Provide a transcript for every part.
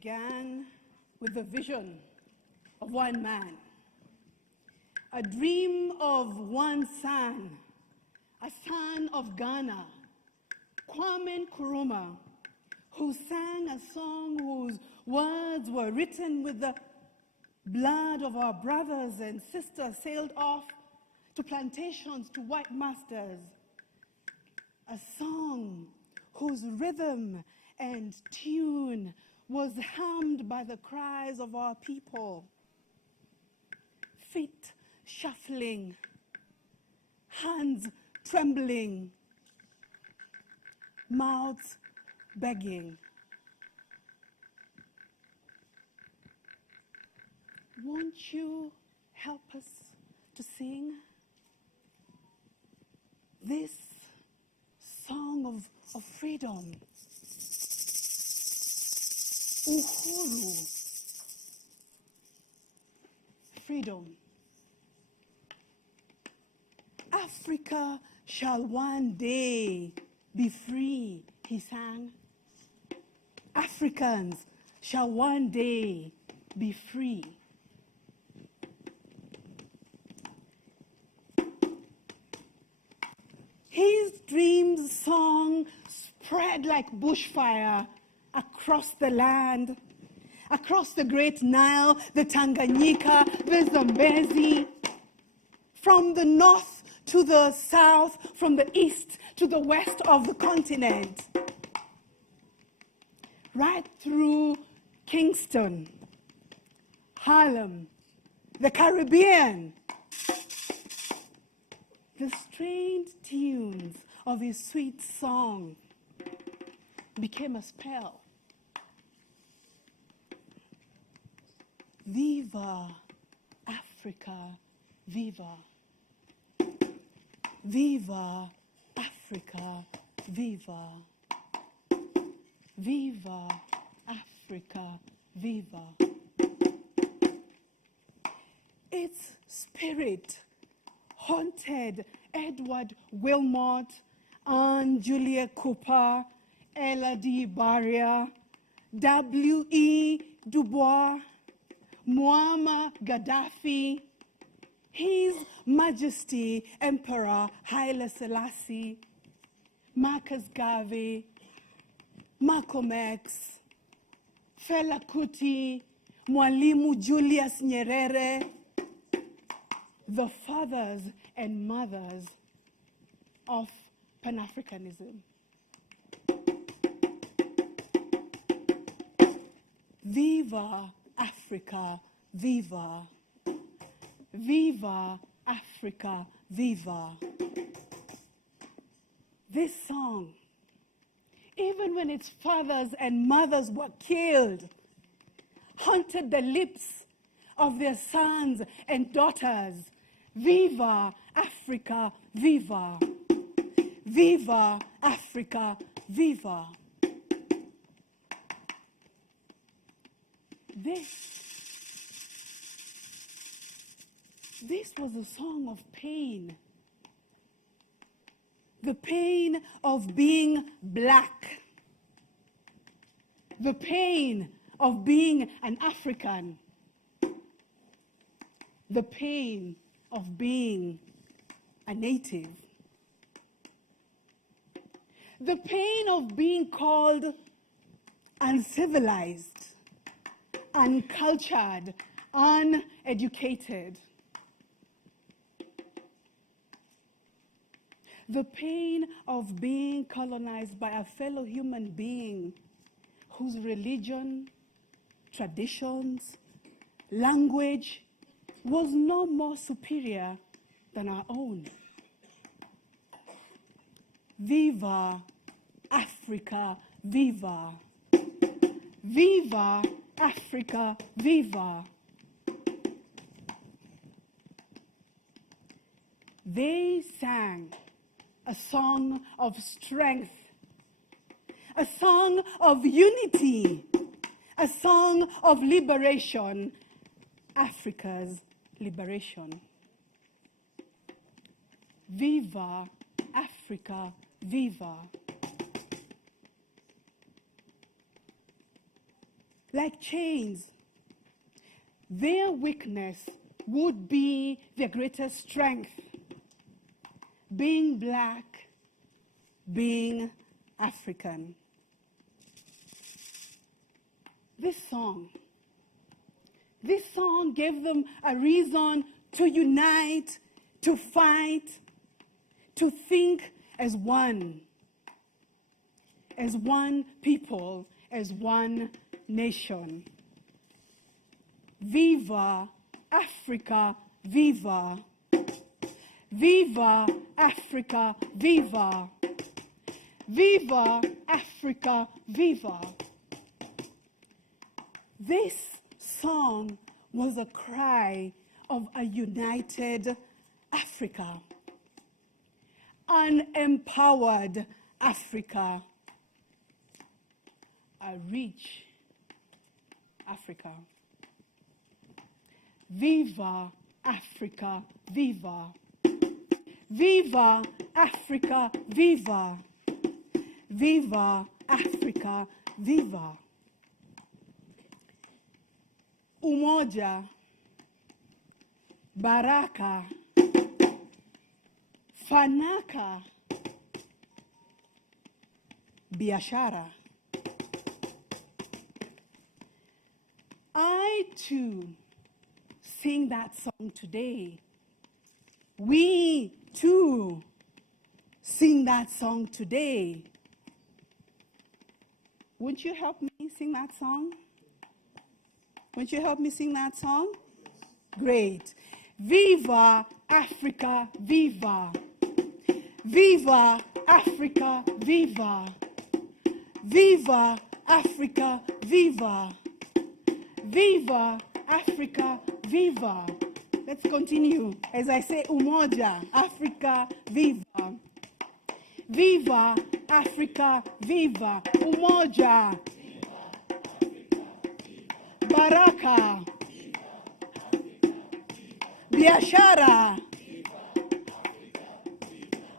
began with the vision of one man, a dream of one son, a son of Ghana, Kwame Nkrumah, who sang a song whose words were written with the blood of our brothers and sisters sailed off to plantations, to white masters. A song whose rhythm and tune was hummed by the cries of our people. Feet shuffling, hands trembling, mouths begging. Won't you help us to sing this song of freedom? Uhuru. Freedom. Africa shall one day be free, he sang. Africans shall one day be free. His dream song spread like bushfire across the land, across the Great Nile, the Tanganyika, the Zambezi, from the north to the south, from the east to the west of the continent, right through Kingston, Harlem, the Caribbean. The strained tunes of his sweet song became a spell. Viva Africa, viva. Viva Africa, viva. Viva Africa, viva. Its spirit haunted Edward Wilmot, Anne Julia Cooper, Ella D. Barria, W.E. Du Bois, Muammar Gaddafi, His Majesty Emperor Haile Selassie, Marcus Garvey, Malcolm X, Fela Kuti, Mwalimu Julius Nyerere, the fathers and mothers of Pan-Africanism. Viva Africa, viva. Viva Africa, viva. This song, even when its fathers and mothers were killed, haunted the lips of their sons and daughters. Viva Africa, viva. Viva Africa, viva. This was a song of pain. The pain of being black. The pain of being an African. The pain of being a native. The pain of being called uncivilized, uncultured, uneducated. The pain of being colonized by a fellow human being whose religion, traditions, language was no more superior than our own. Viva Africa, viva. Viva Africa, viva. They sang a song of strength, a song of unity, a song of liberation, Africa's liberation. Viva Africa, viva. like chains. Their weakness would be their greatest strength. Being black, being African. This song gave them a reason to unite, to fight, to think as one people, as one nation. Viva Africa, viva. Viva Africa, viva. Viva Africa, viva. This song was a cry of a united Africa, an empowered Africa, a rich Africa. Viva Africa, viva. Viva Africa, viva. Viva Africa, viva. Umoja, baraka, fanaka, biashara. I too sing that song today. We too sing that song today. Won't you help me sing that song? Won't you help me sing that song? Great. Viva Africa, viva. Viva Africa, viva. Viva Africa, viva. Viva Africa, viva. Let's continue. As I say, umoja, Africa, viva. Viva Africa, viva. Umoja. Baraka. Biashara.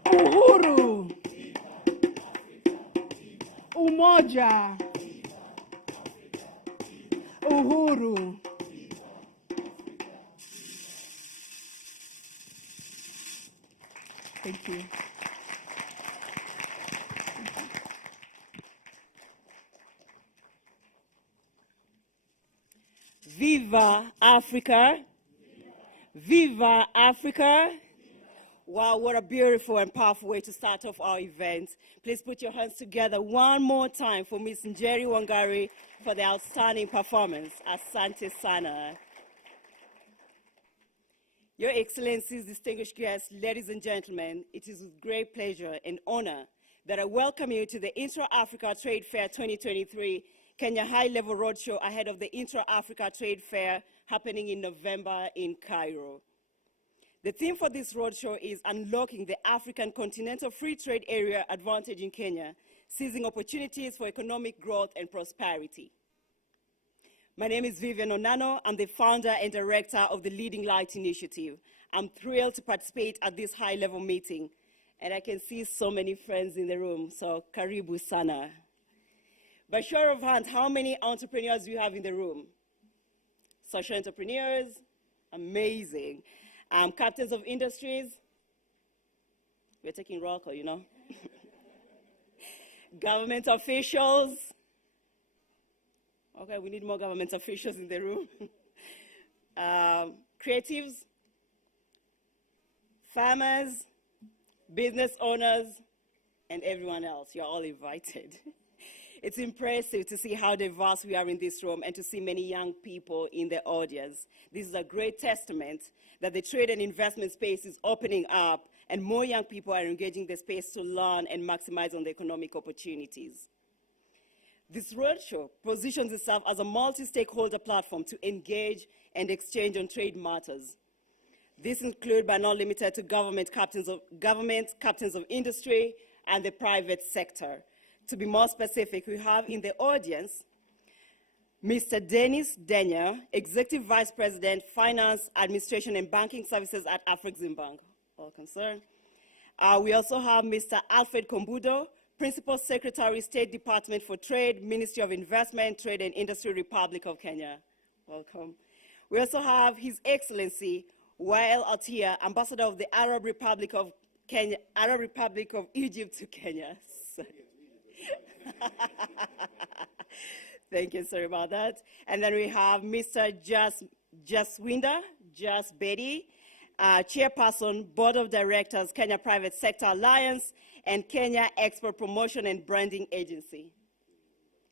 Uhuru. Umoja. Uhuru. Thank you. Viva Africa. Viva Africa. Wow, what a beautiful and powerful way to start off our event. Please put your hands together one more time for Ms. Njeri Wangari for the outstanding performance. Asante Sana. Your Excellencies, distinguished guests, ladies and gentlemen, it is with great pleasure and honor that I welcome you to the Intra-Africa Trade Fair 2023 Kenya High-Level Roadshow ahead of the Intra-Africa Trade Fair happening in November in Cairo. The theme for this roadshow is Unlocking the African Continental Free Trade Area Advantage in Kenya, Seizing Opportunities for Economic Growth and Prosperity. My name is Vivian Onano. I'm the founder and director of the Leading Light Initiative. I'm thrilled to participate at this high-level meeting, and I can see so many friends in the room, so karibu sana. By show of hands, how many entrepreneurs do you have in the room? Social entrepreneurs, amazing. Captains of industries, we're taking roll call, you know. Government officials. Okay, we need more government officials in the room. Creatives, farmers, business owners, and everyone else. You're all invited. It's impressive to see how diverse we are in this room and to see many young people in the audience. This is a great testament that the trade and investment space is opening up and more young people are engaging the space to learn and maximize on the economic opportunities. This roadshow positions itself as a multi-stakeholder platform to engage and exchange on trade matters. This includes, but not limited to, captains of industry, and the private sector. To be more specific, we have in the audience Mr. Dennis Denya, Executive Vice President, Finance, Administration, and Banking Services at Afreximbank. Welcome, sir. We also have Mr. Alfred Kombudo, Principal Secretary, State Department for Trade, Ministry of Investment, Trade and Industry, Republic of Kenya. Welcome. We also have His Excellency Wael Atia, Ambassador of the Arab Republic of Kenya, Arab Republic of Egypt to Kenya. Thank you, sorry about that. And then we have Mr. Jaswinder Betty, Chairperson, Board of Directors, Kenya Private Sector Alliance, and Kenya Export Promotion and Branding Agency.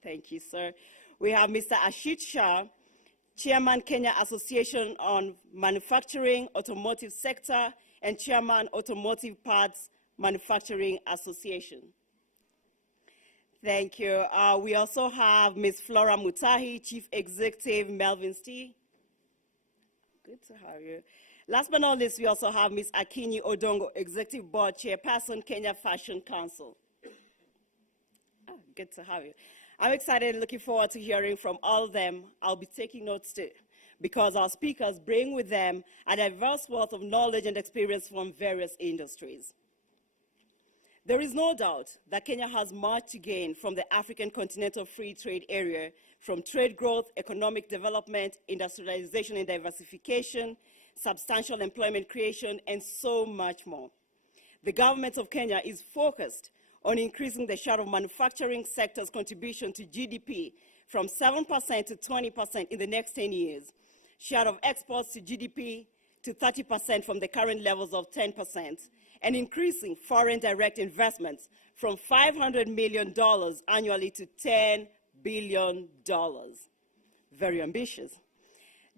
Thank you, sir. We have Mr. Ashit Shah, Chairman, Kenya Association on Manufacturing, Automotive Sector, and Chairman, Automotive Parts Manufacturing Association. Thank you. We also have Ms. Flora Mutahi, Chief Executive, Melvin's Tea. Good to have you. Last but not least, we also have Ms. Akinyi Odongo, Executive Board Chairperson, Kenya Fashion Council. Oh, good to have you. I'm excited and looking forward to hearing from all of them. I'll be taking notes too, because our speakers bring with them a diverse wealth of knowledge and experience from various industries. There is no doubt that Kenya has much to gain from the African Continental Free Trade Area, from trade growth, economic development, industrialization and diversification, substantial employment creation, and so much more. The government of Kenya is focused on increasing the share of manufacturing sector's contribution to GDP from 7% to 20% in the next 10 years, share of exports to GDP to 30% from the current levels of 10%, and increasing foreign direct investments from $500 million annually to $10 billion. Very ambitious.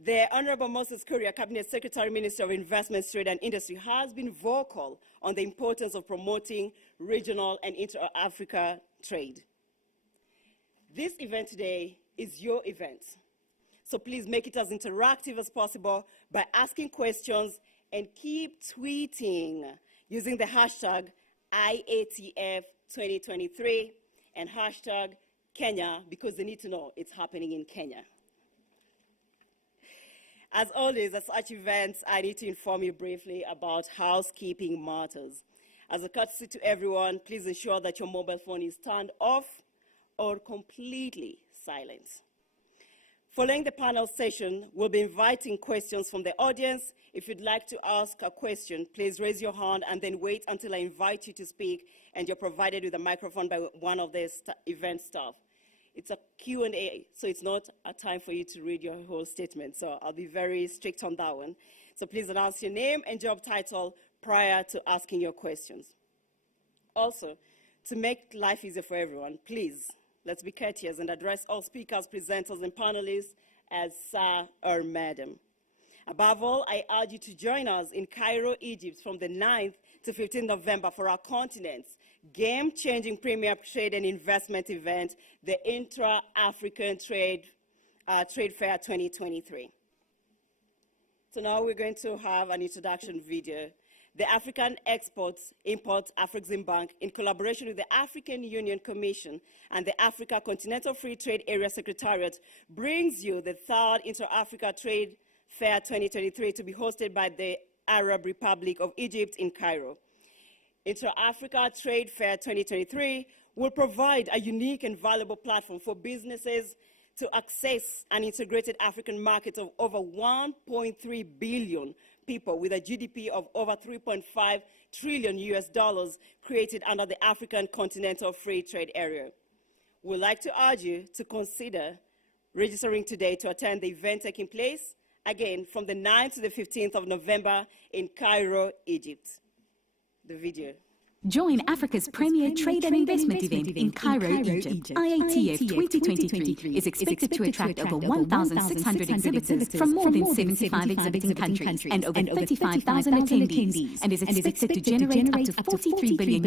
The Honorable Moses Kuria, Cabinet Secretary, Minister of Investments, Trade and Industry, has been vocal on the importance of promoting regional and inter-Africa trade. This event today is your event, so please make it as interactive as possible by asking questions and keep tweeting using the hashtag IATF2023 and hashtag Kenya, because they need to know it's happening in Kenya. As always, at such events, I need to inform you briefly about housekeeping matters. As a courtesy to everyone, please ensure that your mobile phone is turned off or completely silent. Following the panel session, we'll be inviting questions from the audience. If you'd like to ask a question, please raise your hand and then wait until I invite you to speak, and you're provided with a microphone by one of the event staff. It's a Q&A, so it's not a time for you to read your whole statement. So I'll be very strict on that one. So please announce your name and job title prior to asking your questions. Also, to make life easier for everyone, please, let's be courteous and address all speakers, presenters, and panelists as Sir or Madam. Above all, I urge you to join us in Cairo, Egypt from the 9th to 15th November for our continent's game-changing premier trade and investment event, the Intra-African Trade Fair 2023. So now we're going to have an introduction video. The African Exports Import Afrexim Bank, in collaboration with the African Union Commission and the Africa Continental Free Trade Area Secretariat, brings you the 3rd Inter-Africa Trade Fair 2023 to be hosted by the Arab Republic of Egypt in Cairo. Intra-Africa Trade Fair 2023 will provide a unique and valuable platform for businesses to access an integrated African market of over 1.3 billion people with a GDP of over $3.5 trillion created under the African Continental Free Trade Area. We'd like to urge you to consider registering today to attend the event taking place, again, from the 9th to the 15th of November in Cairo, Egypt. The video. Join Africa's premier trade and investment event in Cairo, Egypt. IATF 2023 is expected to attract over 1,600 exhibitors from more than 75 exhibiting countries and over 35,000 attendees, and is expected to generate up to $43 billion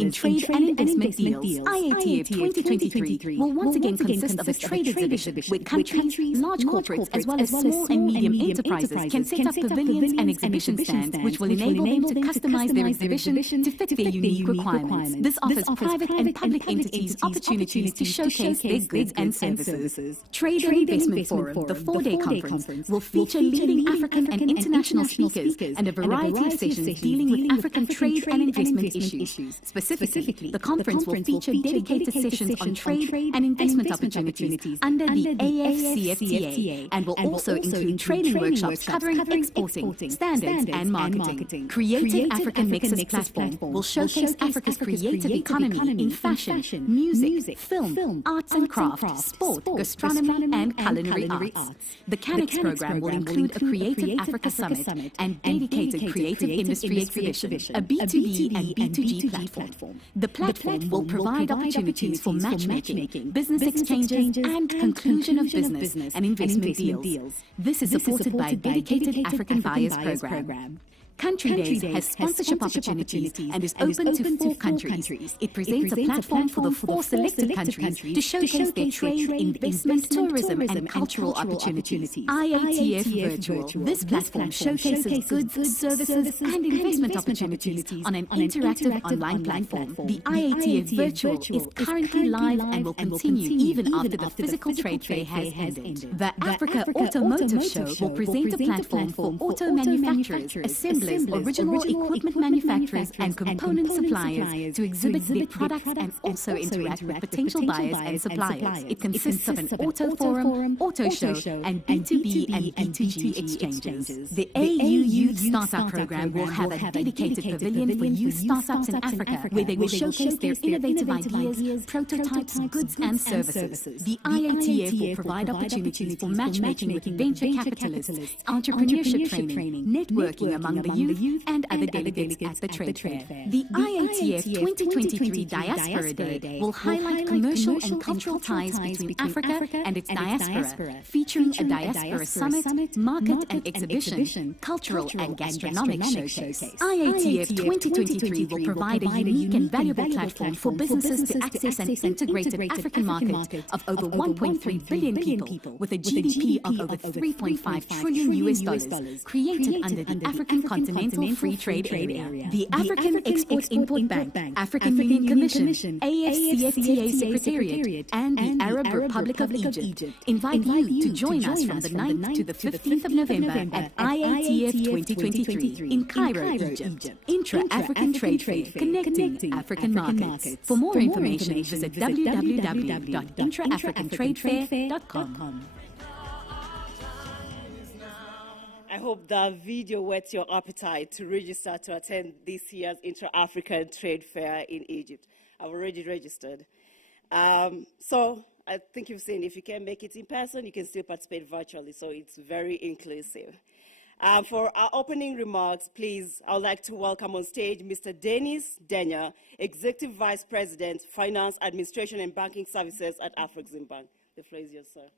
in trade and investment deals. IATF 2023 will once again consist of a trade exhibition where countries, large corporates, as well as small and medium enterprises can set up pavilions and exhibition stands, which will enable them to customize their exhibition to fit reflect their unique requirements. This offers private and public entities opportunities to showcase their goods and services. Trade and Investment Forum, the 4-day conference, will feature leading African and international speakers and a variety of sessions dealing with African trade and investment issues. Specifically, the conference will feature dedicated sessions on trade and investment opportunities under the AFCFTA and will also include training workshops covering exporting, standards and marketing. Creative African Nexus platform will showcase Africa's creative economy in fashion, music, film, arts and crafts, sport, gastronomy and culinary arts. The CANEX program will include a Creative Africa Summit and dedicated creative industry exhibition, a B2B and B2G platform. The platform will provide opportunities for matchmaking, business exchanges and conclusion of business and investment deals. This is supported by a dedicated African Buyers Program. Country Days has sponsorship opportunities and is open to 4 countries. It presents a platform for the 4 selected countries to showcase their trade, investment, tourism and cultural opportunities. IATF Virtual. This platform showcases goods, services and investment opportunities on an interactive online platform. The IATF Virtual is currently live and will continue even after the physical trade fair has ended. The Africa Automotive Show will present a platform for auto manufacturers, assemblers, original equipment manufacturers and component suppliers to exhibit their products and also interact with potential buyers and suppliers. It consists of an auto forum, auto show, and B2B and B2G exchanges. The AU Youth Startup Program will have a dedicated pavilion for youth startups in Africa where they will showcase their innovative ideas, prototypes, goods and services. The IATF will provide opportunities for matchmaking with venture capitalists, entrepreneurship training, networking among the youth and other delegates at the trade fair. The IATF 2023 Diaspora Day will highlight commercial and cultural ties between Africa and its diaspora, featuring a diaspora summit, market and exhibition, cultural and gastronomic showcase. IATF 2023 will provide a unique and valuable platform for businesses to access an integrated African market of over 1.3 billion people with a GDP of over $3.5 trillion US, created under the African Continental Free Trade Area. The African Export-Import Bank, African Union Commission, AFCFTA Secretariat, and the Arab Republic of Egypt invite you to join us from the 9th to the 15th of November at IATF 2023 in Cairo, Egypt. Intra African Trade Fair, connecting African markets. For more information, visit www.intraafricantradefair.com. I hope that video whets your appetite to register to attend this year's Intra-African Trade Fair in Egypt. I've already registered. So I think you've seen if you can't make it in person, you can still participate virtually, so it's very inclusive. For our opening remarks, please, I would like to welcome on stage Mr. Dennis Denya, Executive Vice President, Finance, Administration and Banking Services at Afreximbank. The floor is yours, sir.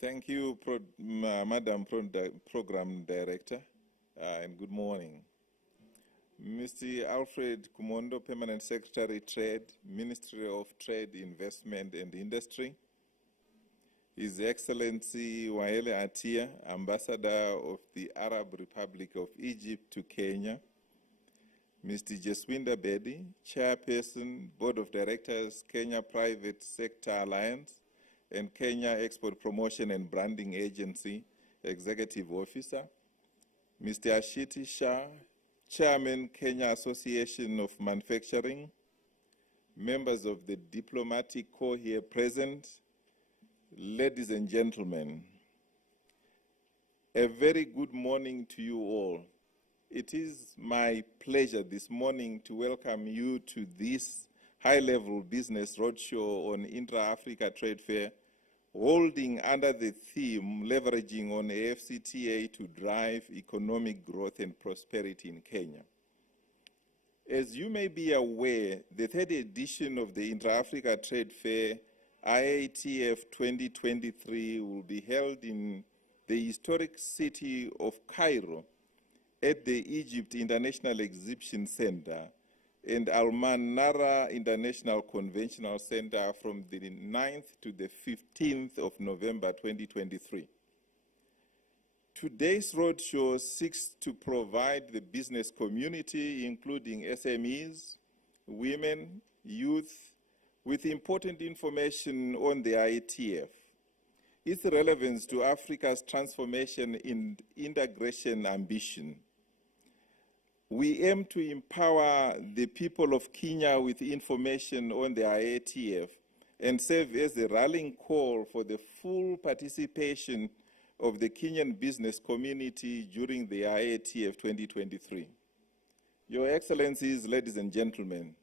Thank you, Madam Program Director, and good morning. Mr. Alfred Kumondo, Permanent Secretary, Trade, Ministry of Trade, Investment and Industry. His Excellency Waele Atia, Ambassador of the Arab Republic of Egypt to Kenya. Mr. Jeswinda Bedi, Chairperson, Board of Directors, Kenya Private Sector Alliance, and Kenya Export Promotion and Branding Agency, Executive Officer. Mr. Ashiti Shah, Chairman, Kenya Association of Manufacturing. Members of the diplomatic corps here present, ladies and gentlemen, a very good morning to you all. It is my pleasure this morning to welcome you to this high-level business roadshow on Intra-Africa Trade Fair, holding under the theme leveraging on AFCTA to drive economic growth and prosperity in Kenya. As you may be aware, the third edition of the Intra-Africa Trade Fair, IATF 2023, will be held in the historic city of Cairo at the Egypt International Exhibition Center and Almanara International Conventional Center from the 9th to the 15th of November 2023. Today's roadshow seeks to provide the business community, including SMEs, women, youth, with important information on the IETF, its relevance to Africa's transformation and integration ambition. We aim to empower the people of Kenya with information on the IATF and serve as a rallying call for the full participation of the Kenyan business community during the IATF 2023. Your Excellencies, ladies and gentlemen,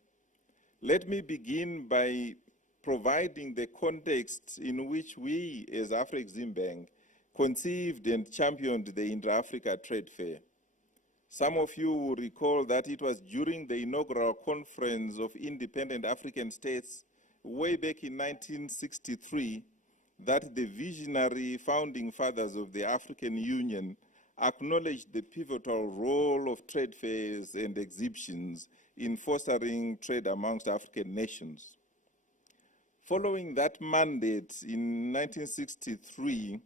let me begin by providing the context in which we, as Afreximbank, conceived and championed the Intra-Africa Trade Fair. Some of you will recall that it was during the inaugural conference of independent African states way back in 1963 that the visionary founding fathers of the African Union acknowledged the pivotal role of trade fairs and exhibitions in fostering trade amongst African nations. Following that mandate in 1963,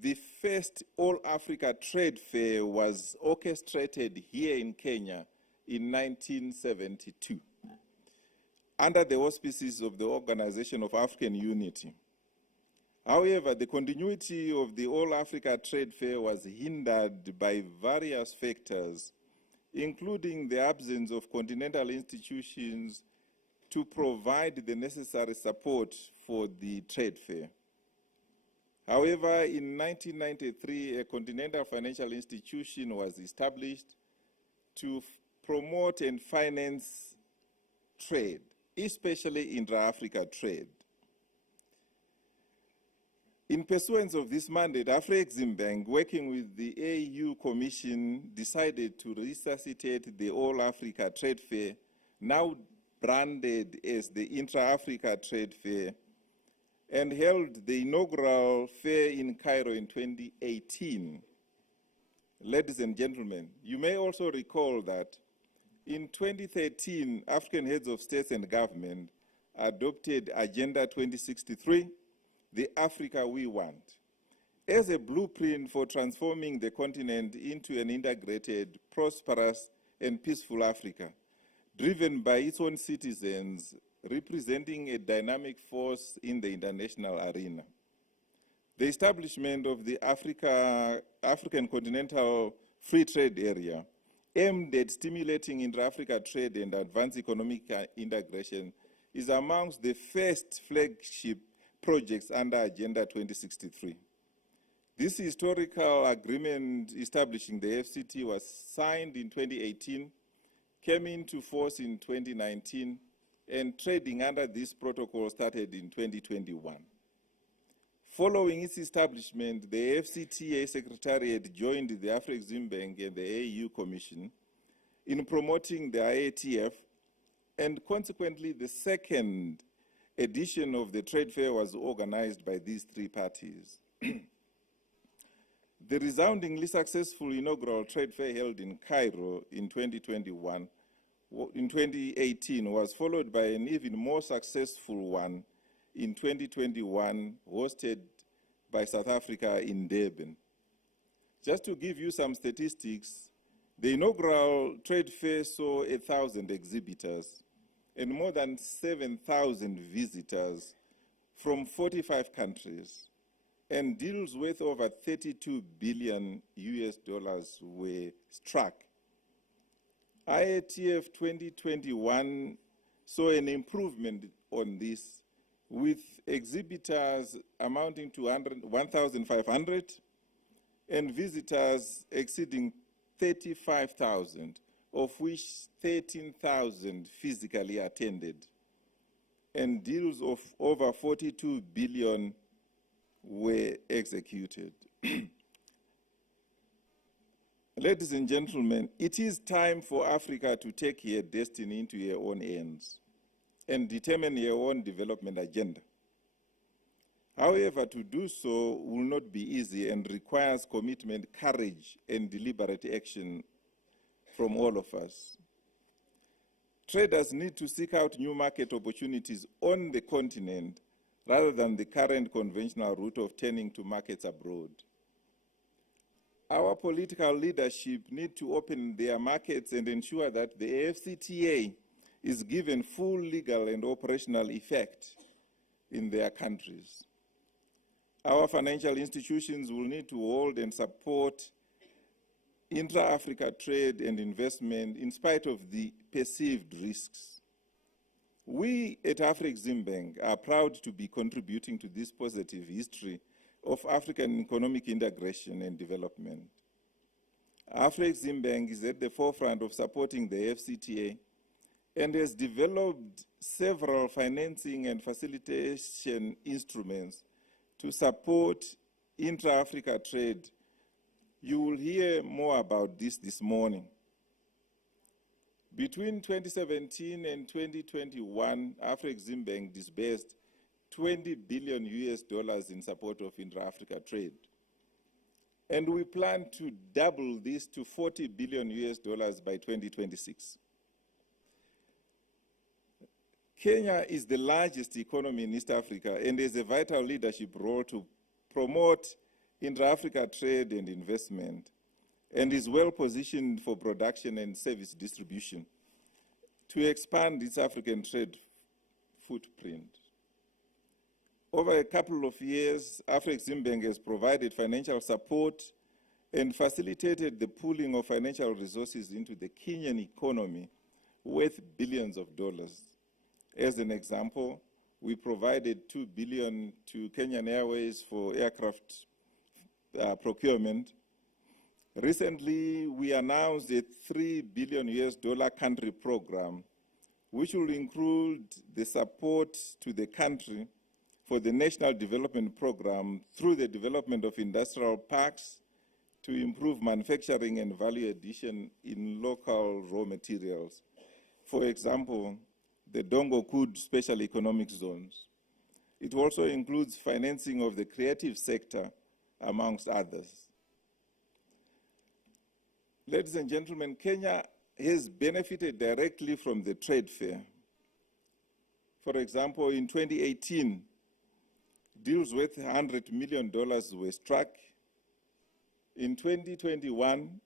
the first All-Africa Trade Fair was orchestrated here in Kenya in 1972 under the auspices of the Organization of African Unity. However, the continuity of the All-Africa Trade Fair was hindered by various factors, including the absence of continental institutions to provide the necessary support for the trade fair. However, in 1993, a continental financial institution was established to promote and finance trade, especially intra-Africa trade. In pursuance of this mandate, Afreximbank, working with the AU Commission, decided to resuscitate the All-Africa Trade Fair, now branded as the Intra-Africa Trade Fair, and held the inaugural fair in Cairo in 2018. Ladies and gentlemen, you may also recall that in 2013, African heads of states and government adopted Agenda 2063, the Africa we want, as a blueprint for transforming the continent into an integrated, prosperous, and peaceful Africa, driven by its own citizens, representing a dynamic force in the international arena. The establishment of the African Continental Free Trade Area, aimed at stimulating intra-Africa trade and advance economic integration, is amongst the first flagship projects under Agenda 2063. This historical agreement establishing the FCT was signed in 2018, came into force in 2019, and trading under this protocol started in 2021. Following its establishment, the FCTA Secretariat joined the Afreximbank and the AU Commission in promoting the IATF, and consequently the second edition of the trade fair was organized by these three parties. The resoundingly successful inaugural trade fair held in Cairo in 2018 was followed by an even more successful one in 2021, hosted by South Africa in Durban. Just to give you some statistics, the inaugural trade fair saw 1,000 exhibitors and more than 7,000 visitors from 45 countries, and deals worth over $32 billion were struck. IATF 2021 saw an improvement on this, with exhibitors amounting to 1,500 and visitors exceeding 35,000, of which 13,000 physically attended, and deals of over 42 billion were executed. Ladies and gentlemen, it is time for Africa to take her destiny into her own hands and determine her own development agenda. However, to do so will not be easy and requires commitment, courage, and deliberate action from all of us. Traders need to seek out new market opportunities on the continent rather than the current conventional route of turning to markets abroad. Our political leadership need to open their markets and ensure that the AfCFTA is given full legal and operational effect in their countries. Our financial institutions will need to hold and support intra-Africa trade and investment in spite of the perceived risks. We at Afreximbank are proud to be contributing to this positive history of African economic integration and development. Afreximbank is at the forefront of supporting the AfCFTA and has developed several financing and facilitation instruments to support intra-Africa trade. You will hear more about this morning. Between 2017 and 2021, Afreximbank disbursed $20 billion in support of intra-Africa trade. And we plan to double this to $40 billion by 2026. Kenya is the largest economy in East Africa and has a vital leadership role to promote intra-Africa trade and investment, and is well positioned for production and service distribution to expand its African trade footprint. Over a couple of years, Afreximbank has provided financial support and facilitated the pooling of financial resources into the Kenyan economy worth billions of dollars. As an example, we provided $2 billion to Kenyan Airways for aircraft procurement. Recently, we announced a $3 billion country program, which will include the support to the country for the National Development Program through the development of industrial parks to improve manufacturing and value addition in local raw materials. For example, the Dongo Kud Special Economic Zones. It also includes financing of the creative sector, amongst others. Ladies and gentlemen, Kenya has benefited directly from the trade fair. For example, in 2018, deals worth $100 million were struck. In 2021,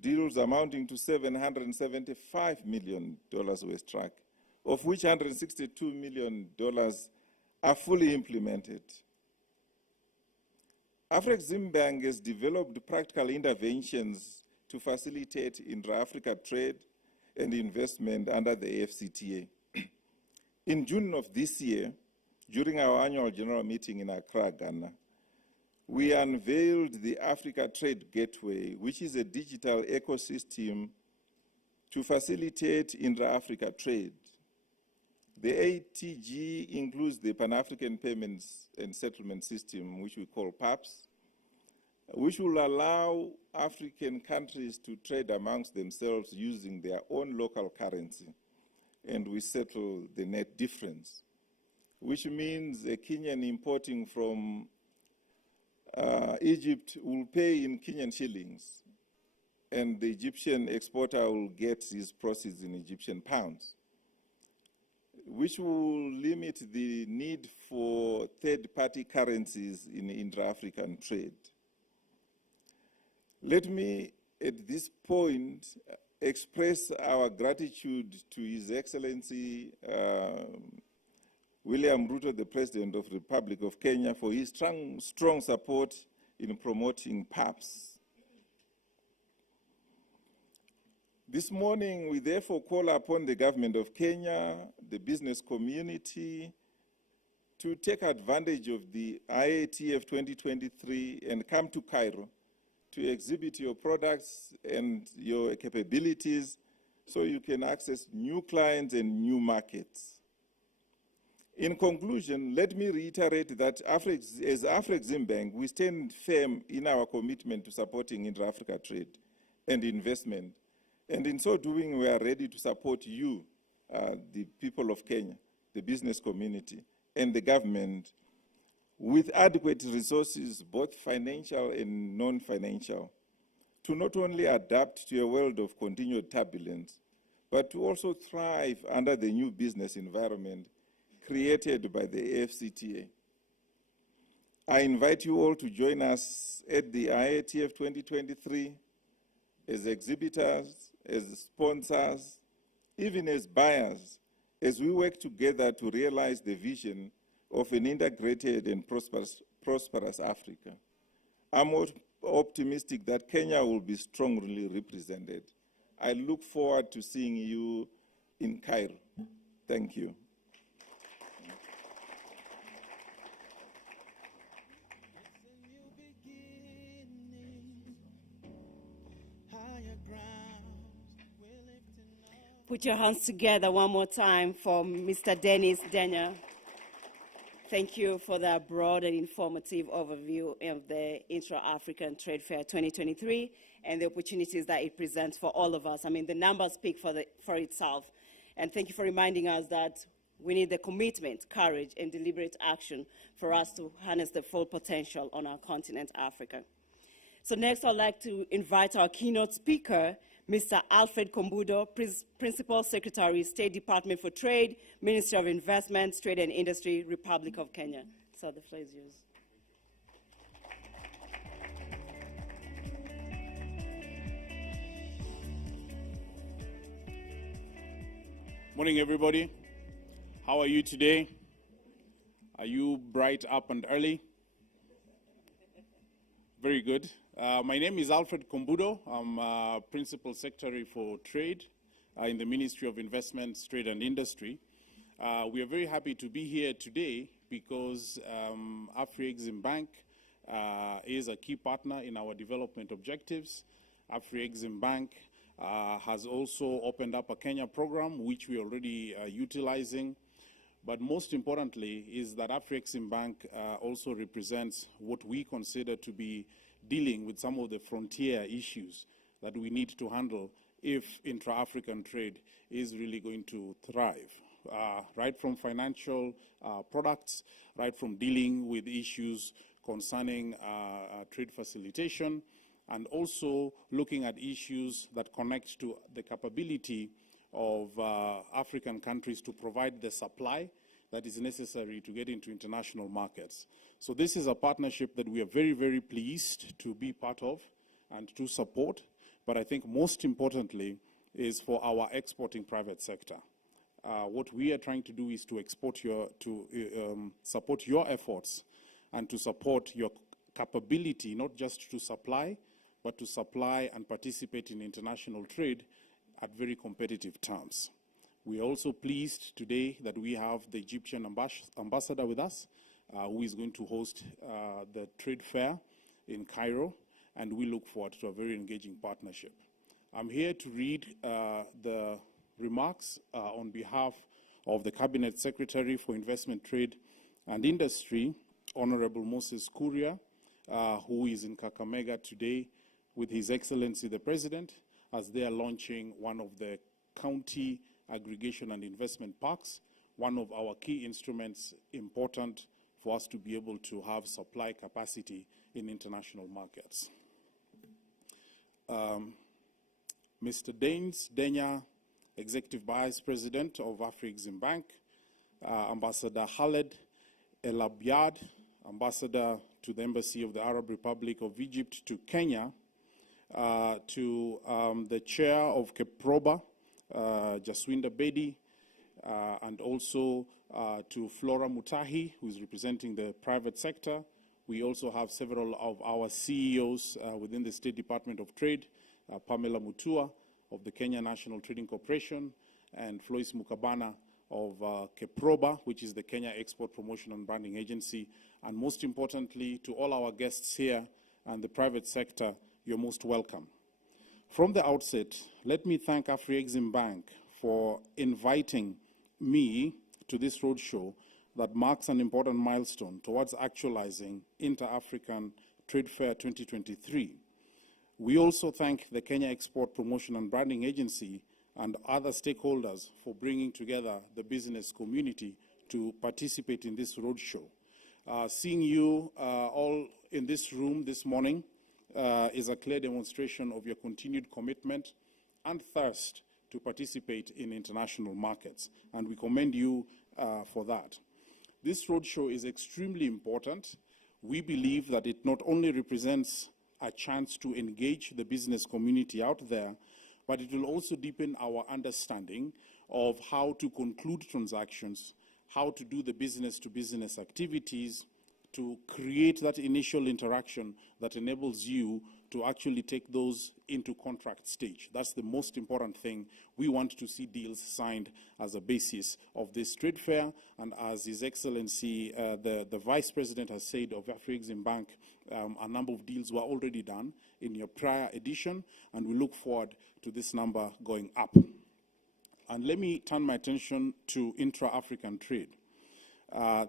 deals amounting to $775 million were struck, of which $162 million are fully implemented. Afreximbank has developed practical interventions to facilitate intra-Africa trade and investment under the AfCFTA. In June of this year, during our annual general meeting in Accra, Ghana, we unveiled the Africa Trade Gateway, which is a digital ecosystem to facilitate intra-Africa trade. The ATG includes the Pan-African Payments and Settlement System, which we call PAPS, which will allow African countries to trade amongst themselves using their own local currency, and we settle the net difference, which means a Kenyan importing from Egypt will pay in Kenyan shillings, and the Egyptian exporter will get his proceeds in Egyptian pounds, which will limit the need for third-party currencies in intra-African trade. Let me, at this point, express our gratitude to His Excellency William Ruto, the President of the Republic of Kenya, for his strong support in promoting PAPS. This morning, we therefore call upon the government of Kenya, the business community, to take advantage of the IATF 2023 and come to Cairo to exhibit your products and your capabilities so you can access new clients and new markets. In conclusion, let me reiterate that as Afreximbank, we stand firm in our commitment to supporting intra-Africa trade and investment. And in so doing, we are ready to support you, the people of Kenya, the business community, and the government with adequate resources, both financial and non-financial, to not only adapt to a world of continued turbulence, but to also thrive under the new business environment created by the AfCFTA. I invite you all to join us at the IATF 2023 as exhibitors, as sponsors, even as buyers, as we work together to realize the vision of an integrated and prosperous Africa. I'm optimistic that Kenya will be strongly represented. I look forward to seeing you in Cairo. Thank you. Put your hands together one more time for Mr. Dennis Denya. Thank you for that broad and informative overview of the Intra-African Trade Fair 2023 and the opportunities that it presents for all of us. I mean, the numbers speak for itself. And thank you for reminding us that we need the commitment, courage, and deliberate action for us to harness the full potential on our continent, Africa. So next, I'd like to invite our keynote speaker, Mr. Alfred Kombudo, Principal Secretary, State Department for Trade, Ministry of Investment, Trade and Industry, Republic of Kenya. So the floor is yours. Morning, everybody. How are you today? Are you bright, up, and early? Very good. My name is Alfred Kombudo. I'm Principal Secretary for Trade in the Ministry of Investment, Trade and Industry. We are very happy to be here today because Afreximbank is a key partner in our development objectives. Afreximbank has also opened up a Kenya program, which we are already utilizing. But most importantly is that Afreximbank also represents what we consider to be dealing with some of the frontier issues that we need to handle if intra-African trade is really going to thrive. Right from financial products, right from dealing with issues concerning trade facilitation, and also looking at issues that connect to the capability of African countries to provide the supply that is necessary to get into international markets. So this is a partnership that we are very, very pleased to be part of and to support. But I think most importantly is for our exporting private sector. What we are trying to do is to support your efforts and to support your capability, not just to supply, but to supply and participate in international trade at very competitive terms. We are also pleased today that we have the Egyptian ambassador with us, who is going to host the trade fair in Cairo, and we look forward to a very engaging partnership. I'm here to read the remarks on behalf of the Cabinet Secretary for Investment, Trade and Industry, Honorable Moses Kuria, who is in Kakamega today with His Excellency the President, as they are launching one of the county aggregation and investment parks, one of our key instruments important for us to be able to have supply capacity in international markets. Mr. Dennis Denya, Executive Vice President of Afreximbank, Ambassador Khaled El Abyad, Ambassador to the Embassy of the Arab Republic of Egypt to Kenya, to the Chair of KEPROBA, Jaswinda Bedi, and also to Flora Mutahi, who is representing the private sector. We also have several of our CEOs within the State Department of Trade, Pamela Mutua of the Kenya National Trading Corporation, and Flois Mukabana of KEPROBA, which is the Kenya Export Promotion and Branding Agency. And most importantly, to all our guests here and the private sector, you're most welcome. From the outset, let me thank Afreximbank for inviting me to this roadshow that marks an important milestone towards actualizing Inter-African Trade Fair 2023. We also thank the Kenya Export Promotion and Branding Agency and other stakeholders for bringing together the business community to participate in this roadshow. Seeing you all in this room this morning is a clear demonstration of your continued commitment and thirst to participate in international markets, and we commend you for that. This roadshow is extremely important. We believe that it not only represents a chance to engage the business community out there, but it will also deepen our understanding of how to conclude transactions, how to do the business-to-business activities, to create that initial interaction that enables you to actually take those into contract stage. That's the most important thing. We want to see deals signed as a basis of this trade fair, and as His Excellency, the Vice President has said of Afreximbank, a number of deals were already done in your prior edition, and we look forward to this number going up. And let me turn my attention to intra-African trade.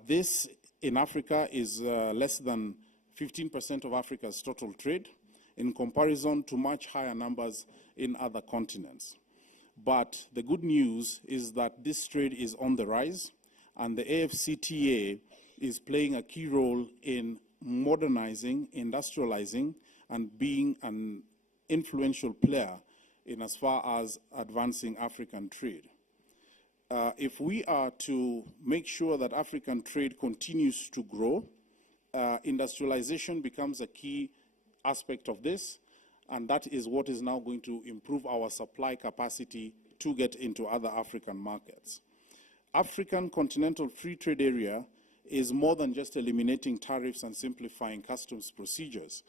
This in Africa is less than 15% of Africa's total trade, in comparison to much higher numbers in other continents. But the good news is that this trade is on the rise, and the AfCFTA is playing a key role in modernizing, industrializing, and being an influential player in as far as advancing African trade. If we are to make sure that African trade continues to grow, industrialization becomes a key aspect of this, and that is what is now going to improve our supply capacity to get into other African markets. African Continental Free Trade Area is more than just eliminating tariffs and simplifying customs procedures.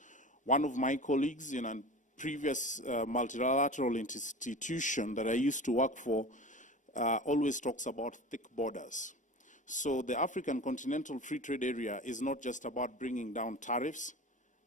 One of my colleagues in a previous multilateral institution that I used to work for always talks about thick borders. So the African Continental Free Trade Area is not just about bringing down tariffs.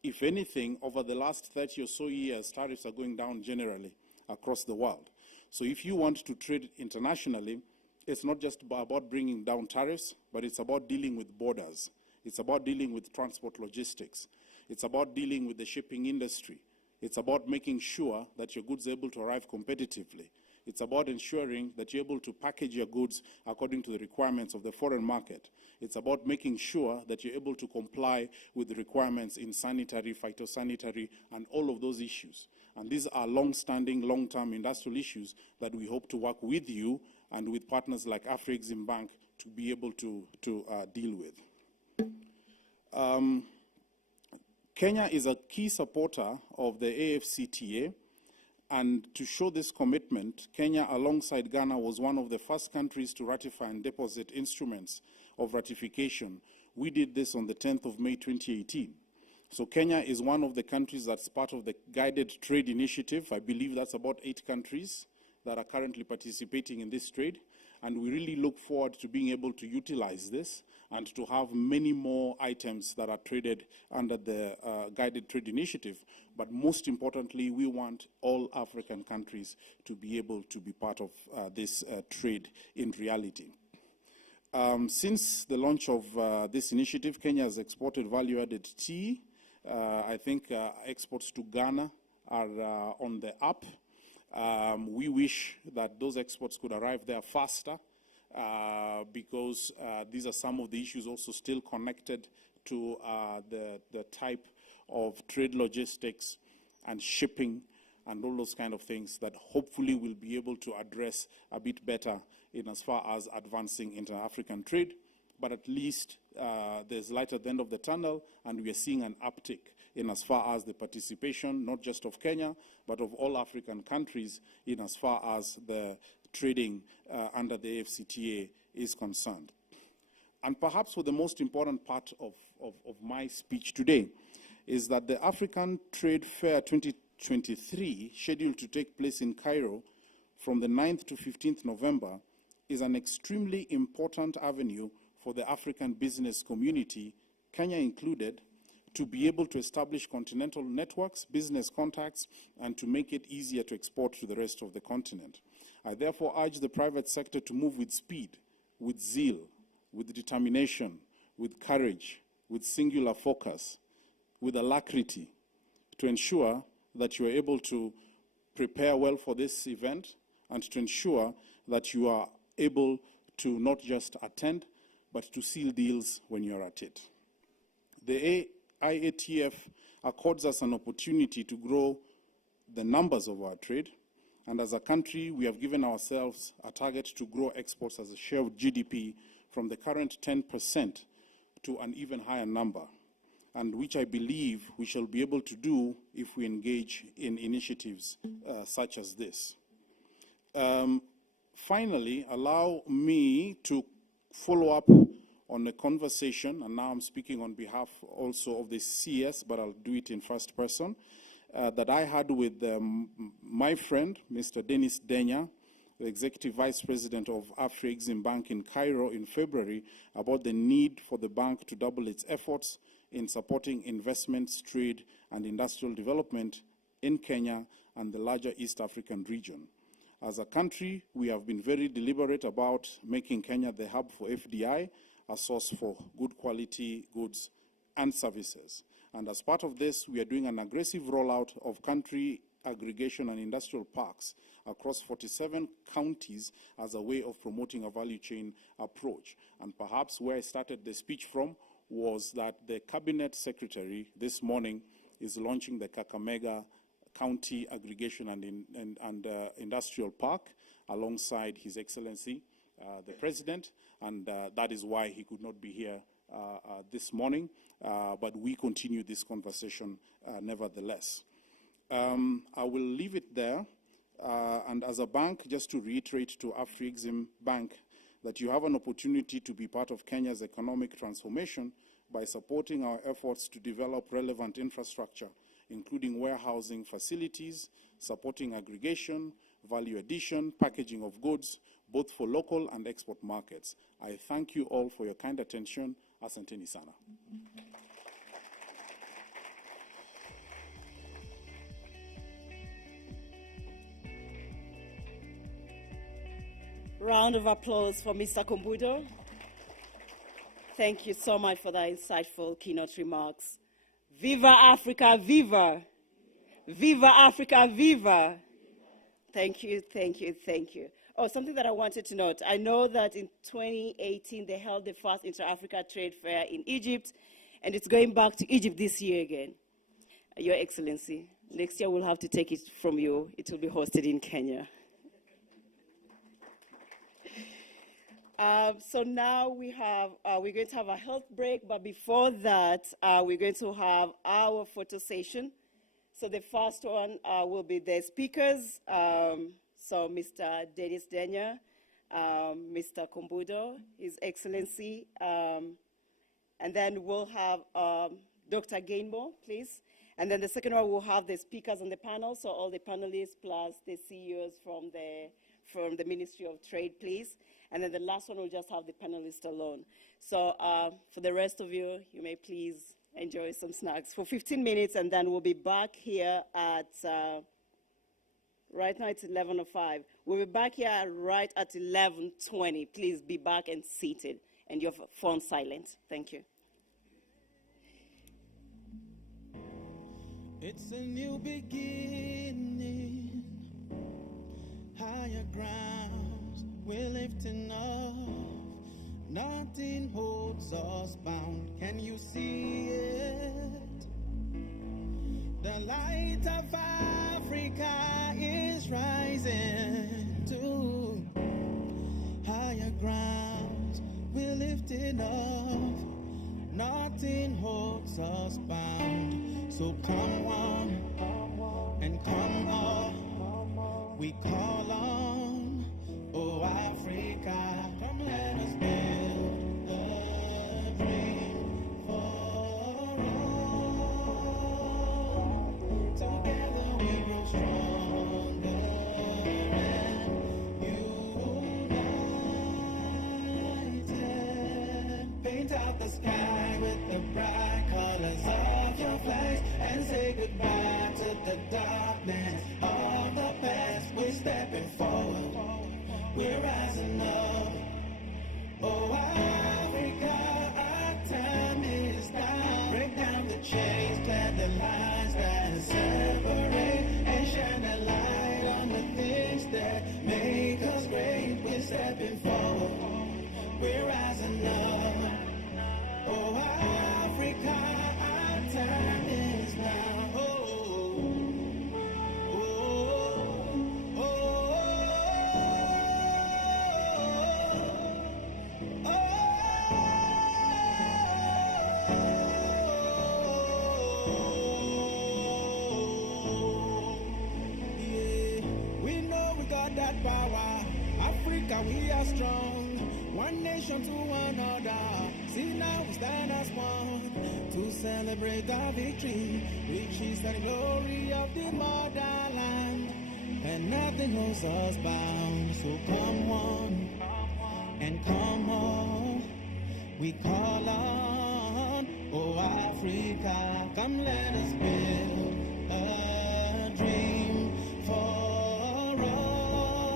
If anything, over the last 30 or so years, tariffs are going down generally across the world. So if you want to trade internationally, it's not just about bringing down tariffs, but it's about dealing with borders. It's about dealing with transport logistics. It's about dealing with the shipping industry. It's about making sure that your goods are able to arrive competitively. It's about ensuring that you're able to package your goods according to the requirements of the foreign market. It's about making sure that you're able to comply with the requirements in sanitary, phytosanitary, and all of those issues. And these are long-standing, long-term industrial issues that we hope to work with you and with partners like Afreximbank to be able to deal with. Kenya is a key supporter of the AfCFTA, and to show this commitment, Kenya, alongside Ghana, was one of the first countries to ratify and deposit instruments of ratification. We did this on the 10th of May 2018. So Kenya is one of the countries that's part of the Guided Trade Initiative. I believe that's about 8 countries that are currently participating in this trade. And we really look forward to being able to utilize this and to have many more items that are traded under the Guided Trade Initiative. But most importantly, we want all African countries to be able to be part of this trade in reality. Since the launch of this initiative, Kenya has exported value-added tea. I think exports to Ghana are on the up. We wish that those exports could arrive there faster because these are some of the issues also still connected to the type of trade logistics and shipping and all those kind of things that hopefully we'll be able to address a bit better in as far as advancing inter-African trade. But at least there's light at the end of the tunnel, and we are seeing an uptick in as far as the participation, not just of Kenya, but of all African countries in as far as the trading under the AfCFTA is concerned. And perhaps for the most important part of my speech today is that the African Trade Fair 2023, scheduled to take place in Cairo from the 9th to 15th November, is an extremely important avenue for the African business community, Kenya included, to be able to establish continental networks, business contacts, and to make it easier to export to the rest of the continent. I therefore urge the private sector to move with speed, with zeal, with determination, with courage, with singular focus, with alacrity, to ensure that you are able to prepare well for this event and to ensure that you are able to not just attend, but to seal deals when you're at it. The IATF accords us an opportunity to grow the numbers of our trade And as a country, we have given ourselves a target to grow exports as a share of GDP from the current 10% to an even higher number, and which I believe we shall be able to do if we engage in initiatives such as this. Finally, allow me to follow up on a conversation, and now I'm speaking on behalf also of the CS, but I'll do it in first person, that I had with my friend, Mr. Dennis Denya, the Executive Vice President of Afri-Exim Bank in Cairo in February, about the need for the bank to double its efforts in supporting investments, trade, and industrial development in Kenya and the larger East African region. As a country, we have been very deliberate about making Kenya the hub for FDI, a source for good quality goods and services. And as part of this, we are doing an aggressive rollout of country aggregation and industrial parks across 47 counties as a way of promoting a value chain approach. And perhaps where I started the speech from was that the Cabinet Secretary this morning is launching the Kakamega County Aggregation and Industrial Park alongside His Excellency, the President, and that is why he could not be here this morning, but we continue this conversation nevertheless. I will leave it there, and as a bank, just to reiterate to Afri-Exim Bank that you have an opportunity to be part of Kenya's economic transformation by supporting our efforts to develop relevant infrastructure, including warehousing facilities, supporting aggregation, value addition, packaging of goods, both for local and export markets. I thank you all for your kind attention. Asanteni sana. Round of applause for Mr. Kombudo. Thank you so much for that insightful keynote remarks. Viva Africa, viva! Viva Africa, viva! Thank you, thank you, thank you. Oh, something that I wanted to note. I know that in 2018, they held the first Intra-Africa Trade Fair in Egypt, and it's going back to Egypt this year again. Your Excellency, next year we'll have to take it from you. It will be hosted in Kenya. So now we're going to have a health break, but before that, we're going to have our photo session. So the first one will be the speakers. So Mr. Dennis Denya, Mr. Kombudo, His Excellency, and then we'll have Dr. Gainmore, please. And then the second one, we'll have the speakers on the panel, so all the panelists plus the CEOs from the Ministry of Trade, please. And then the last one, we'll just have the panelists alone. So for the rest of you, you may please enjoy some snacks for 15 minutes, and then we'll be back here at, right now it's 11:05. We'll be back here right at 11:20. Please be back and seated, and your phone silent. Thank you. It's a new beginning, higher grounds we're lifting off. Nothing holds us bound. Can you see it? The light of Africa is rising to higher grounds. We're lifting off. Nothing holds us bound. So come on and come on. We call on, oh Africa, come let us build a dream for all. Together we grow stronger and united. Paint out the sky with the bright colors of your flags and say goodbye to the darkness of the past. We're stepping forward, we're rising up. Oh Africa, our time is now. Break down the chains, clear the lines that separate, and shine a light on the things that make us great. We're stepping forward, we're rising up. Oh Africa, our time is now. Oh, oh, oh. are strong, one nation to another. See now we stand as one to celebrate our victory, which is the glory of the motherland, and nothing holds us bound. So come on and come on, we call on, oh Africa, come let us build a dream for all.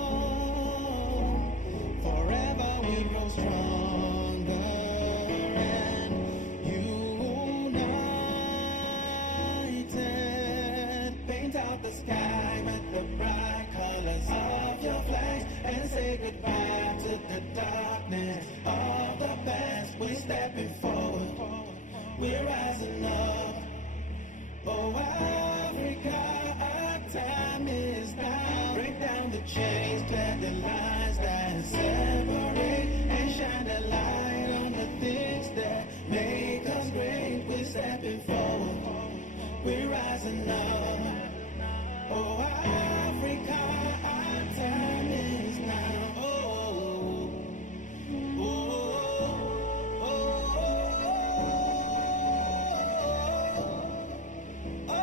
Forever we grow stronger and united. Paint out the sky with the bright colors of your flags and say goodbye to the darkness of the past. We're stepping forward, we're rising up. Oh Africa, our time is now. Break down the chains, clear the lines that separate, and shine the light on the things that make us great. We're stepping forward, we're rising up. Oh Africa, our time is now. Oh, oh, oh, oh,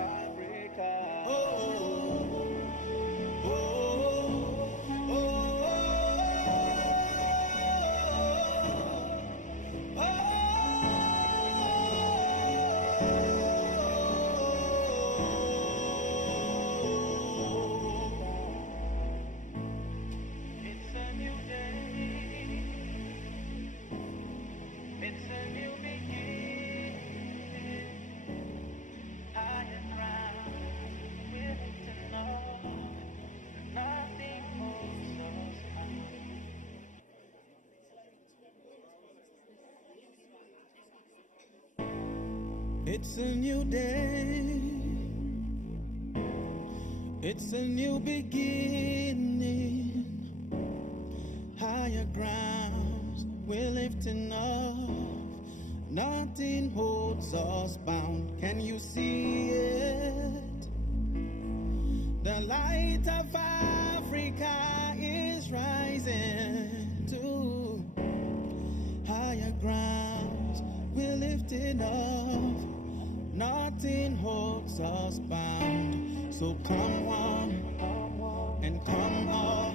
Africa. It's a new day. It's a new beginning. Higher ground, we're lifting up. Nothing holds us back. It's a new day. It's a new beginning. Higher grounds, we're lifting up. Nothing holds us bound. Can you see it? The light of Africa is rising to higher grounds. We're lifting up. Nothing holds us bound. So come on and come on.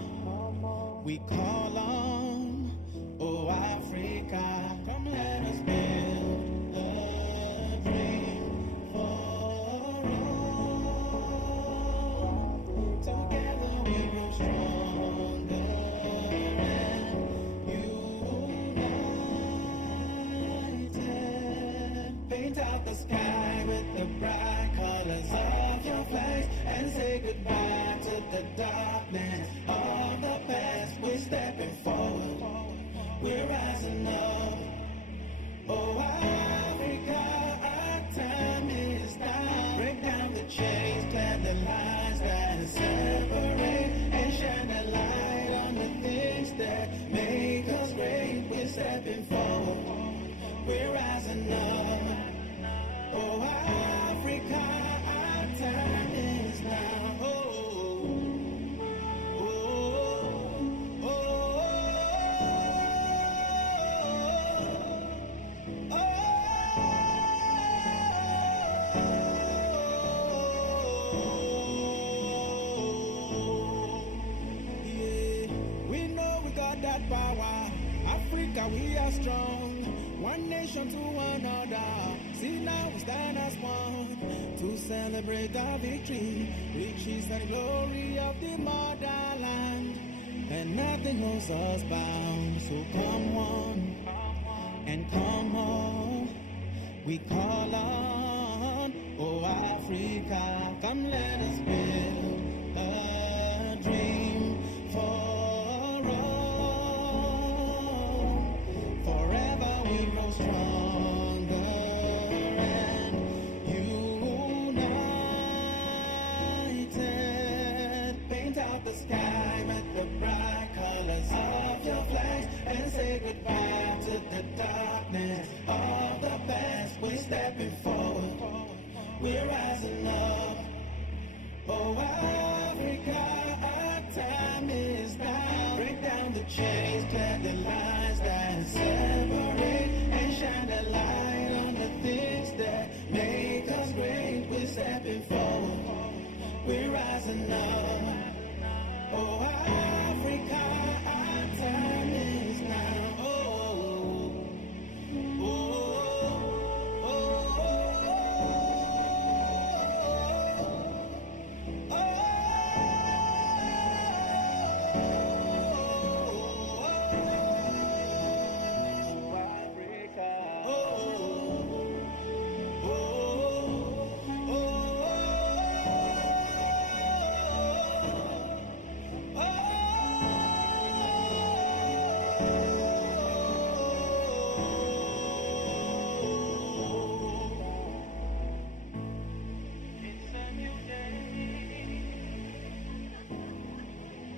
We call on, oh Africa, come let us build a dream for all. Together we grow stronger and united. Paint out the sky with the bright colors of your flags and say goodbye to the darkness of the past. We're stepping forward, we're rising up. Oh Africa, our time is now. Break down the chains, clear the lines that separate, and shine the light on the things that make us great. We're stepping forward, we're rising up. Oh Africa, our time is now. Oh, oh, oh, oh, oh, yeah. We know we got that power. Africa, we are strong. One nation to another. See now we stand as one to celebrate our victory, which is the glory of the motherland, and nothing holds us bound. So come on and come on, we call on, oh Africa, come let us build a dream for all. Forever we grow stronger and united. Paint out the sky with the bright colors of your flags and say goodbye to the darkness of the past. We're stepping forward, we're rising up. Oh, Africa, our time is now. Break down the chains, clear the lines that separate, and shine the light on the things that make us great. We're stepping forward, we're rising up. Oh, Africa, our time is now. Oh, oh, oh, oh, Africa. It's a new day.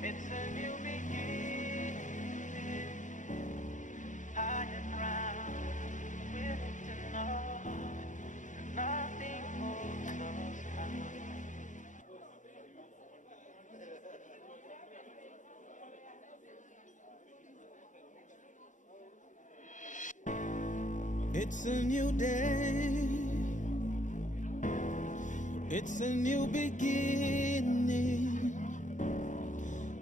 It's a new beginning. Higher ground, we're lifting up. Nothing holds us back. It's a new day. It's a new beginning.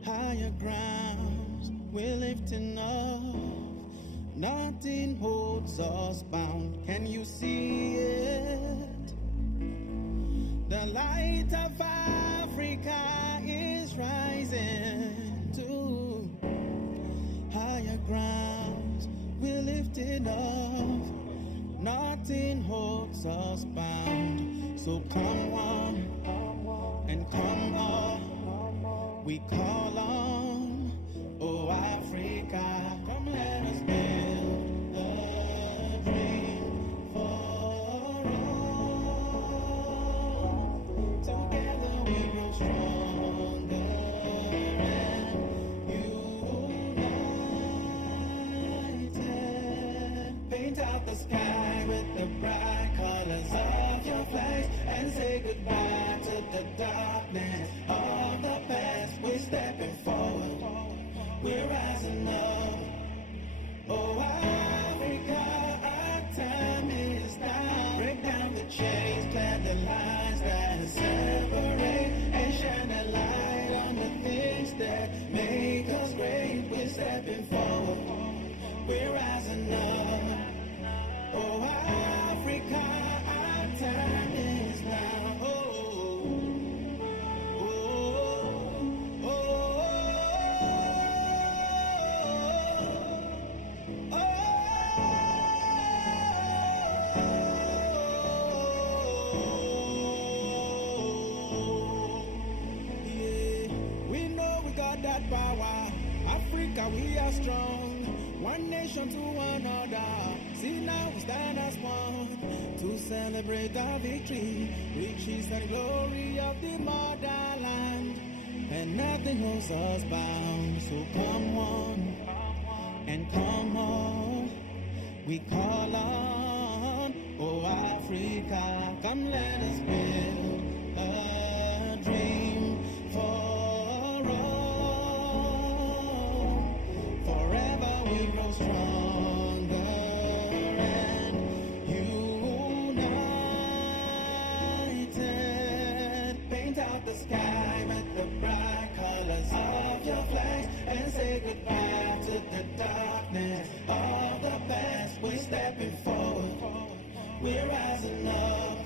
Higher grounds, we're lifting off. Nothing holds us bound. Can you see it? The light of Africa is rising to higher grounds. We're lifting off. Nothing holds us bound. So come on and come on. We call on, oh Africa, come let us build a dream for all. Together we grow stronger and united. Paint out the sky with the bright colors of your flags and say goodbye to the darkness of the past. We're stepping forward, we're rising up. Oh, Africa, our time is now. Break down the chains, clear the lines that separate, and shine the light on the things that make us great. We're stepping forward, we're rising up. Oh, Africa, our time is now. Oh, oh, oh, oh, oh, yeah. We know we got that power. Africa, we are strong. One nation to another. See now we stand as one to celebrate our victory, riches and glory of the motherland, and nothing holds us bound. So come on and come on, we call on, oh Africa, come let us build a dream for all. Forever we grow stronger and united. Paint out the sky with the bright colors of your flags and say goodbye to the darkness of the past. We're stepping forward, we're rising up.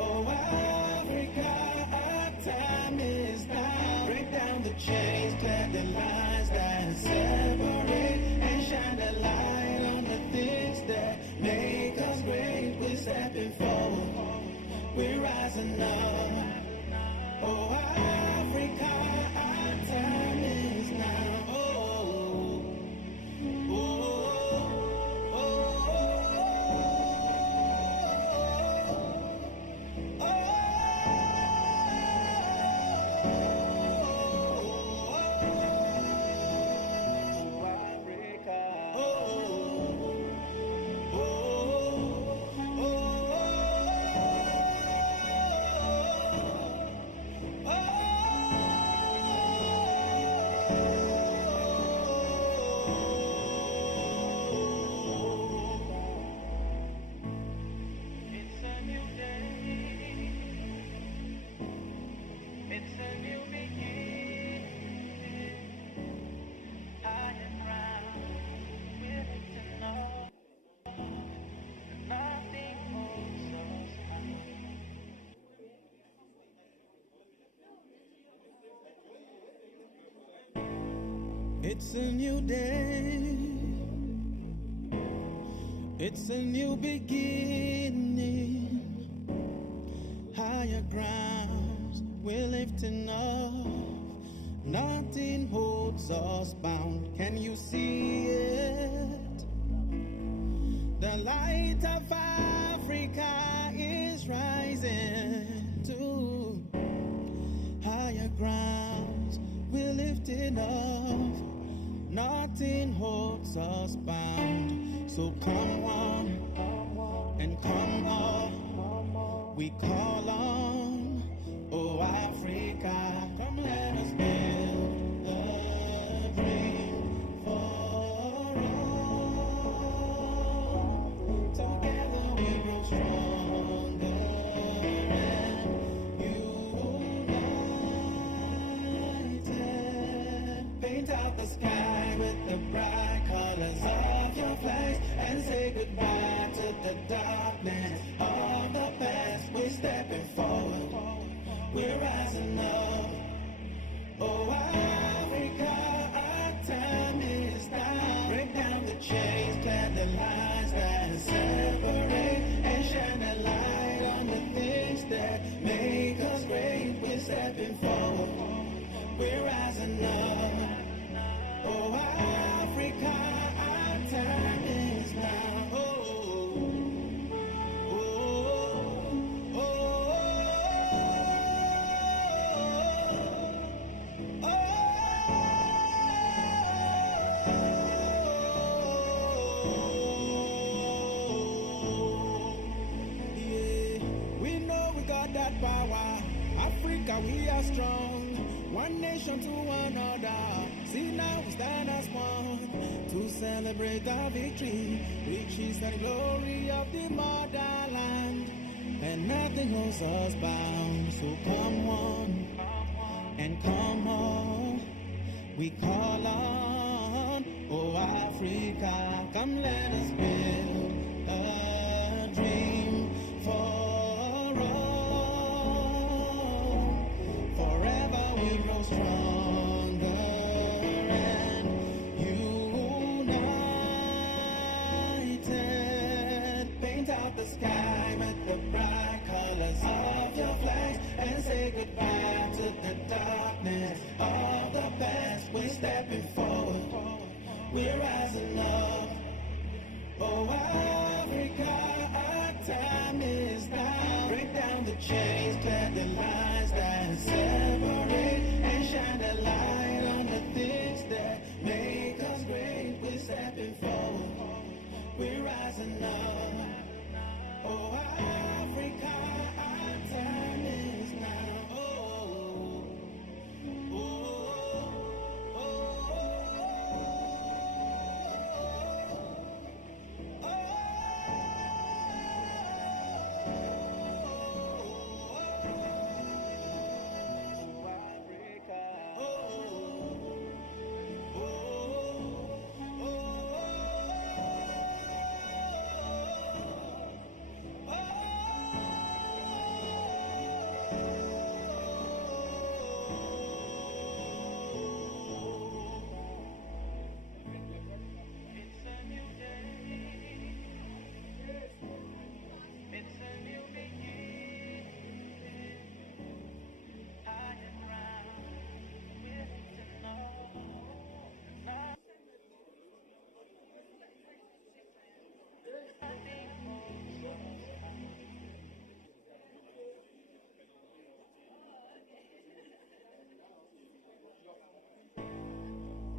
Oh, Africa, our time is now. Break down the chains, clear the lines that separate, and shine the light on the things that make us great. We're stepping forward, we're rising up. Oh, Africa, our time is now. Oh, oh, oh, oh, oh, Africa. Oh, oh, oh, oh, It's a new day. It's a new beginning. Higher grounds we're lifting off. Nothing holds us bound. Can you see it? The light of Africa is rising to higher grounds. We're lifting off. Nothing holds us bound. So come on and come on. We call on, oh Africa, come let us build a dream for all. Together we grow stronger and united. Paint out the sky with the bright colors of your flags and say goodbye to the darkness of the past. We're stepping forward, we're rising up. Oh Africa, our time is now. Break down the chains, clear the lines that separate, and shine a light on the things that make us great. We're stepping forward, we're rising up. Oh Africa, our time is now. Africa, we are strong. One nation to another. See now we stand as one to celebrate our victory, which is the glory of the motherland. And nothing holds us bound. So come on and come on. We call on, oh Africa, come let us build a dream for stronger and united. Paint out the sky with the bright colors of your flags and say goodbye to the darkness of the past. We're stepping forward, we're rising up. Oh Africa, our time is now. Break down the chains, clear the lines that separate, shine a light on the things that make us great. We're stepping forward, we're rising up. Oh Africa, our time is now. Oh, oh, oh, oh, oh,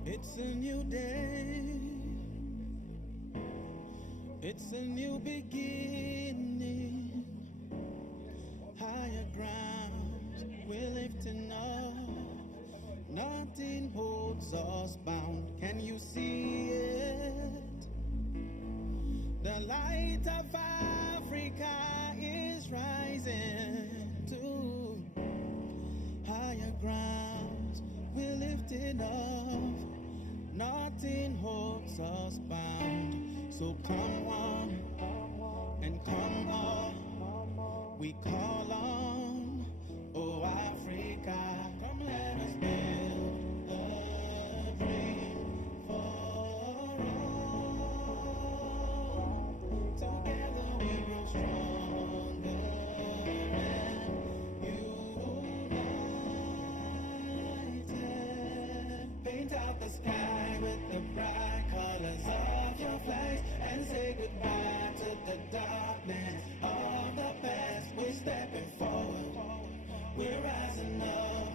it's a new day. It's a new beginning. Higher grounds we're lifting off. Nothing holds us bound. Can you see it? The light of Africa is rising to higher grounds. We're lifting off. Nothing holds us bound. So come on and come on. We call on, oh Africa, come let us build a dream Paint out the sky with the bright colors of your flags and say goodbye to the darkness of the past. We're stepping forward, we're rising up.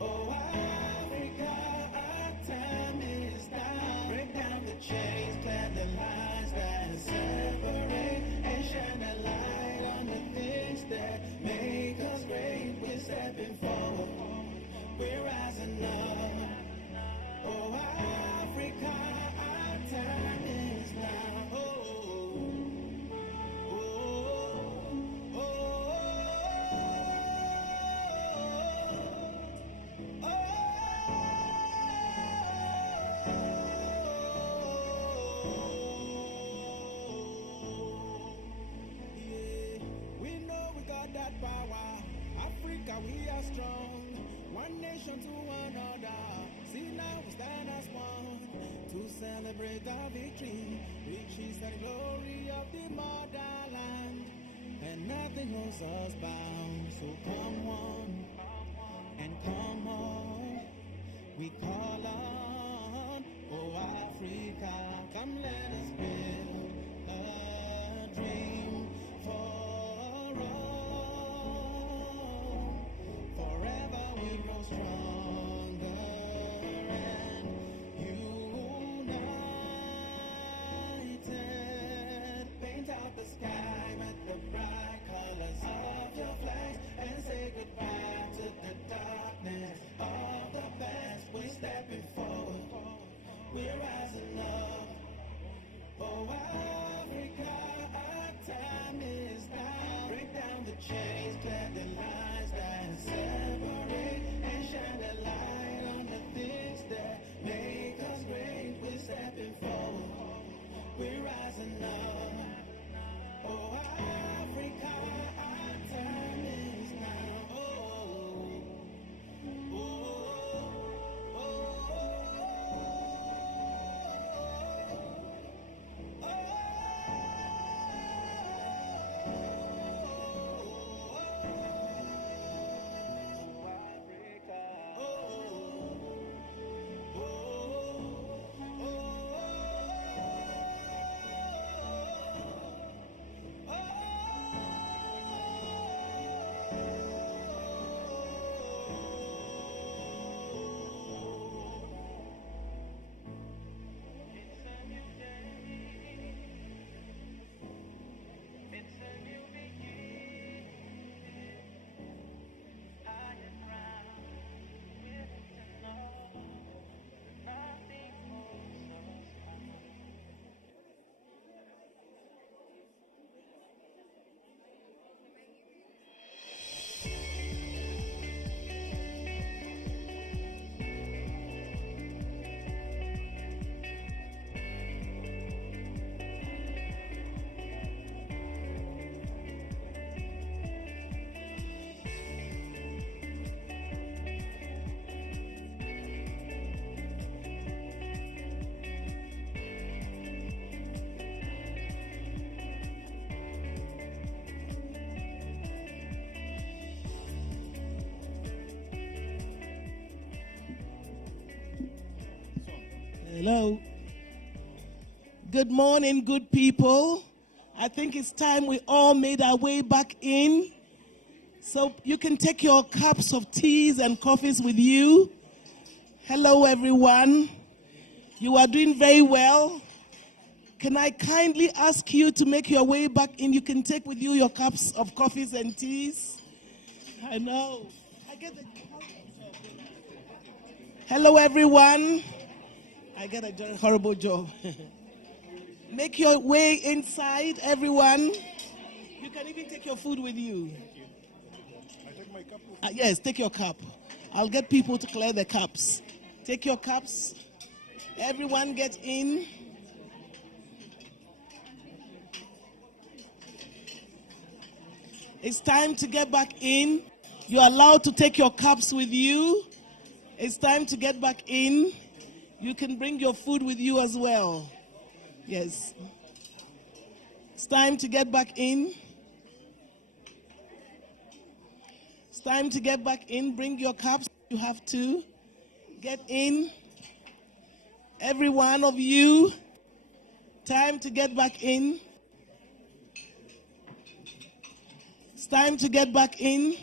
Oh, Africa, our time is now. Break down the chains, clear the lines that separate, and shine a light on the things that make us great. We're stepping forward, we're rising up. Oh, Africa, our time is now. Oh, oh, oh, oh, yeah. We know we got that power. Africa, we are strong. One nation to another. See now we stand as one to celebrate our victory, riches and glory of the motherland. And nothing holds us bound. So come on and come on. We call on, oh Africa, come let us build a dream for all. Forever we grow stronger and united. Paint out the sky with the bright colors of your flags and say goodbye to the darkness of the past. We're stepping forward, we're rising up. Oh, Africa, our time is now. Break down the chains, clear the lines that separate, and shine a light on the things that make us great. We're stepping forward, we're rising up. Oh, Africa, our time is now. Oh, oh, oh, oh, Hello. Good morning, good people. I think it's time we all made our way back in. So you can take your cups of teas and coffees with you. Hello, everyone. You are doing very well. Can I kindly ask you to make your way back in? You can take with you your cups of coffees and teas. I know. Hello, everyone. I get a horrible job. Make your way inside, everyone. You can even take your food with you. I take my cup. Yes, take your cup. I'll get people to clear the cups. Take your cups. Everyone get in. It's time to get back in. You're allowed to take your cups with you. It's time to get back in. You can bring your food with you as well. Yes. It's time to get back in. It's time to get back in. Bring your cups. You have to. Get in. Every one of you, time to get back in. It's time to get back in.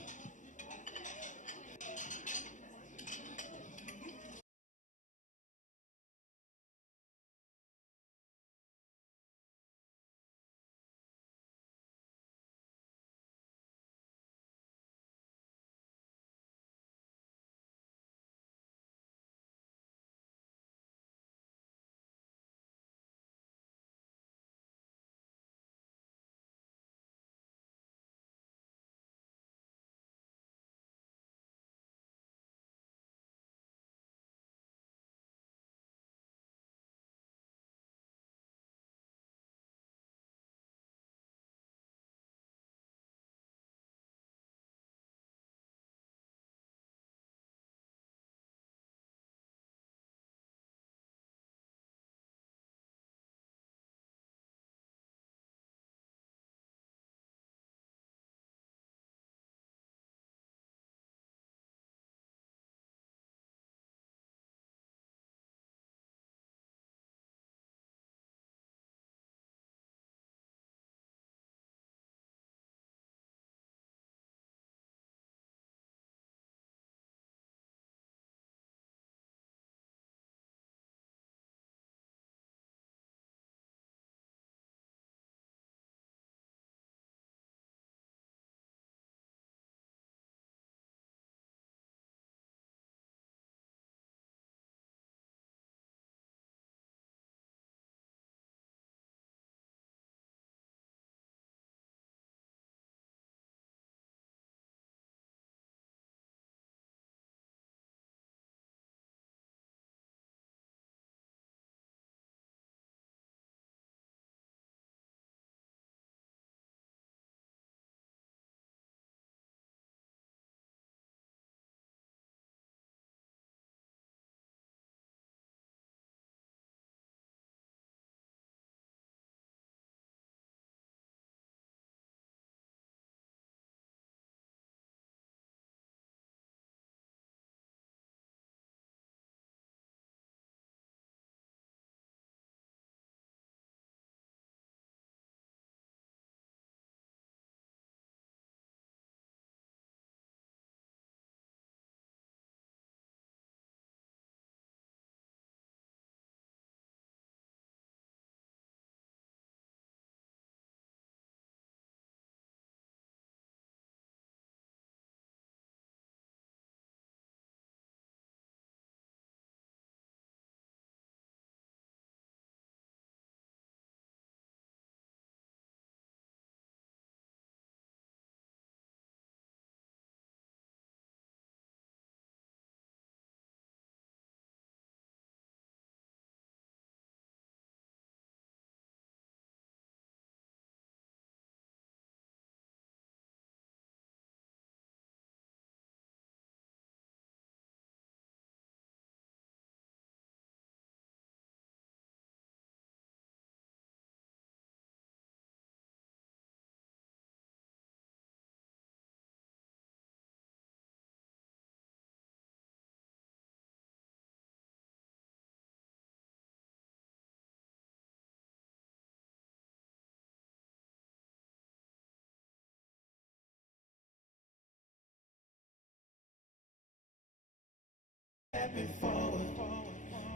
Stepping forward,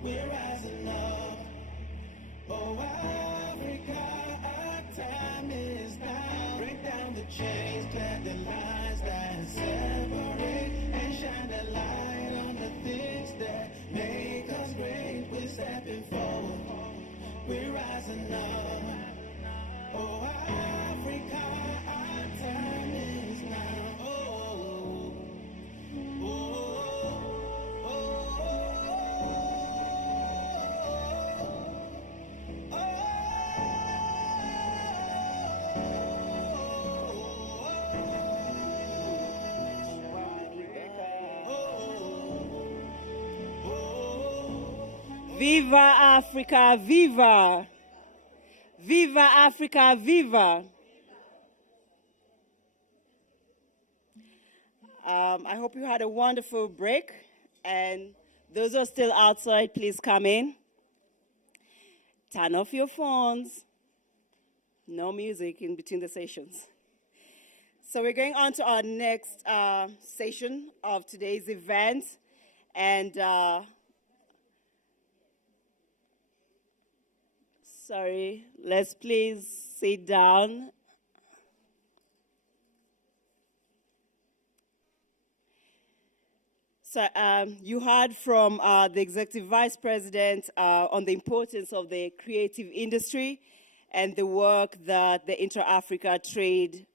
we're rising up. Oh, Africa, our time is now. Break down the chains, clear the lines that separate, and shine the light on the things that make us great. We're stepping forward, we're rising up. Oh, Africa, our time is now. Oh, oh. Viva Africa, viva! Viva Africa, viva! I hope you had a wonderful break, and Those who are still outside, please come in. Turn off your phones. No music in between the sessions. So we're going on to our next session of today's event. And sorry, let's please sit down. So you heard from the Executive Vice President on the importance of the creative industry and the work that the Intra-Africa Trade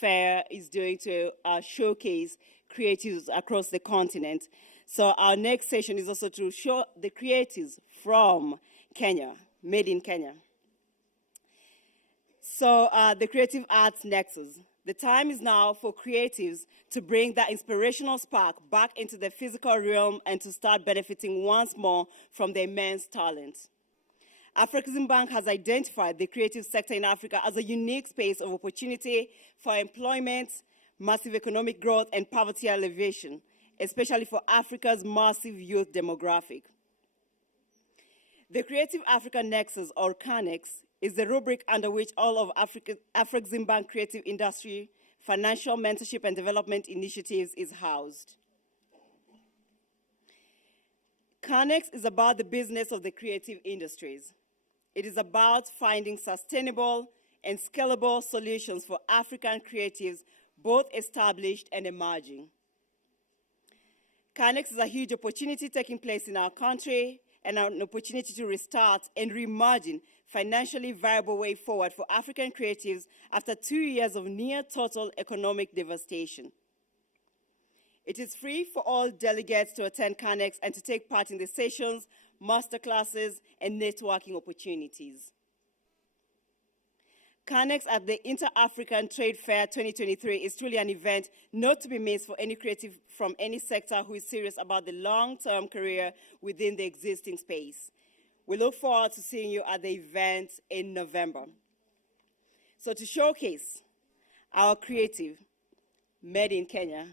Fair is doing to showcase creatives across the continent. So our next session is also to show the creatives from Kenya, made in Kenya. So the Creative Arts Nexus. The time is now for creatives to bring that inspirational spark back into the physical realm and to start benefiting once more from their immense talent. Afrexim Bank has identified the creative sector in Africa as a unique space of opportunity for employment, massive economic growth, and poverty alleviation, especially for Africa's massive youth demographic. The Creative Africa Nexus, or CANEX, is the rubric under which all of Afrexim Bank creative industry, financial mentorship and development initiatives is housed. CANEX is about the business of the creative industries. It is about finding sustainable and scalable solutions for African creatives, both established and emerging. CANEX is a huge opportunity taking place in our country and an opportunity to restart and reimagine financially viable way forward for African creatives after 2 years of near total economic devastation. It is free for all delegates to attend CANEX and to take part in the sessions, masterclasses, and networking opportunities. CANEX at the Inter-African Trade Fair 2023 is truly an event not to be missed for any creative from any sector who is serious about the long-term career within the existing space. We look forward to seeing you at the event in November. So to showcase our creative, made in Kenya,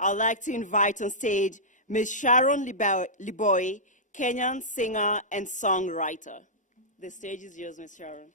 I'd like to invite on stage Ms. Sharon Liboi, Kenyan singer and songwriter. The stage is yours, Ms. Sharon.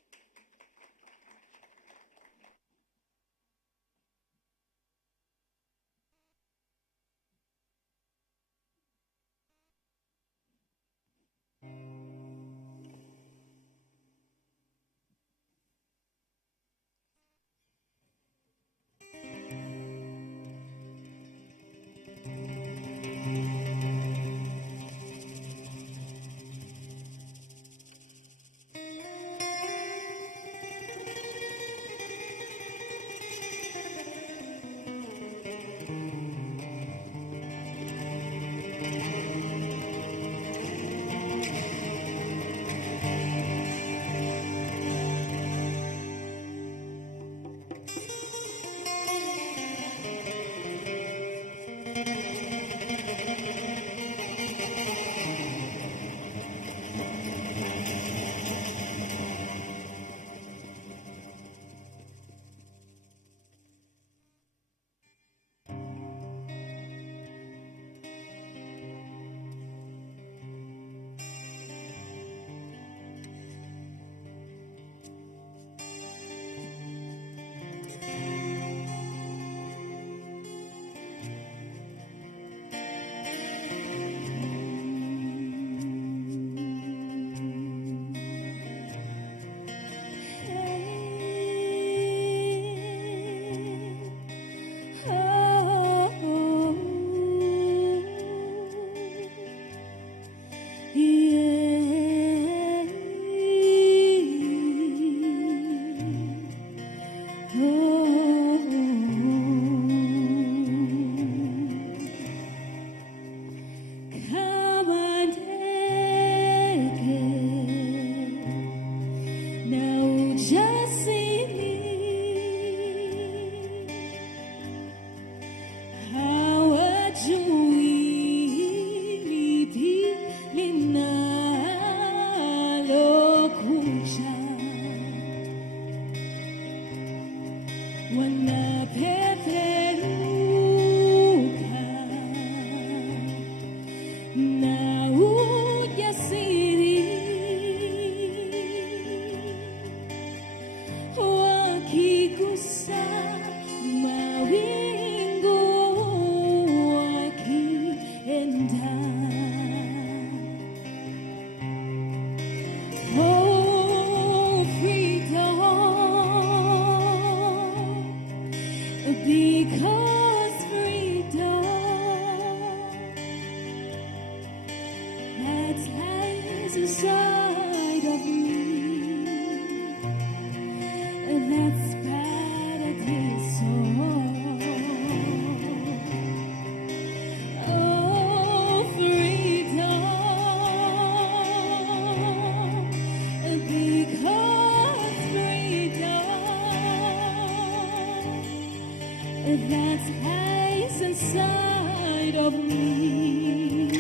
of me.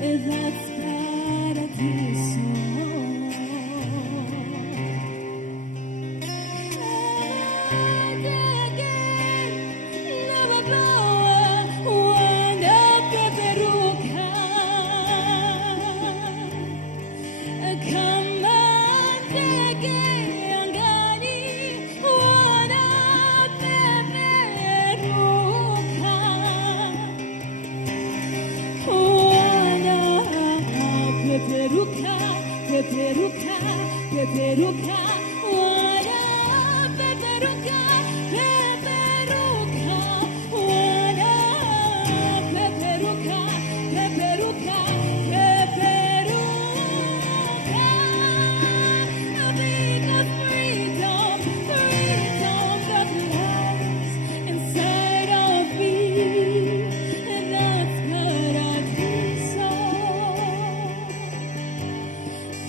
That's paradise. And again, never blow one of the peruca. Come on, again, Gani, one of the peruca. Peperuka, peperuka, peperuka, wada, peperuka, peperuka, wada, peperuka, peperuka, peperuka. Because freedom, freedom that lies inside of me, and that's paradise.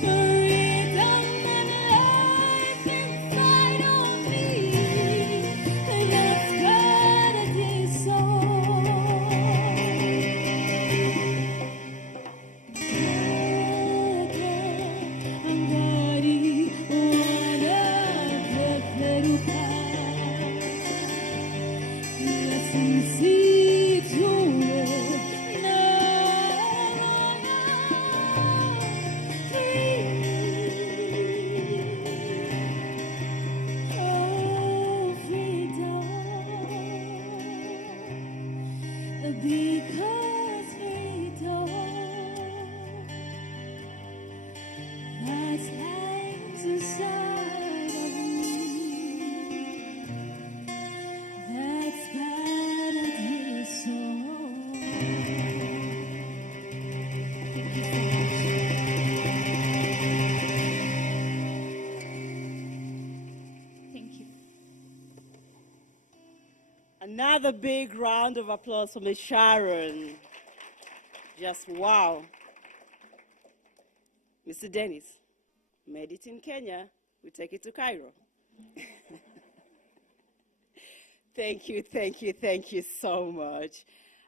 Freedom and life inside of me, and that's paradise. Angari wana peperuka, nasisituwe na because freedom that hangs inside of me, that's paradise. Thank you. Another big round of applause for Ms. Sharon. Just wow. Mr. Dennis, made it in Kenya, we take it to Cairo. Thank you so much.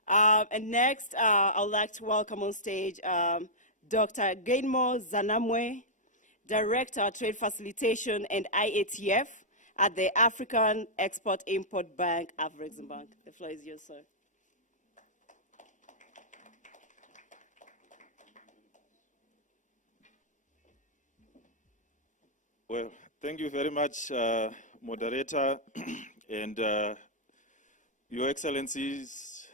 And next, I'd like to welcome on stage Dr. Gainmo Zanamwe, Director, Trade Facilitation and IATF at the African Export-Import Bank, Afreximbank. The floor is yours, sir. Well, thank you very much, moderator, and Your Excellencies.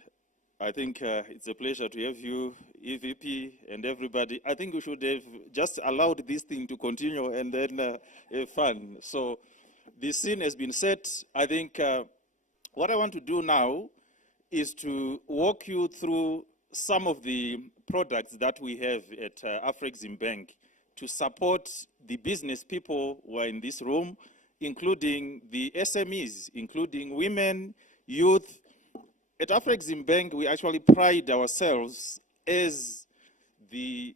I think it's a pleasure to have you, EVP, and everybody. I think we should have just allowed this thing to continue and then have fun. So the scene has been set. I think what I want to do now is to walk you through some of the products that we have at Afreximbank to support the business people who are in this room, including the SMEs, including women, youth. At Afreximbank, we actually pride ourselves as the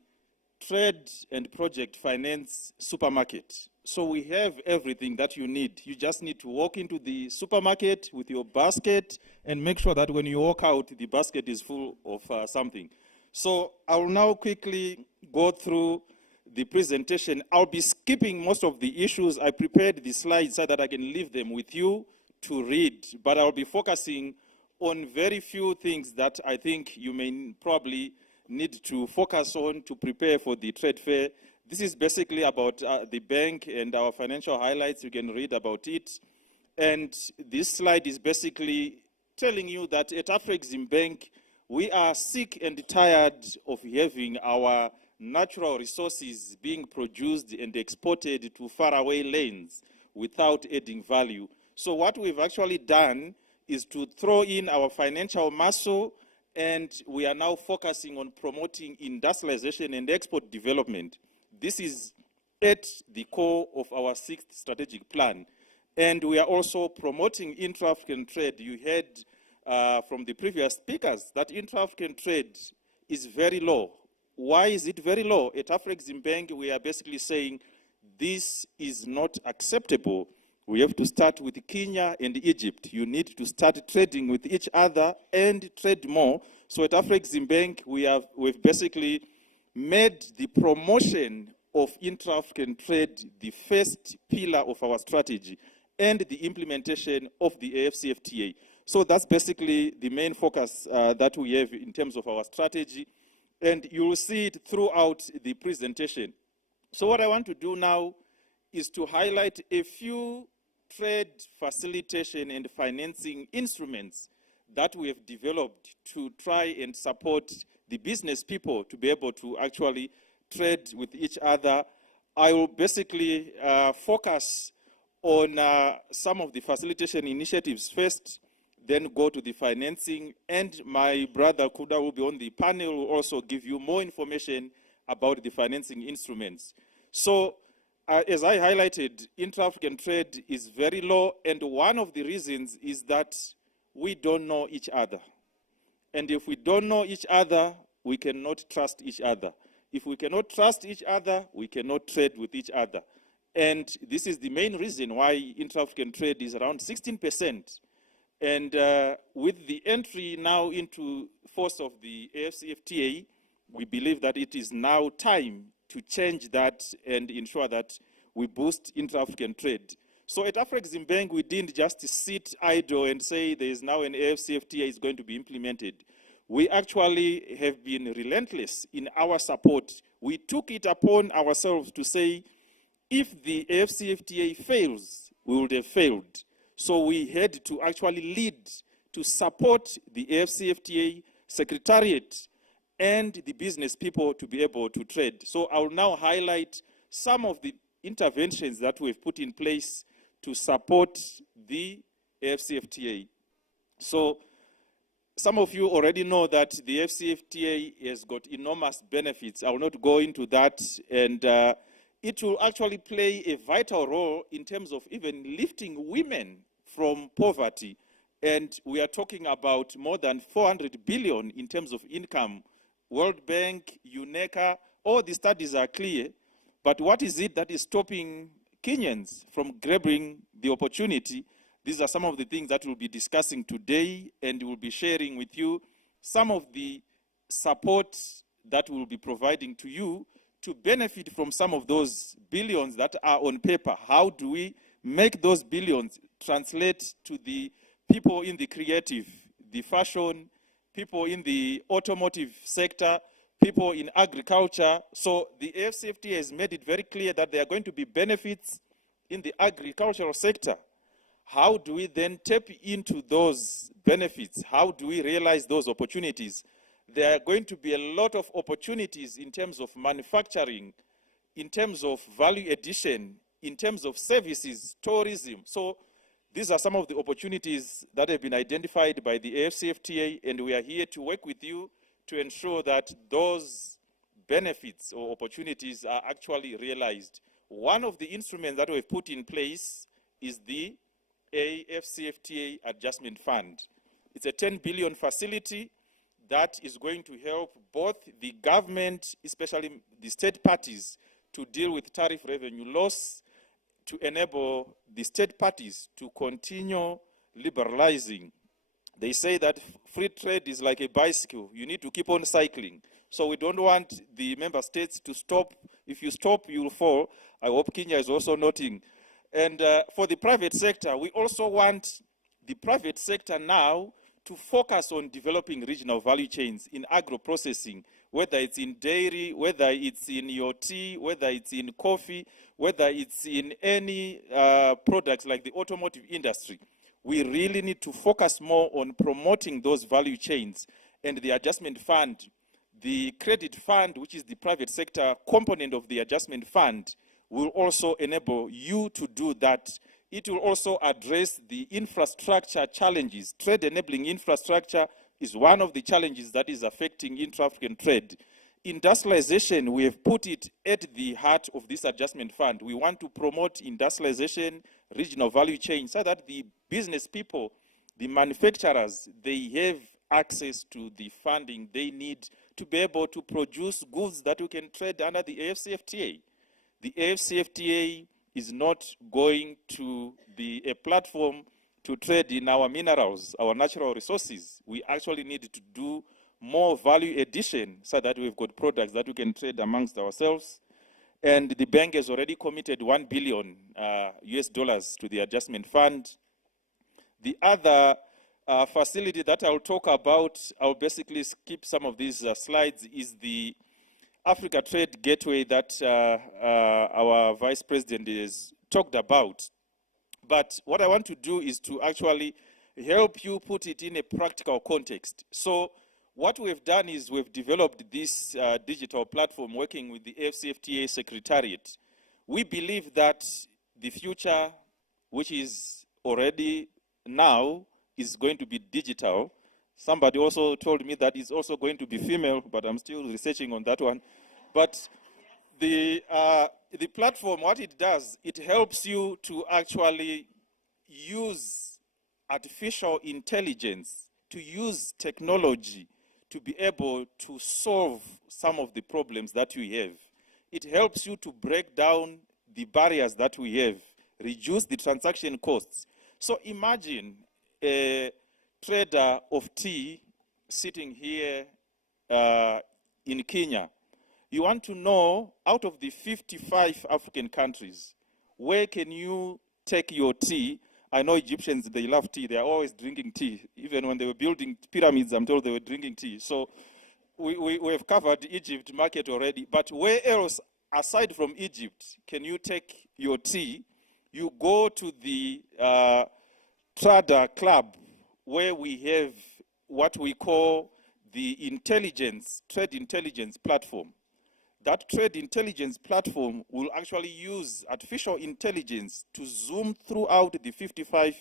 trade and project finance supermarket. So we have everything that you need. You just need to walk into the supermarket with your basket and make sure that when you walk out, the basket is full of something. So I'll now quickly go through the presentation. I'll be skipping most of the issues. I prepared the slides so that I can leave them with you to read, but I'll be focusing on very few things that I think you may probably need to focus on to prepare for the trade fair. This is basically about the bank and our financial highlights. You can read about it. And this slide is basically telling you that at Afreximbank, we are sick and tired of having our natural resources being produced and exported to faraway lands without adding value. So what we've actually done is to throw in our financial muscle, and we are now focusing on promoting industrialization and export development. This is at the core of our 6th strategic plan. And we are also promoting intra-African trade. You heard from the previous speakers that intra-African trade is very low. Why is it very low? At Afreximbank, we are basically saying this is not acceptable. We have to start with Kenya and Egypt. You need to start trading with each other and trade more. So at Afreximbank, we've basically made the promotion of intra-African trade the first pillar of our strategy and the implementation of the AFCFTA. So that's basically the main focus that we have in terms of our strategy. And you will see it throughout the presentation. So what I want to do now is to highlight a few trade facilitation and financing instruments that we have developed to try and support the business people to be able to actually trade with each other. I will basically focus on some of the facilitation initiatives first, then go to the financing, and my brother Kuda will be on the panel, will also give you more information about the financing instruments. So, as I highlighted, intra-African trade is very low, and one of the reasons is that we don't know each other. And if we don't know each other, we cannot trust each other. If we cannot trust each other, we cannot trade with each other. And this is the main reason why intra-African trade is around 16%. And with the entry now into force of the AFCFTA, we believe that it is now time to change that and ensure that we boost intra-African trade. So at Afreximbank, we didn't just sit idle and say there is now an AFCFTA is going to be implemented. We actually have been relentless in our support. We took it upon ourselves to say, if the AFCFTA fails, we would have failed. So we had to actually lead to support the AFCFTA Secretariat and the business people to be able to trade. So I will now highlight some of the interventions that we've put in place to support the AFCFTA. So some of you already know that the AFCFTA has got enormous benefits. I will not go into that, and it will actually play a vital role in terms of even lifting women from poverty. And we are talking about more than 400 billion in terms of income. World Bank, UNECA, all the studies are clear. But what is it that is stopping Kenyans from grabbing the opportunity? These are some of the things that we'll be discussing today, and we'll be sharing with you some of the support that we'll be providing to you to benefit from some of those billions that are on paper. How do we make those billions translate to the people in the creative, the fashion, people in the automotive sector, people in agriculture? So the AFCFTA has made it very clear that there are going to be benefits in the agricultural sector. How do we then tap into those benefits? How do we realize those opportunities? There are going to be a lot of opportunities in terms of manufacturing, in terms of value addition, in terms of services, tourism. So these are some of the opportunities that have been identified by the AFCFTA, and we are here to work with you to ensure that those benefits or opportunities are actually realized. One of the instruments that we've put in place is the AFCFTA Adjustment Fund. It's a 10 billion facility that is going to help both the government, especially the state parties, to deal with tariff revenue loss, to enable the state parties to continue liberalizing. They say that free trade is like a bicycle. You need to keep on cycling. So we don't want the member states to stop. If you stop, you'll fall. I hope Kenya is also noting. And for the private sector, we also want the private sector now to focus on developing regional value chains in agro-processing, whether it's in dairy, whether it's in your tea, whether it's in coffee, whether it's in any products like the automotive industry. We really need to focus more on promoting those value chains. And the adjustment fund, the credit fund, which is the private sector component of the adjustment fund, will also enable you to do that. It will also address the infrastructure challenges. Trade enabling infrastructure is one of the challenges that is affecting intra-African trade. Industrialization, we have put it at the heart of this adjustment fund. We want to promote industrialization, regional value chain, so that the business people, the manufacturers, they have access to the funding they need to be able to produce goods that we can trade under the AFCFTA. The AFCFTA is not going to be a platform to trade in our minerals, our natural resources. We actually need to do more value addition so that we've got products that we can trade amongst ourselves. And the bank has already committed $1 billion US dollars to the adjustment fund. The other facility that I'll talk about, I'll basically skip some of these slides, is the Africa Trade Gateway that our Vice President has talked about. But what I want to do is to actually help you put it in a practical context. So what we've done is we've developed this digital platform working with the AFCFTA Secretariat. We believe that the future, which is already now, is going to be digital. Somebody also told me that it's also going to be female, but I'm still researching on that one. But the platform, what it does, it helps you to actually use artificial intelligence, to use technology to be able to solve some of the problems that we have. It helps you to break down the barriers that we have, reduce the transaction costs. So imagine a trader of tea sitting here in Kenya. You want to know, out of the 55 African countries, where can you take your tea? I know Egyptians, they love tea. They are always drinking tea. Even when they were building pyramids, I'm told they were drinking tea. So we have covered the Egypt market already. But where else, aside from Egypt, can you take your tea? You go to the Trader Club, where we have what we call the trade intelligence platform. That trade intelligence platform will actually use artificial intelligence to zoom throughout the 55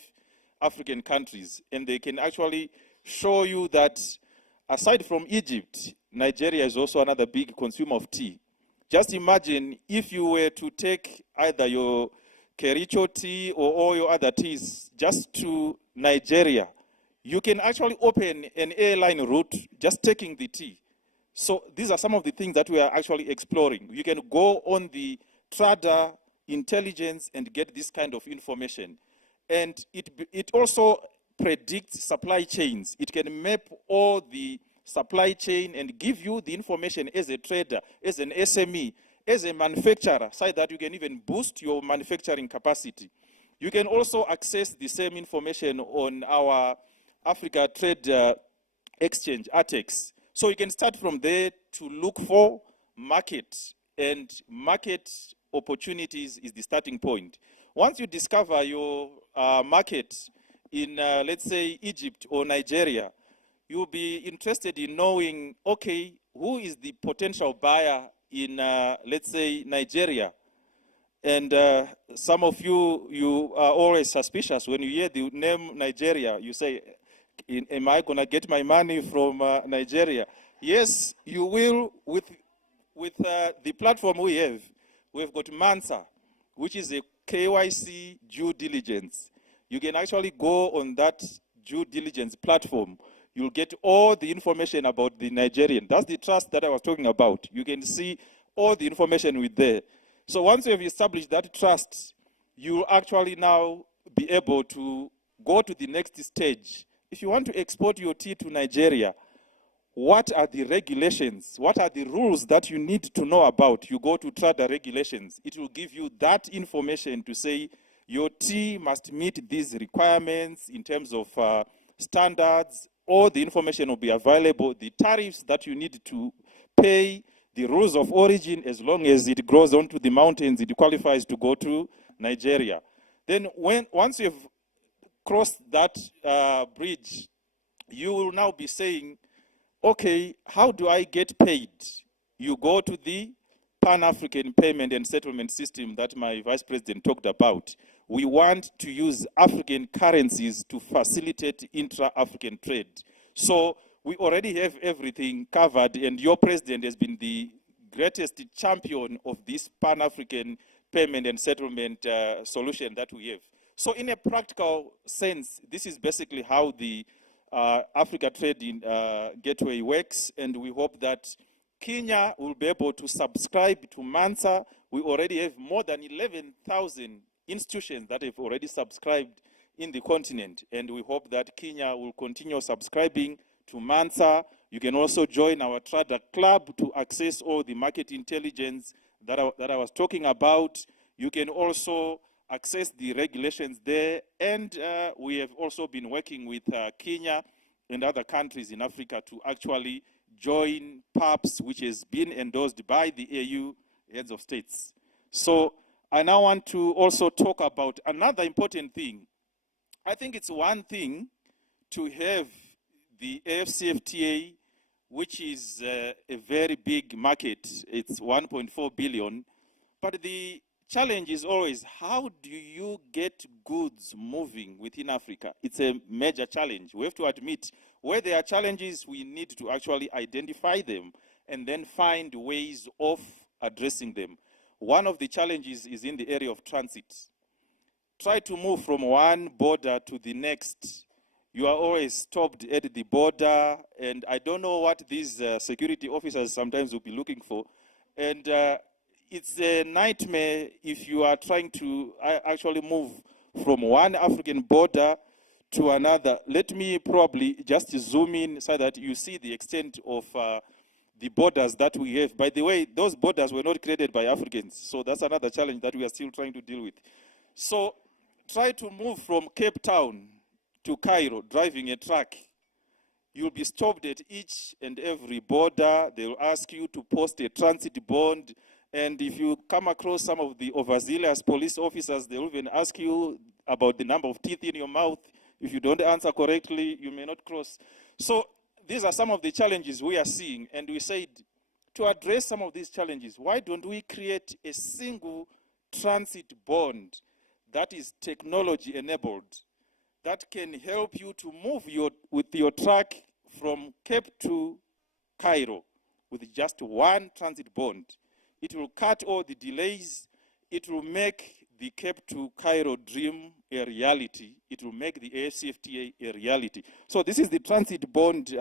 African countries. And they can actually show you that aside from Egypt, Nigeria is also another big consumer of tea. Just imagine if you were to take either your Kericho tea or all your other teas just to Nigeria, you can actually open an airline route just taking the tea. So these are some of the things that we are actually exploring. You can go on the trader intelligence and get this kind of information. And it also predicts supply chains. It can map all the supply chain and give you the information as a trader, as an SME, as a manufacturer, so that you can even boost your manufacturing capacity. You can also access the same information on our Africa Trade Exchange, ATEX. So you can start from there to look for market, and market opportunities is the starting point. Once you discover your market in, let's say, Egypt or Nigeria, you'll be interested in knowing, okay, who is the potential buyer in, let's say, Nigeria? And some of you are always suspicious. When you hear the name Nigeria, you say, am I going to get my money from Nigeria? Yes, you will. With the platform we have, we've got Mansa, which is a KYC due diligence. You can actually go on that due diligence platform. You'll get all the information about the Nigerian. That's the trust that I was talking about. You can see all the information with there. So once you have established that trust, you'll actually now be able to go to the next stage. If you want to export your tea to Nigeria, what are the regulations? What are the rules that you need to know about? You go to trader regulations. It will give you that information to say your tea must meet these requirements in terms of standards. All the information will be available. The tariffs that you need to pay, the rules of origin, as long as it grows onto the mountains, it qualifies to go to Nigeria. Then once you've crossed that bridge, you will now be saying, okay, how do I get paid? You go to the Pan-African Payment and Settlement System that my Vice President talked about. We want to use African currencies to facilitate intra-African trade. So we already have everything covered, and your president has been the greatest champion of this Pan-African Payment and Settlement solution that we have. So in a practical sense, this is basically how the Africa Trade Gateway works, and we hope that Kenya will be able to subscribe to Mansa. We already have more than 11,000 institutions that have already subscribed in the continent, and we hope that Kenya will continue subscribing to Mansa. You can also join our Trader Club to access all the market intelligence that I was talking about. You can also access the regulations there, and we have also been working with Kenya and other countries in Africa to actually join PAPS, which has been endorsed by the AU heads of states. So I now want to also talk about another important thing. I think it's one thing to have the AFCFTA, which is a very big market. It's 1.4 billion. But the challenge is always, how do you get goods moving within Africa? It's a major challenge. We have to admit, where there are challenges, we need to actually identify them and then find ways of addressing them. One of the challenges is in the area of transit. Try to move from one border to the next. You are always stopped at the border, and I don't know what these security officers sometimes will be looking for. And it's a nightmare if you are trying to actually move from one African border to another. Let me probably just zoom in so that you see the extent of the borders that we have. By the way, those borders were not created by Africans, so that's another challenge that we are still trying to deal with. So try to move from Cape Town to Cairo driving a truck. You'll be stopped at each and every border. They'll ask you to post a transit bond. And if you come across some of the overzealous police officers, they'll even ask you about the number of teeth in your mouth. If you don't answer correctly, you may not cross. So these are some of the challenges we are seeing. And we said, to address some of these challenges, why don't we create a single transit bond that is technology enabled, that can help you to move with your truck from Cape to Cairo with just one transit bond? It will cut all the delays. It will make the Cape to Cairo dream a reality. It will make the AFCFTA a reality. So this is the transit bond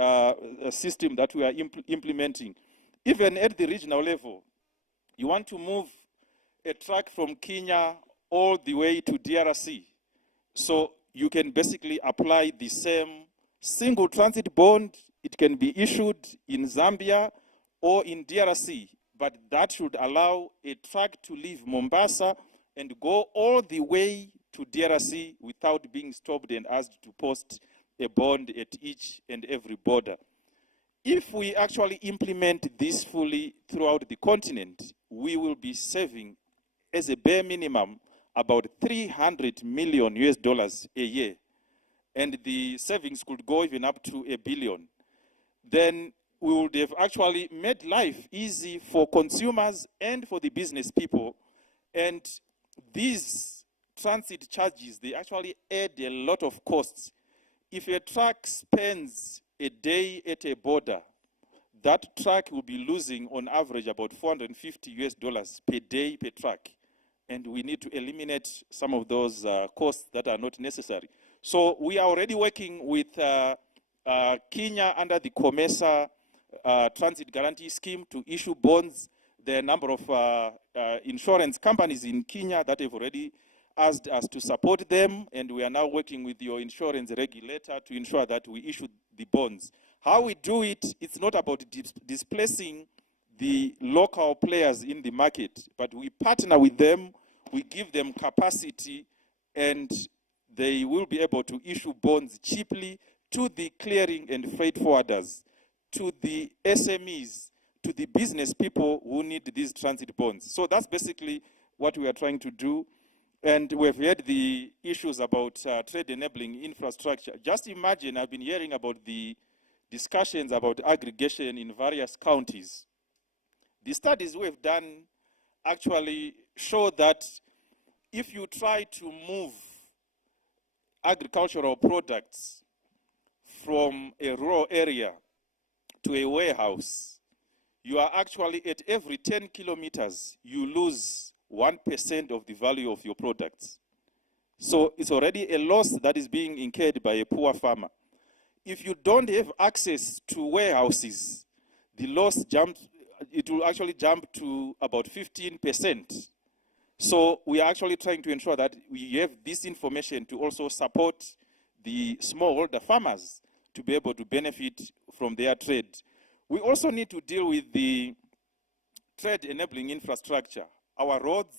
system that we are implementing. Even at the regional level, you want to move a truck from Kenya all the way to DRC. So you can basically apply the same single transit bond. It can be issued in Zambia or in DRC, but that should allow a truck to leave Mombasa and go all the way to DRC without being stopped and asked to post a bond at each and every border. If we actually implement this fully throughout the continent, we will be saving, as a bare minimum, about $300 million a year. And the savings could go even up to $1 billion. Then we would have actually made life easy for consumers and for the business people. And these transit charges, they actually add a lot of costs. If a truck spends a day at a border, that truck will be losing on average about $450 per day per truck. And we need to eliminate some of those costs that are not necessary. So we are already working with Kenya under the COMESA Transit Guarantee Scheme to issue bonds. There are a number of insurance companies in Kenya that have already asked us to support them, and we are now working with your insurance regulator to ensure that we issue the bonds. How we do it, it's not about displacing the local players in the market, but we partner with them, we give them capacity, and they will be able to issue bonds cheaply to the clearing and freight forwarders, to the SMEs, to the business people who need these transit bonds. So that's basically what we are trying to do. And we've had the issues about trade enabling infrastructure. Just imagine, I've been hearing about the discussions about aggregation in various counties. The studies we've done actually show that if you try to move agricultural products from a rural area to a warehouse, you are actually, at every 10 kilometers, you lose 1% of the value of your products. So it's already a loss that is being incurred by a poor farmer. If you don't have access to warehouses, the loss jumps it will actually jump to about 15%. So we are actually trying to ensure that we have this information to also support the smallholder farmers to be able to benefit from their trade. We also need to deal with the trade enabling infrastructure. Our roads,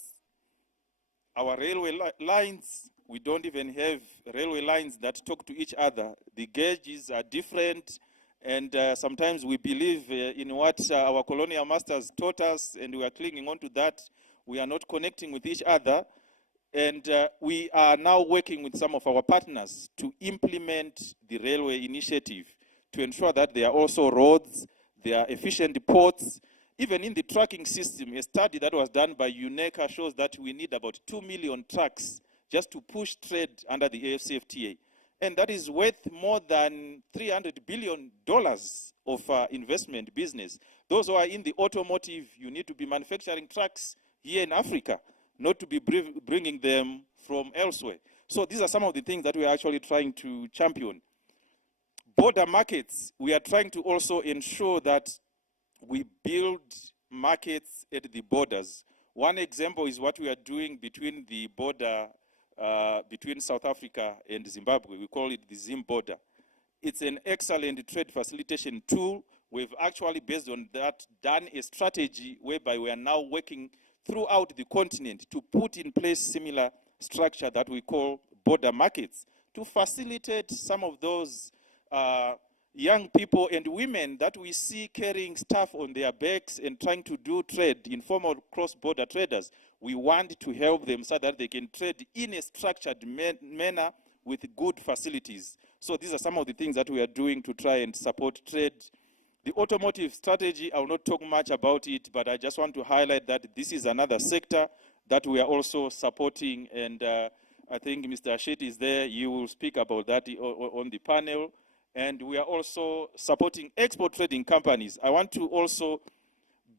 our railway lines, we don't even have railway lines that talk to each other. The gauges are different, and sometimes we believe in what our colonial masters taught us, and we are clinging on to that. We are not connecting with each other, and we are now working with some of our partners to implement the railway initiative to ensure that there are also roads, there are efficient ports. Even in the tracking system, a study that was done by UNECA shows that we need about 2 million trucks just to push trade under the AFCFTA. And that is worth more than $300 billion of investment business. Those who are in the automotive, you need to be manufacturing trucks here in Africa, not to be bringing them from elsewhere. So these are some of the things that we are actually trying to champion. Border markets, we are trying to also ensure that we build markets at the borders. One example is what we are doing between the border between South Africa and Zimbabwe. We call it the Zim border. It's an excellent trade facilitation tool. We've actually, based on that, done a strategy whereby we are now working throughout the continent to put in place similar structure that we call border markets to facilitate some of those young people and women that we see carrying stuff on their backs and trying to do trade, informal cross-border traders. We want to help them so that they can trade in a structured manner with good facilities. So these are some of the things that we are doing to try and support trade. The automotive strategy, I will not talk much about it, but I just want to highlight that this is another sector that we are also supporting, and I think Mr. Ashit is there. You will speak about that on the panel. And we are also supporting export trading companies. I want to also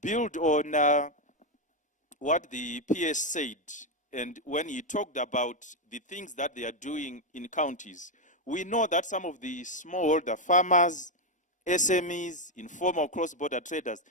build on what the PS said, and when he talked about the things that they are doing in counties. We know that some of the smallholder farmers, SMEs, informal cross-border traders,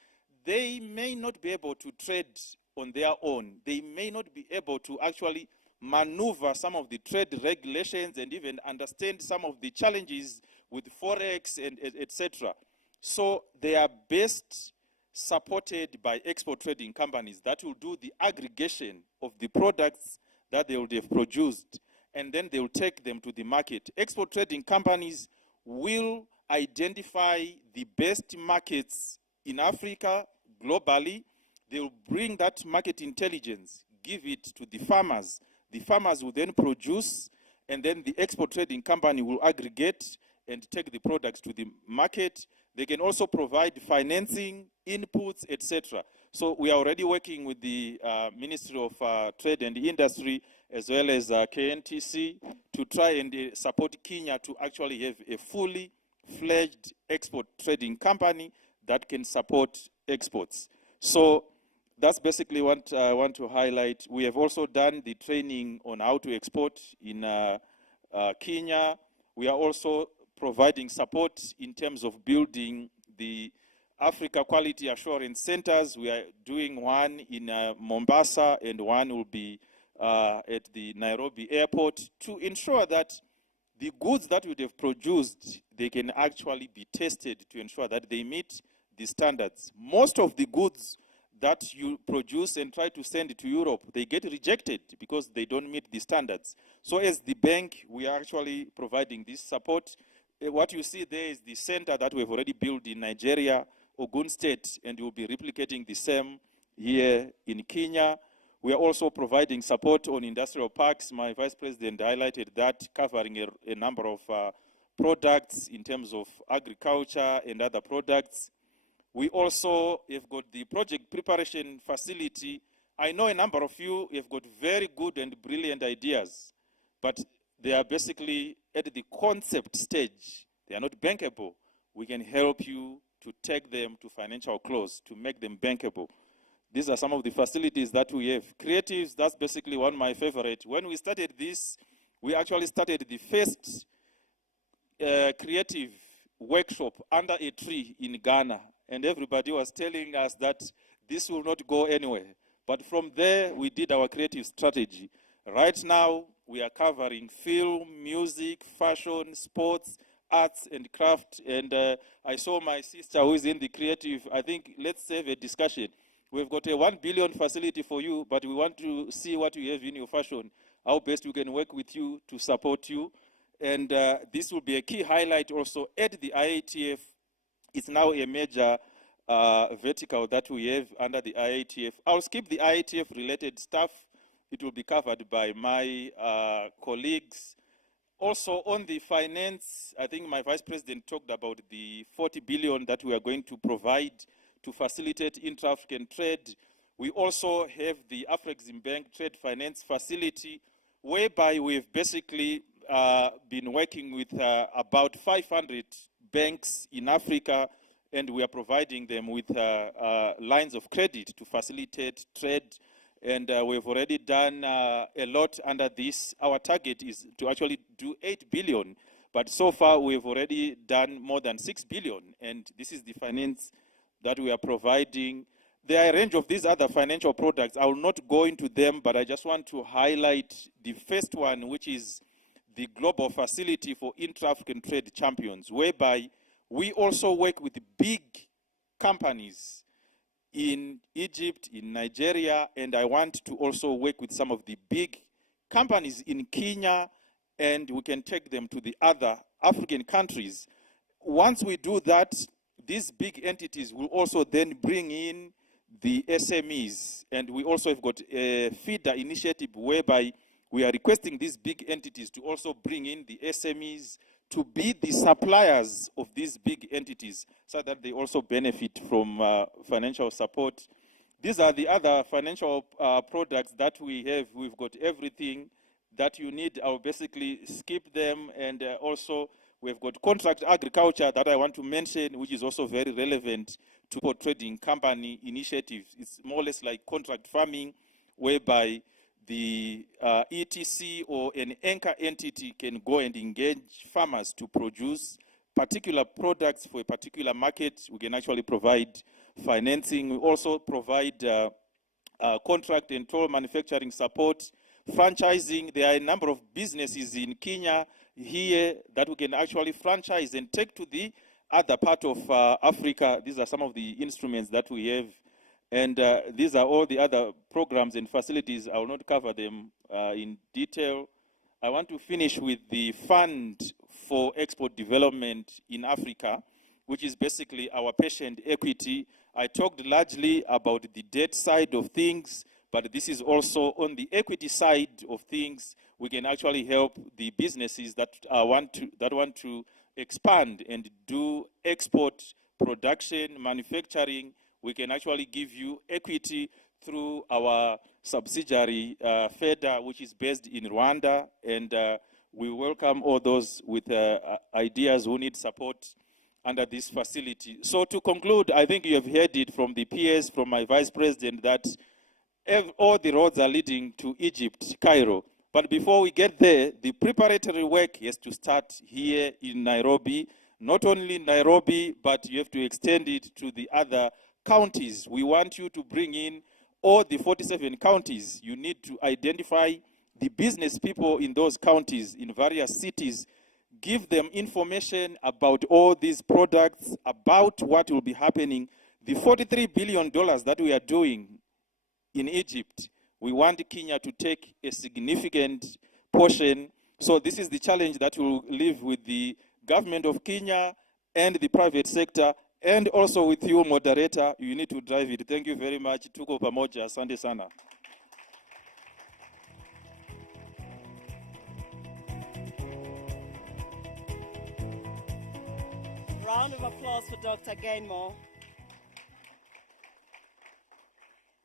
they may not be able to trade on their own. They may not be able to actually maneuver some of the trade regulations and even understand some of the challenges with Forex and etc. So they are best supported by export trading companies that will do the aggregation of the products that they would have produced, and then they will take them to the market. Export trading companies will identify the best markets in Africa, globally. They will bring that market intelligence, give it to the farmers. The farmers will then produce, and then the export trading company will aggregate and take the products to the market. They can also provide financing, inputs, etc. So we are already working with the Ministry of Trade and Industry as well as KNTC to try and support Kenya to actually have a fully fledged export trading company that can support exports. So that's basically what I want to highlight. We have also done the training on how to export in Kenya. We are also providing support in terms of building the Africa Quality Assurance Centers. We are doing one in Mombasa, and one will be at the Nairobi airport to ensure that the goods that we have produced, they can actually be tested to ensure that they meet the standards. Most of the goods that you produce and try to send to Europe, they get rejected because they don't meet the standards. So as the bank, we are actually providing this support. What you see there is the center that we've already built in Nigeria, Ogun State, and we'll be replicating the same here in Kenya. We are also providing support on industrial parks. My vice president highlighted that, covering a number of products in terms of agriculture and other products. We also have got the project preparation facility. I know a number of you have got very good and brilliant ideas, but they are basically at the concept stage. They are not bankable. We can help you to take them to financial close, to make them bankable. These are some of the facilities that we have. Creatives, that's basically one of my favorite. When we started this, we actually started the first creative workshop under a tree in Ghana. and everybody was telling us that this will not go anywhere. But from there, we did our creative strategy. Right now, we are covering film, music, fashion, sports, arts, and craft. And I saw my sister who is in the creative. I think let's have a discussion. We've got a 1 billion facility for you, but we want to see what you have in your fashion, how best we can work with you to support you. And this will be a key highlight also at the IATF. It's now a major vertical that we have under the IATF. I'll skip the IATF related stuff. It will be covered by my colleagues. Also on the finance, I think my Vice President talked about the 40 billion that we are going to provide to facilitate intra-African trade. We also have the Afreximbank Trade Finance Facility, whereby we've basically been working with about 500 banks in Africa, and we are providing them with lines of credit to facilitate trade. And we've already done a lot under this. Our target is to actually do 8 billion, but so far we've already done more than 6 billion, and this is the finance that we are providing. There are a range of these other financial products. I will not go into them, but I just want to highlight the first one, which is the Global Facility for Intra-African Trade Champions, whereby we also work with big companies in Egypt, in Nigeria, and I want to also work with some of the big companies in Kenya, and we can take them to the other African countries. Once we do that, these big entities will also then bring in the SMEs, and we also have got a feeder initiative whereby we are requesting these big entities to also bring in the SMEs to be the suppliers of these big entities so that they also benefit from financial support. These are the other financial products that we have. We've got everything that you need. I'll basically skip them, and also we've got contract agriculture that I want to mention, which is also very relevant to trading company initiatives. It's more or less like contract farming, whereby the ETC or an anchor entity can go and engage farmers to produce particular products for a particular market. We can actually provide financing. We also provide contract and toll manufacturing support, franchising. There are a number of businesses in Kenya here that we can actually franchise and take to the other part of Africa. These are some of the instruments that we have. And these are all the other programs and facilities. I will not cover them in detail. I want to finish with the Fund for Export Development in Africa, which is basically our patient equity. I talked largely about the debt side of things, but this is also on the equity side of things. We can actually help the businesses that want to expand and do export production, manufacturing. We can actually give you equity through our subsidiary, FEDA, which is based in Rwanda, and we welcome all those with ideas who need support under this facility. So to conclude, I think you have heard it from the PS, from my Vice President, that all the roads are leading to Egypt, Cairo. But before we get there, the preparatory work has to start here in Nairobi. Not only Nairobi, but you have to extend it to the other counties. We want you to bring in all the 47 counties. You need to identify the business people in those counties, in various cities, give them information about all these products, about what will be happening. The $43 billion that we are doing in Egypt, we want Kenya to take a significant portion. So this is the challenge that we'll live with the government of Kenya and the private sector, and also with you, moderator. You need to drive it. Thank you very much. Tuko pamoja. Asante sana. Round of applause for Dr. Gainmore.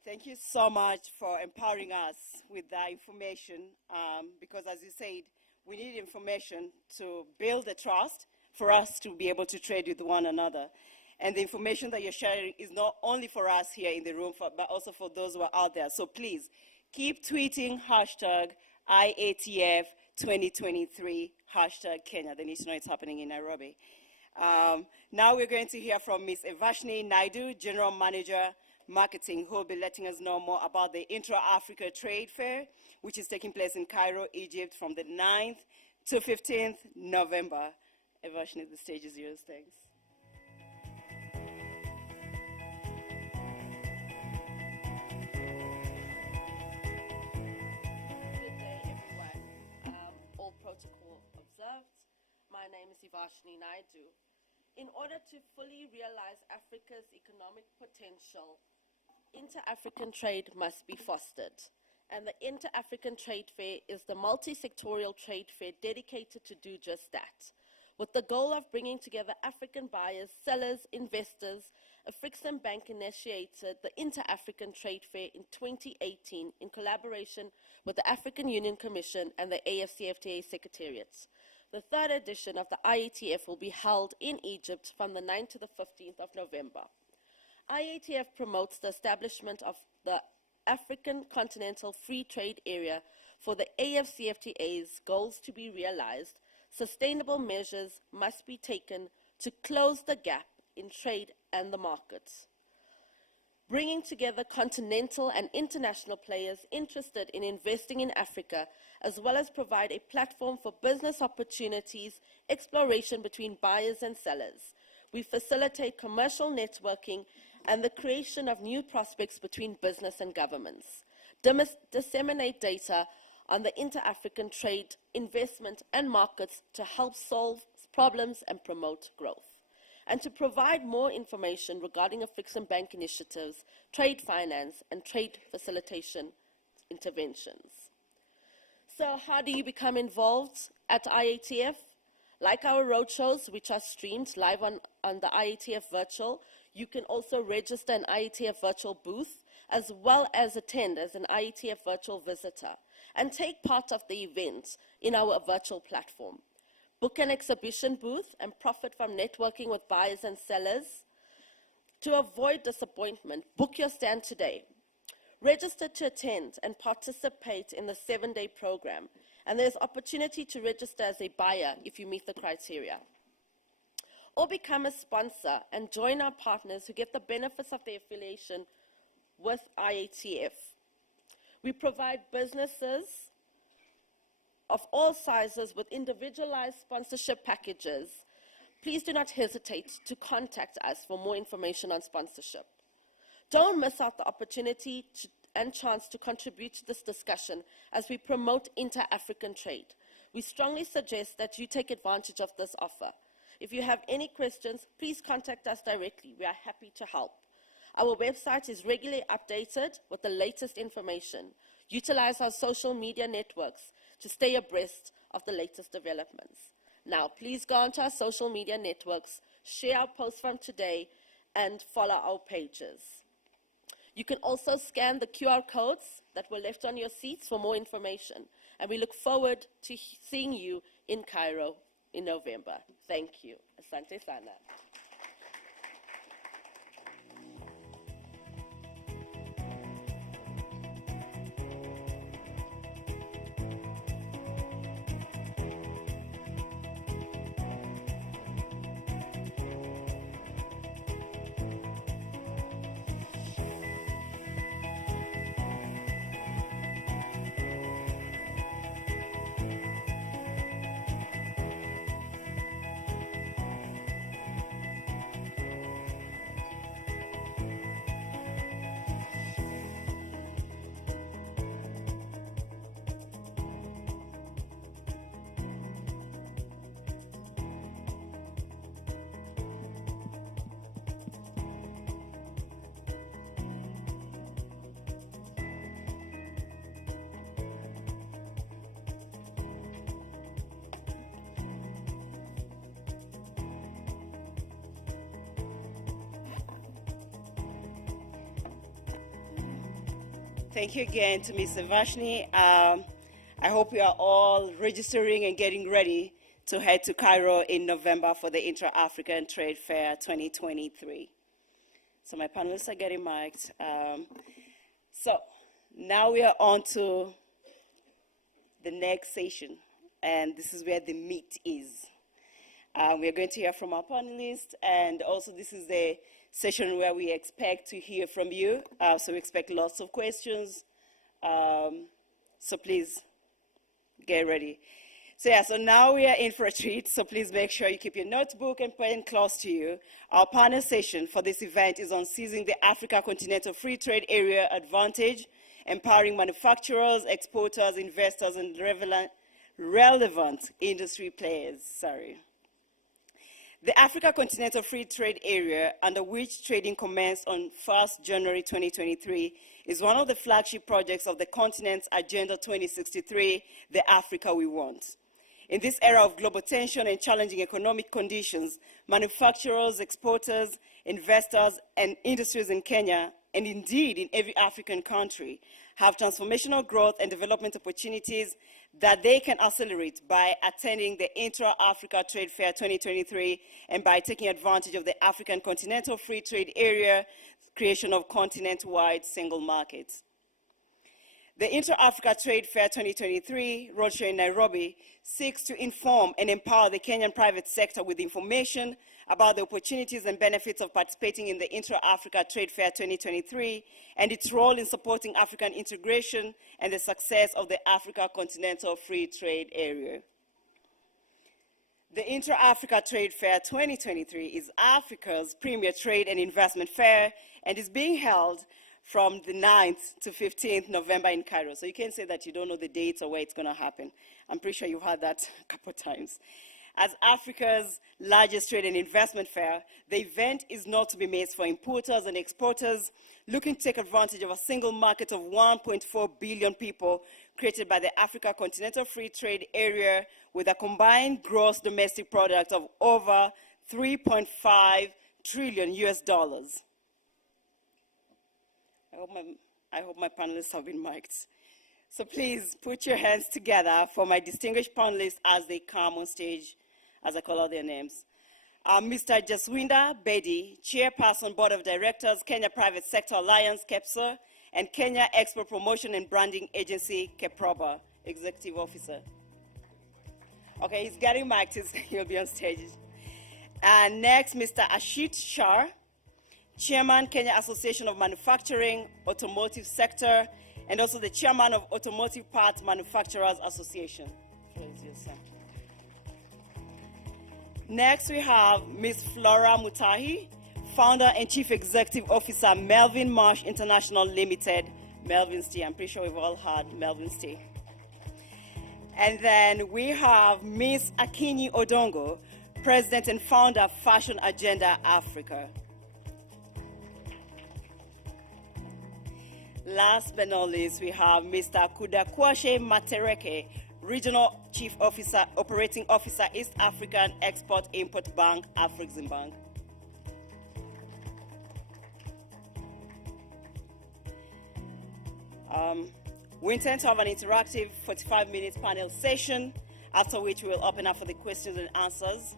Thank you so much for empowering us with that information, because as you said, we need information to build the trust for us to be able to trade with one another. And the information that you're sharing is not only for us here in the room, but also for those who are out there. So please, keep tweeting hashtag IATF 2023, hashtag Kenya. They need to know it's happening in Nairobi. Now we're going to hear from Ms. Evashni Naidu, General Manager, Marketing, who will be letting us know more about the Intra-Africa Trade Fair, which is taking place in Cairo, Egypt, from the 9th to 15th November. Evashni, the stage is yours. Thanks. Good day, everyone. All protocol observed. My name is Evashni Naidu. In order to fully realize Africa's economic potential, inter-African trade must be fostered. And the Inter-African Trade Fair is the multi-sectorial trade fair dedicated to do just that, with the goal of bringing together African buyers, sellers, investors. Afrexim Bank initiated the Inter-African Trade Fair in 2018 in collaboration with the African Union Commission and the AFCFTA Secretariat. The third edition of the IATF will be held in Egypt from the 9th to the 15th of November. IATF promotes the establishment of the African Continental Free Trade Area for the AFCFTA's goals to be realized. Sustainable measures must be taken to close the gap in trade and the markets, bringing together continental and international players interested in investing in Africa, as well as provide a platform for business opportunities, exploration between buyers and sellers. We facilitate commercial networking and the creation of new prospects between business and governments, disseminate data on the inter-African trade, investment and markets to help solve problems and promote growth, and to provide more information regarding Afrexim Bank initiatives, trade finance and trade facilitation interventions. So how do you become involved at IATF? Like our roadshows, which are streamed live on the IATF Virtual, you can also register an IATF Virtual booth, as well as attend as an IATF Virtual visitor, and take part of the event in our virtual platform. Book an exhibition booth and profit from networking with buyers and sellers. To avoid disappointment, book your stand today. Register to attend and participate in the 7-day program, and there's opportunity to register as a buyer if you meet the criteria. Or become a sponsor and join our partners who get the benefits of their affiliation with IATF. We provide businesses of all sizes with individualized sponsorship packages. Please do not hesitate to contact us for more information on sponsorship. Don't miss out the opportunity and chance to contribute to this discussion as we promote inter-African trade. We strongly suggest that you take advantage of this offer. If you have any questions, please contact us directly. We are happy to help. Our website is regularly updated with the latest information. Utilize our social media networks to stay abreast of the latest developments. Now, please go onto our social media networks, share our posts from today, and follow our pages. You can also scan the QR codes that were left on your seats for more information. And we look forward to seeing you in Cairo in November. Thank you. Asante sana. Thank you again to Ms. Evashni. I hope you are all registering and getting ready to head to Cairo in November for the Intra-African Trade Fair 2023. So my panelists are getting mic'd. So now we are on to the next session, and this is where the meat is. We are going to hear from our panelists, and also this is the session where we expect to hear from you. So we expect lots of questions. So please get ready. So now we are in for a treat, so please make sure you keep your notebook and pen close to you. Our panel session for this event is on seizing the Africa Continental Free Trade Area advantage, empowering manufacturers, exporters, investors, and relevant industry players. The Africa Continental Free Trade Area, under which trading commenced on 1st January 2023, is one of the flagship projects of the continent's Agenda 2063, the Africa we want. In this era of global tension and challenging economic conditions, manufacturers, exporters, investors, and industries in Kenya, and indeed in every African country, have transformational growth and development opportunities that they can accelerate by attending the Intra Africa Trade Fair 2023 and by taking advantage of the African Continental Free Trade Area, creation of continent-wide single markets. The Intra-Africa Trade Fair 2023, Roadshow in Nairobi, seeks to inform and empower the Kenyan private sector with information about the opportunities and benefits of participating in the Intra-Africa Trade Fair 2023 and its role in supporting African integration and the success of the Africa Continental Free Trade Area. The Intra-Africa Trade Fair 2023 is Africa's premier trade and investment fair and is being held from the 9th to 15th November in Cairo. So you can't say that you don't know the dates or where it's going to happen. I'm pretty sure you've heard that a couple of times. As Africa's largest trade and investment fair, the event is not to be missed for importers and exporters looking to take advantage of a single market of 1.4 billion people created by the Africa Continental Free Trade Area with a combined gross domestic product of over 3.5 trillion US dollars. I hope my panelists have been mic'd. So please put your hands together for my distinguished panelists as they come on stage, as I call out their names. Mr. Jaswinda Bedi, Chairperson, Board of Directors, Kenya Private Sector Alliance, KEPSA, and Kenya Export Promotion and Branding Agency, KEPROBA, Executive Officer. Okay, he's getting mic'd, he'll be on stage. And next, Mr. Ashit Shah, Chairman, Kenya Association of Manufacturing, Automotive Sector, and also the Chairman of Automotive Parts Manufacturers Association. Next, we have Ms. Flora Mutahi, Founder and Chief Executive Officer, Melvin Marsh International Limited, Melvin's Tea. I'm pretty sure we've all heard Melvin's Tea. And then we have Ms. Akinyi Odongo, President and Founder of Fashion Agenda Africa. Last but not least, we have Mr. Kudakwashe Matereke, Regional Chief Officer, Operating Officer, East African Export-Import Bank, Afreximbank. We intend to have an interactive 45-minute panel session, after which we will open up for the questions and answers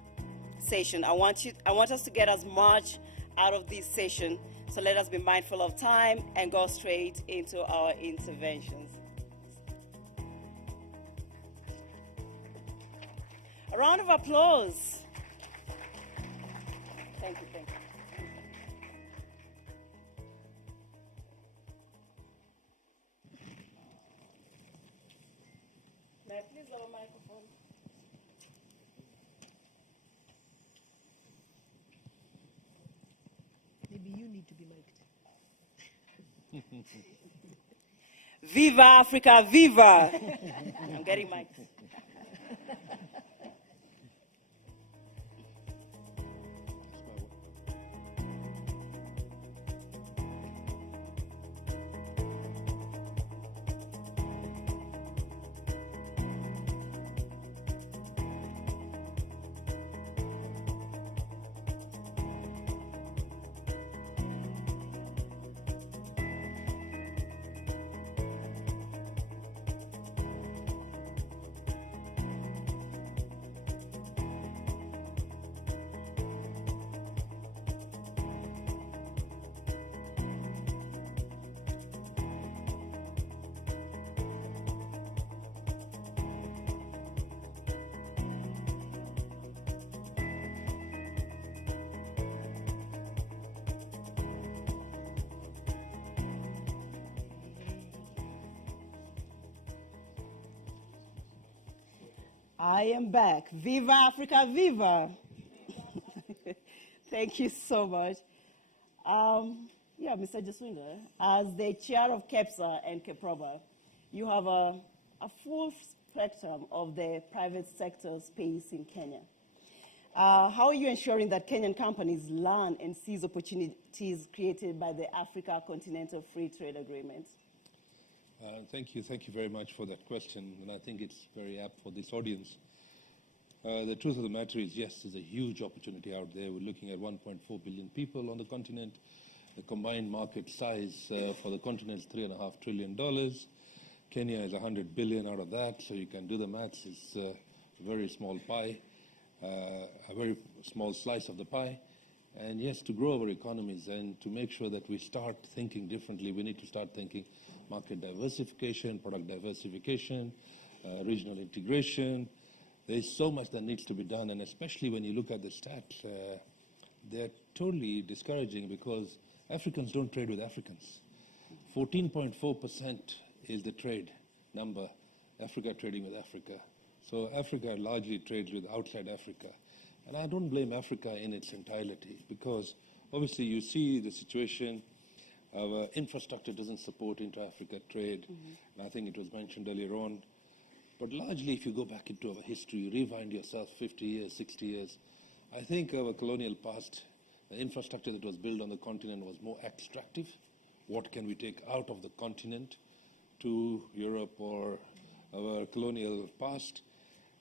session. I want us to get as much out of this session, so let us be mindful of time and go straight into our interventions. A round of applause. Thank you, thank you. May I please have a microphone? Maybe you need to be mic'd. Viva Africa, viva! I'm getting mic'd. I am back. Viva Africa, viva! Thank you so much. Yeah, Mr. Jaswinder, as the chair of KEPSA and KEPROBA, you have a full spectrum of the private sector space in Kenya. How are you ensuring that Kenyan companies learn and seize opportunities created by the Africa Continental Free Trade Agreement? Thank you very much for that question, and I think it's very apt for this audience. The truth of the matter is, yes, there's a huge opportunity out there. We're looking at 1.4 billion people on the continent. The combined market size for the continent is $3.5 trillion. Kenya is 100 billion out of that, so you can do the maths. It's a very small pie, a very small slice of the pie. And yes, to grow our economies and to make sure that we start thinking differently, we need to start thinking market diversification, product diversification, regional integration. There's so much that needs to be done, and especially when you look at the stats, they're totally discouraging because Africans don't trade with Africans. 14.4% is the trade number, Africa trading with Africa. So Africa largely trades with outside Africa. And I don't blame Africa in its entirety because obviously you see the situation. Our infrastructure doesn't support intra-Africa trade, and I think it was mentioned earlier on. But largely, if you go back into our history, rewind yourself 50 years, 60 years, I think our colonial past, the infrastructure that was built on the continent was more extractive. What can we take out of the continent to Europe or our colonial past?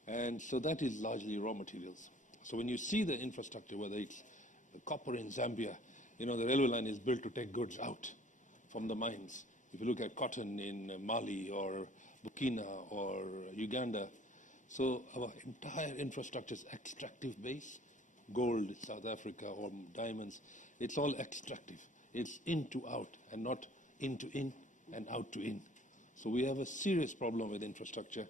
And so that is largely raw materials. So when you see the infrastructure, whether it's copper in Zambia, you know, the railway line is built to take goods out from the mines. If you look at cotton in Mali or Burkina or Uganda, so our entire infrastructure is extractive base. Gold, South Africa, or diamonds, it's all extractive. It's in to out and not in to in and out to in. So we have a serious problem with infrastructure.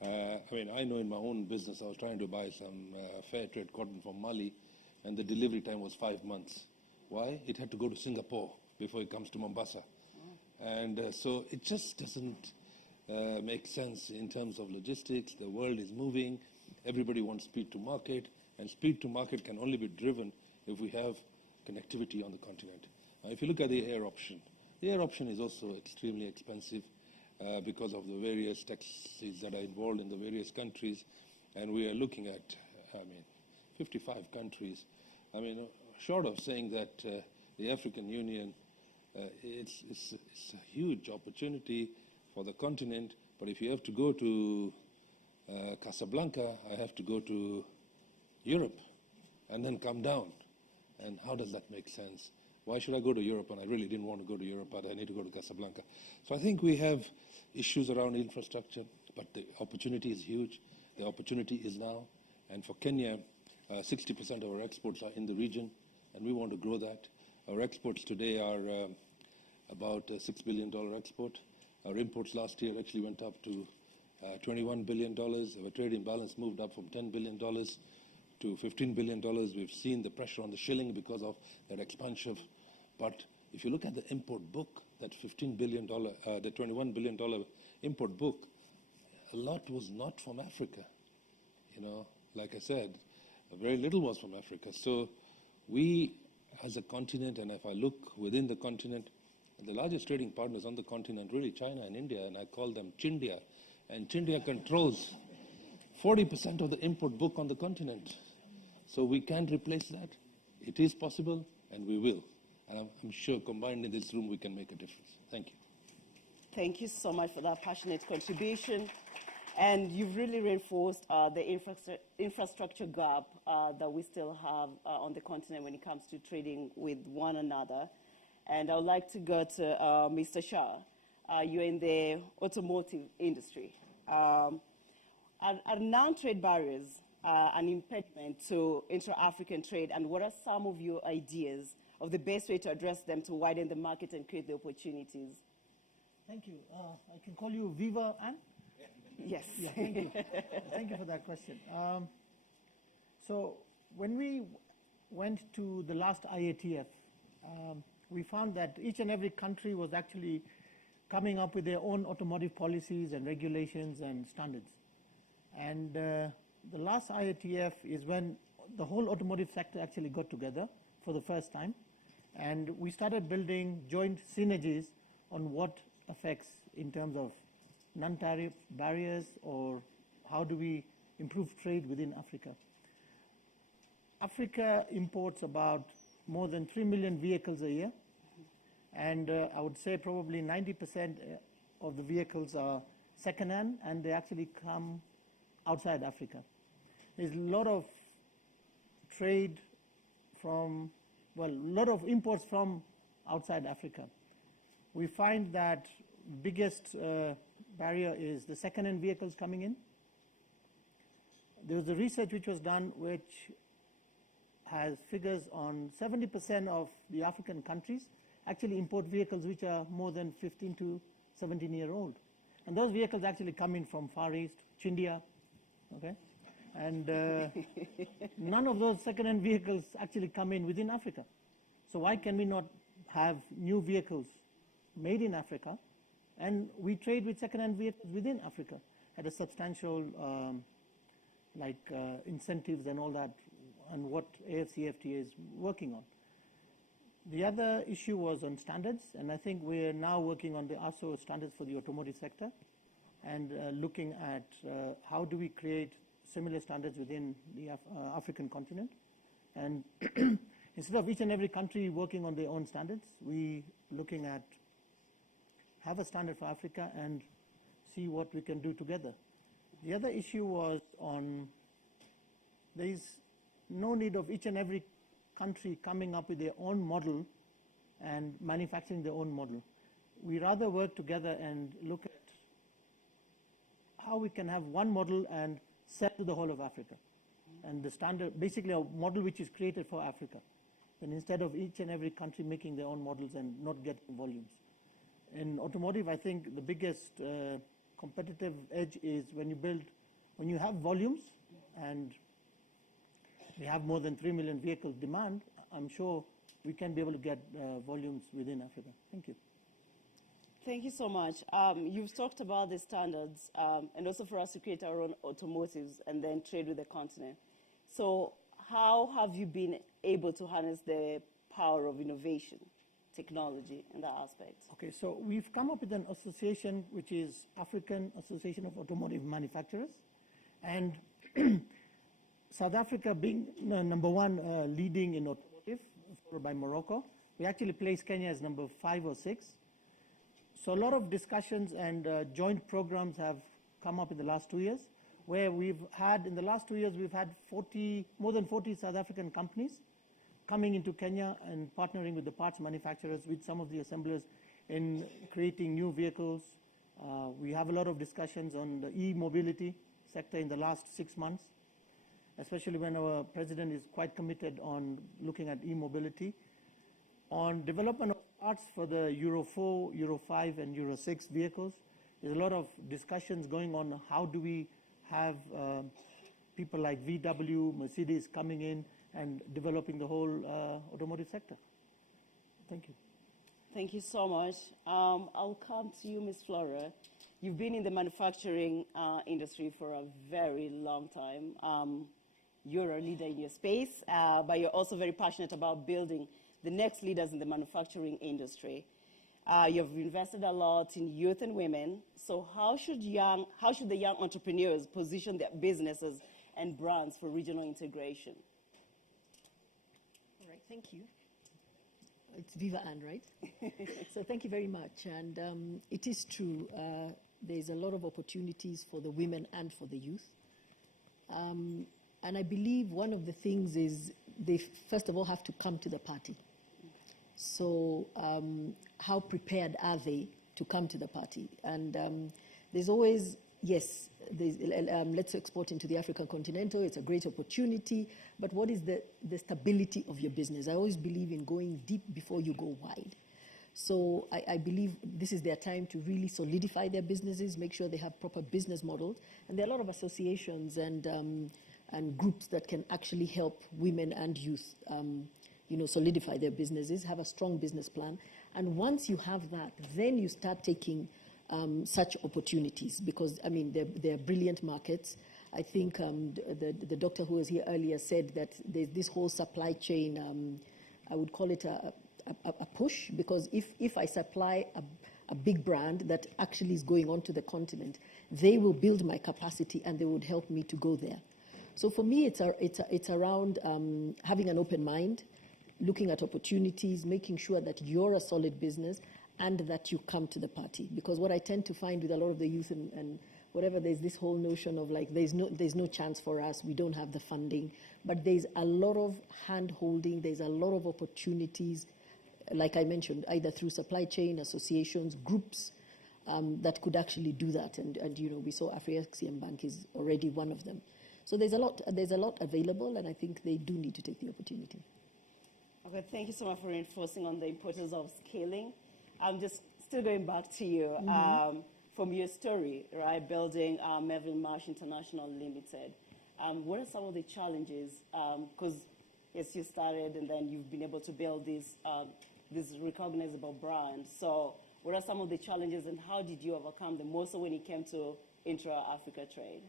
I mean, I know in my own business, I was trying to buy some fair trade cotton from Mali, and the delivery time was 5 months. Why? It had to go to Singapore before it comes to Mombasa. And so it just doesn't make sense in terms of logistics. The world is moving. Everybody wants speed to market, and speed to market can only be driven if we have connectivity on the continent. If you look at the air option is also extremely expensive because of the various taxes that are involved in the various countries. And we are looking at, 55 countries. Short of saying that the African Union, it's a huge opportunity for the continent, but if you have to go to Casablanca, I have to go to Europe and then come down. And how does that make sense? Why should I go to Europe? And I really didn't want to go to Europe, but I need to go to Casablanca. So I think we have issues around infrastructure, but the opportunity is huge. The opportunity is now. And for Kenya, 60% of our exports are in the region, and we want to grow that. Our exports today are about a $6 billion export. Our imports last year actually went up to $21 billion. Our trade imbalance moved up from $10 billion to $15 billion. We've seen the pressure on the shilling because of that expansion. But if you look at the import book, that $15 billion, the $21 billion import book, a lot was not from Africa. You know, like I said, very little was from Africa. So we, as a continent, and if I look within the continent, the largest trading partners on the continent, really China and India, and I call them Chindia. And Chindia controls 40% of the import book on the continent. So we can't replace that. It is possible, and we will. And I'm sure combined in this room, we can make a difference. Thank you. Thank you so much for that passionate contribution. And you've really reinforced the infrastructure gap that we still have on the continent when it comes to trading with one another. And I would like to go to Mr. Shah. You're in the automotive industry. Are non-trade barriers an impediment to intra-African trade, and what are some of your ideas of the best way to address them to widen the market and create the opportunities? Thank you. I can call you Viva Ann? Yes. Yeah, thank you. Thank you for that question. So when we went to the last IATF, we found that each and every country was actually coming up with their own automotive policies and regulations and standards. And the last IATF is when the whole automotive sector actually got together for the first time. And we started building joint synergies on what affects in terms of non-tariff barriers or how do we improve trade within Africa. Africa imports about more than 3 million vehicles a year. And I would say probably 90% of the vehicles are second-hand, and they actually come outside Africa. There's a lot of trade from, well, a lot of imports from outside Africa. We find that biggest barrier is the second-hand vehicles coming in. There was a research which was done which has figures on 70% of the African countries actually import vehicles which are more than 15 to 17-year-old. And those vehicles actually come in from Far East, India, okay? And none of those second-hand vehicles actually come in within Africa. So why can we not have new vehicles made in Africa, and we trade with second-hand vehicles within Africa at a substantial incentives and all that, and what AFCFTA is working on. The other issue was on standards, and I think we're now working on the ASO standards for the automotive sector and looking at how do we create similar standards within the African continent. And instead of each and every country working on their own standards, we looking at have a standard for Africa and see what we can do together. The other issue was on there is no need of each and every country coming up with their own model and manufacturing their own model. We rather work together and look at how we can have one model and sell to the whole of Africa. And the standard, basically a model which is created for Africa. And instead of each and every country making their own models and not getting volumes. In automotive, I think the biggest competitive edge is when you have volumes, and we have more than 3 million vehicles demand, I'm sure we can be able to get volumes within Africa. Thank you. Thank you so much. You've talked about the standards and also for us to create our own automotives and then trade with the continent. So how have you been able to harness the power of innovation, technology in that aspect? Okay, so we've come up with an association which is African Association of Automotive Manufacturers. And South Africa being number one leading in automotive, followed by Morocco. We actually placed Kenya as number 5 or 6. So a lot of discussions and joint programs have come up in the last 2 years, where we've had, in the last 2 years, we've had more than 40 South African companies coming into Kenya and partnering with the parts manufacturers, with some of the assemblers in creating new vehicles. We have a lot of discussions on the e-mobility sector in the last 6 months, especially when our president is quite committed on looking at e-mobility. On development of parts for the Euro 4, Euro 5, and Euro 6 vehicles, there's a lot of discussions going on how do we have people like VW, Mercedes coming in and developing the whole automotive sector. Thank you. Thank you so much. I'll come to you, Ms. Flora. You've been in the manufacturing industry for a very long time. You're a leader in your space, but you're also very passionate about building the next leaders in the manufacturing industry. You've invested a lot in youth and women. So how should the young entrepreneurs position their businesses and brands for regional integration? All right, thank you. It's Viva Ann, right? So thank you very much. And it is true, there's a lot of opportunities for the women and for the youth. And I believe one of the things is they first of all have to come to the party. So how prepared are they to come to the party? And there's always, yes, let's export into the African continental. It's a great opportunity. But what is the stability of your business? I always believe in going deep before you go wide. So I believe this is their time to really solidify their businesses, make sure they have proper business models. And there are a lot of associations and groups that can actually help women and youth solidify their businesses, have a strong business plan. And once you have that, then you start taking such opportunities because, I mean, they're brilliant markets. I think the doctor who was here earlier said that there's this whole supply chain, I would call it a push, because if I supply a big brand that actually is going onto the continent, they will build my capacity and they would help me to go there. So for me, it's around having an open mind, looking at opportunities, making sure that you're a solid business and that you come to the party. Because what I tend to find with a lot of the youth and whatever, there's this whole notion of like, there's no chance for us, we don't have the funding, but there's a lot of hand-holding, there's a lot of opportunities, like I mentioned, either through supply chain, associations, groups, that could actually do that. And you know, we saw Afri-Exim Bank is already one of them. So there's a lot available, and I think they do need to take the opportunity. Okay, thank you so much for reinforcing on the importance of scaling. I'm just still going back to you from your story, right? Building Melvin Marsh International Limited. What are some of the challenges? Because yes, you started, and then you've been able to build this recognizable brand. So, what are some of the challenges, and how did you overcome them? More so when it came to intra-Africa trade.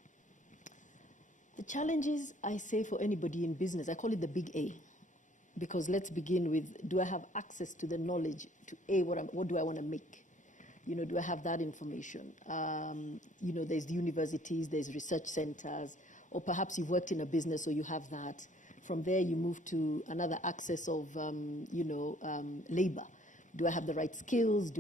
The challenges, I say, for anybody in business, I call it the big A. Because let's begin with, do I have access to the knowledge to what do I want to make? You know, do I have that information? You know, there's the universities, there's research centers, or perhaps you've worked in a business, so you have that. From there, you move to another access of, labor. Do I have the right skills?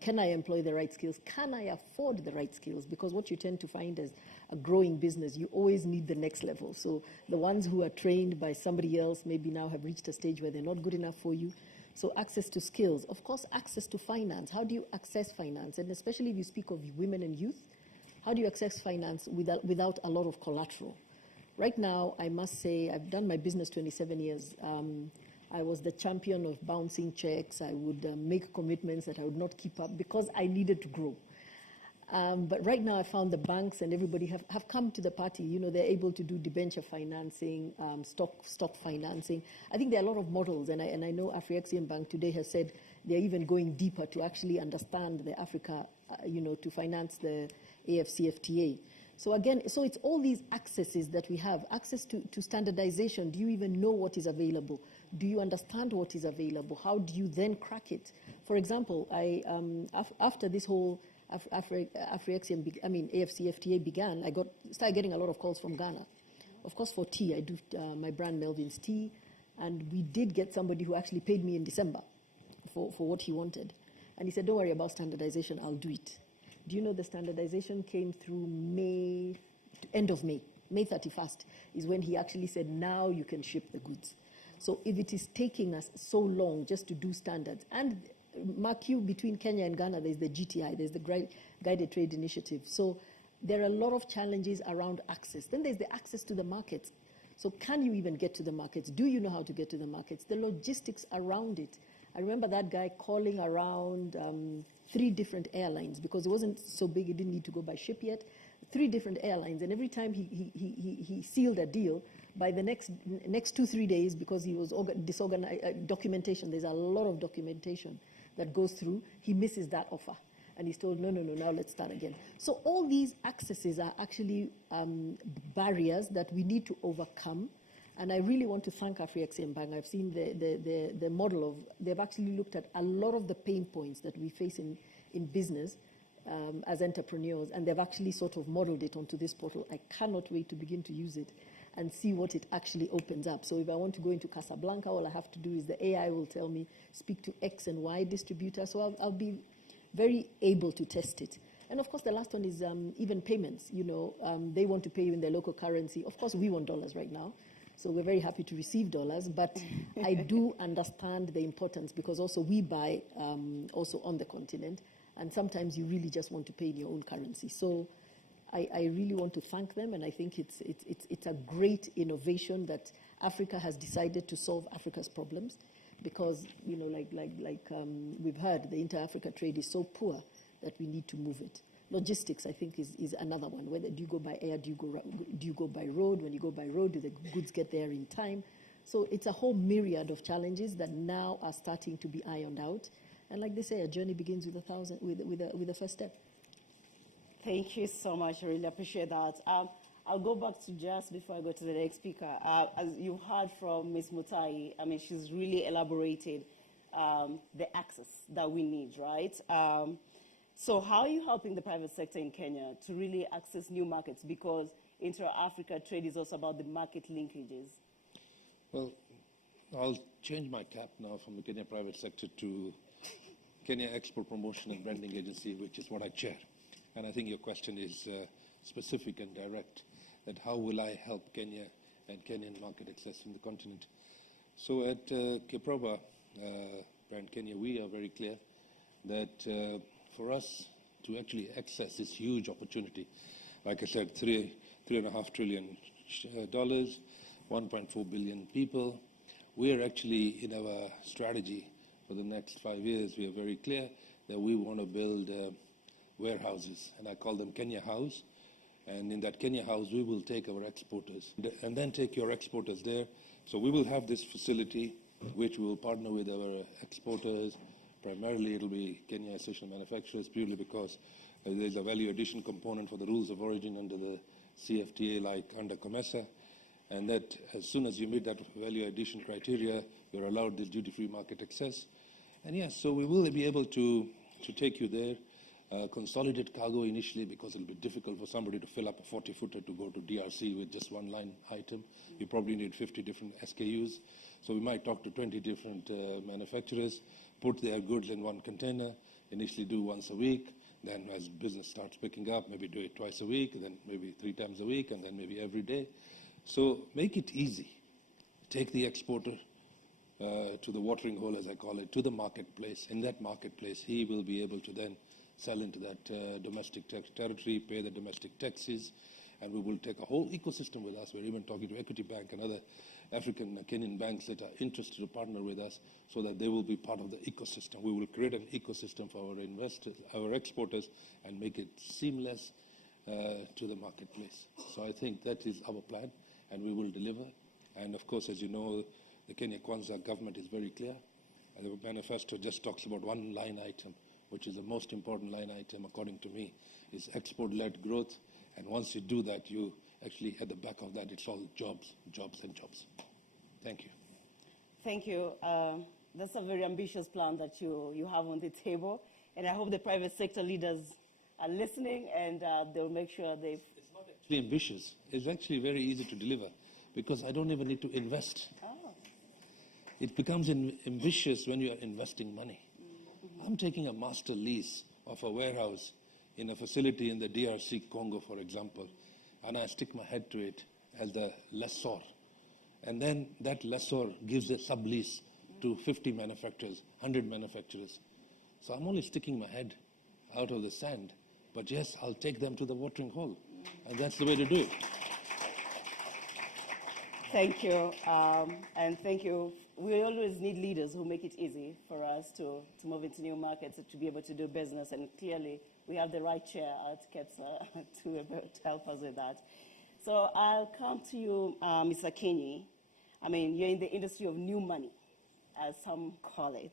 Can I employ the right skills? Can I afford the right skills? Because what you tend to find as a growing business, you always need the next level. So the ones who are trained by somebody else maybe now have reached a stage where they're not good enough for you. So access to skills. Of course, access to finance. How do you access finance? And especially if you speak of women and youth, how do you access finance without a lot of collateral? Right now, I must say, I've done my business 27 years. I was the champion of bouncing checks. I would make commitments that I would not keep up because I needed to grow. But right now I found the banks and everybody have come to the party. You know, they're able to do debenture financing, stock financing. I think there are a lot of models, and I know Afri-Exim Bank today has said they're even going deeper to actually understand the Africa, to finance the AFCFTA. So again, so it's all these accesses that we have. Access to standardization. Do you even know what is available? Do you understand what is available? How do you then crack it? For example, after this whole AFCFTA began, I started getting a lot of calls from Ghana. Of course, for tea, I do my brand Melvin's Tea, and we did get somebody who actually paid me in December for what he wanted. And he said, don't worry about standardization, I'll do it. Do you know the standardization came through end of May. May 31st is when he actually said, now you can ship the goods. So if it is taking us so long just to do standards, and mark you, between Kenya and Ghana, there's the GTI, there's the Guided Trade Initiative. So there are a lot of challenges around access. Then there's the access to the markets. So can you even get to the markets? Do you know how to get to the markets? The logistics around it. I remember that guy calling around 3 different airlines because it wasn't so big, he didn't need to go by ship yet. 3 different airlines, and every time he sealed a deal, by the next 2-3 days, because he was disorganized, documentation, there's a lot of documentation that goes through, he misses that offer. And he's told, no, now let's start again. So all these accesses are actually barriers that we need to overcome. And I really want to thank Afri-Exim Bank. I've seen the model of, they've actually looked at a lot of the pain points that we face in business as entrepreneurs, and they've actually sort of modeled it onto this portal. I cannot wait to begin to use it and see what it actually opens up. So if I want to go into Casablanca, all I have to do is the AI will tell me, speak to X and Y distributor. So I'll be very able to test it. And of course, the last one is even payments. They want to pay you in their local currency. Of course, we want dollars right now. So we're very happy to receive dollars, but I do understand the importance because also we buy also on the continent, and sometimes you really just want to pay in your own currency. So I really want to thank them, and I think it's a great innovation that Africa has decided to solve Africa's problems because, we've heard, the inter-Africa trade is so poor that we need to move it. Logistics, I think, is another one. Whether do you go by air, do you go by road? When you go by road, do the goods get there in time? So it's a whole myriad of challenges that now are starting to be ironed out. And like they say, a journey begins with a first step. Thank you so much. I really appreciate that. I'll go back to Jas before I go to the next speaker. As you heard from Ms. Mutai, I mean, she's really elaborated the access that we need, right? So how are you helping the private sector in Kenya to really access new markets? Because intra-Africa trade is also about the market linkages. Well, I'll change my cap now from the Kenya private sector to Kenya Export Promotion and Branding Agency, which is what I chair. And I think your question is specific and direct, that how will I help Kenya and Kenyan market access in the continent? So at Kiproba, Brand Kenya, we are very clear that for us to actually access this huge opportunity, like I said, $3.5 trillion, 1.4 billion people, we are actually in our strategy for the next 5 years, we are very clear that we want to build warehouses, and I call them Kenya House. And in that Kenya House, we will take our exporters and then take your exporters there. So we will have this facility, which we will partner with our exporters. Primarily, it will be Kenya Association of Manufacturers, purely because there's a value addition component for the rules of origin under the CFTA, like under COMESA. And that as soon as you meet that value addition criteria, you're allowed this duty-free market access. And yes, so we will be able to take you there. Consolidate cargo initially, because it'll be difficult for somebody to fill up a 40-footer to go to DRC with just one line item. You probably need 50 different SKUs. So we might talk to 20 different manufacturers, put their goods in one container, initially do once a week. Then as business starts picking up, maybe do it twice a week, then maybe 3 times a week, and then maybe every day. So make it easy. Take the exporter to the watering hole, as I call it, to the marketplace. In that marketplace, he will be able to then sell into that domestic territory, pay the domestic taxes, and we will take a whole ecosystem with us. We're even talking to Equity Bank and other African Kenyan banks that are interested to partner with us so that they will be part of the ecosystem. We will create an ecosystem for our investors, our exporters, and make it seamless to the marketplace. So I think that is our plan, and we will deliver. And of course, as you know, the Kenya Kwanza government is very clear. The manifesto just talks about one line item, which is the most important line item, according to me, is export-led growth. And once you do that, you actually, at the back of that, it's all jobs, jobs, and jobs. Thank you. Thank you. That's a very ambitious plan that you have on the table. And I hope the private sector leaders are listening, and they'll make sure they've... It's not actually ambitious. It's actually very easy to deliver, because I don't even need to invest. Oh. It becomes ambitious when you are investing money. I'm taking a master lease of a warehouse in a facility in the DRC Congo, for example, and I stick my head to it as the lessor. And then that lessor gives a sublease to 50 manufacturers, 100 manufacturers. So I'm only sticking my head out of the sand, but yes, I'll take them to the watering hole, and that's the way to do it. Thank you, and thank you. We always need leaders who make it easy for us to move into new markets, to be able to do business, and clearly we have the right chair at KEPSA to help us with that. So I'll come to you, Mr. Kenyi. I mean, you're in the industry of new money, as some call it.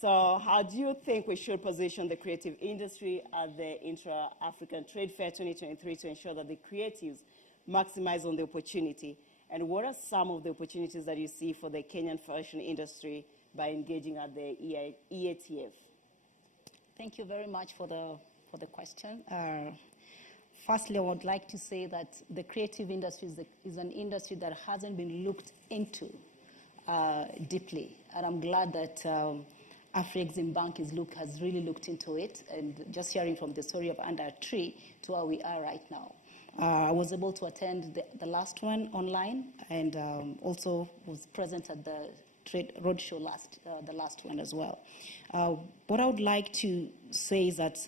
So how do you think we should position the creative industry at the Intra-African Trade Fair 2023 to ensure that the creatives maximize on the opportunity? And what are some of the opportunities that you see for the Kenyan fashion industry by engaging at the EATF? Thank you very much for the question. Firstly, I would like to say that the creative industry is an industry that hasn't been looked into deeply. And I'm glad that Afrexim Bank has really looked into it. And just hearing from the story of Under a Tree to where we are right now. I was able to attend the last one online, and also was present at the Roadshow the last one as well. What I would like to say is that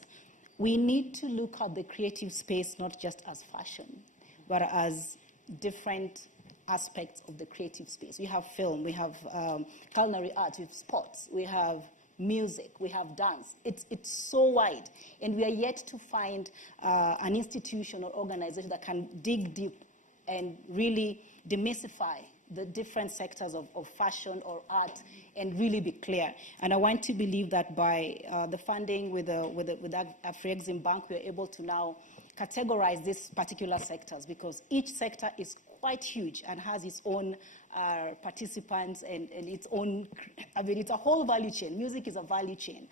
we need to look at the creative space not just as fashion, but as different aspects of the creative space. We have film, we have culinary arts, we have sports, we have music, we have dance. It's so wide, and we are yet to find an institution or organization that can dig deep and really demystify the different sectors of fashion or art and really be clear. And I want to believe that by the funding with Afrexim Bank, we're able to now categorize these particular sectors because each sector is quite huge and has its own participants and its own, I mean, it's a whole value chain. Music is a value chain.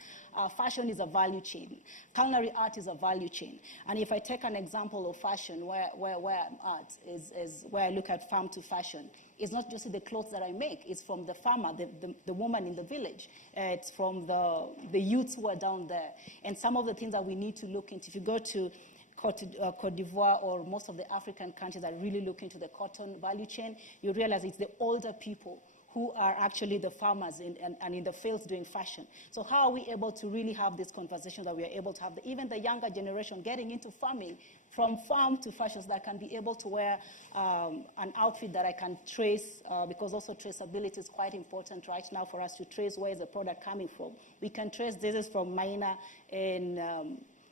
Fashion is a value chain. Culinary art is a value chain. And if I take an example of fashion where I'm at, is where I look at farm to fashion. It's not just the clothes that I make. It's from the farmer, the woman in the village. It's from the youths who are down there. And some of the things that we need to look into, if you go to Cote d'Ivoire or most of the African countries that really look into the cotton value chain, you realize it's the older people who are actually the farmers and in the fields doing fashion. So how are we able to really have this conversation that we are able to have, even the younger generation getting into farming, from farm to fashion, so that I can be able to wear an outfit that I can trace, because also traceability is quite important right now for us to trace where is the product coming from. We can trace this is from Maina in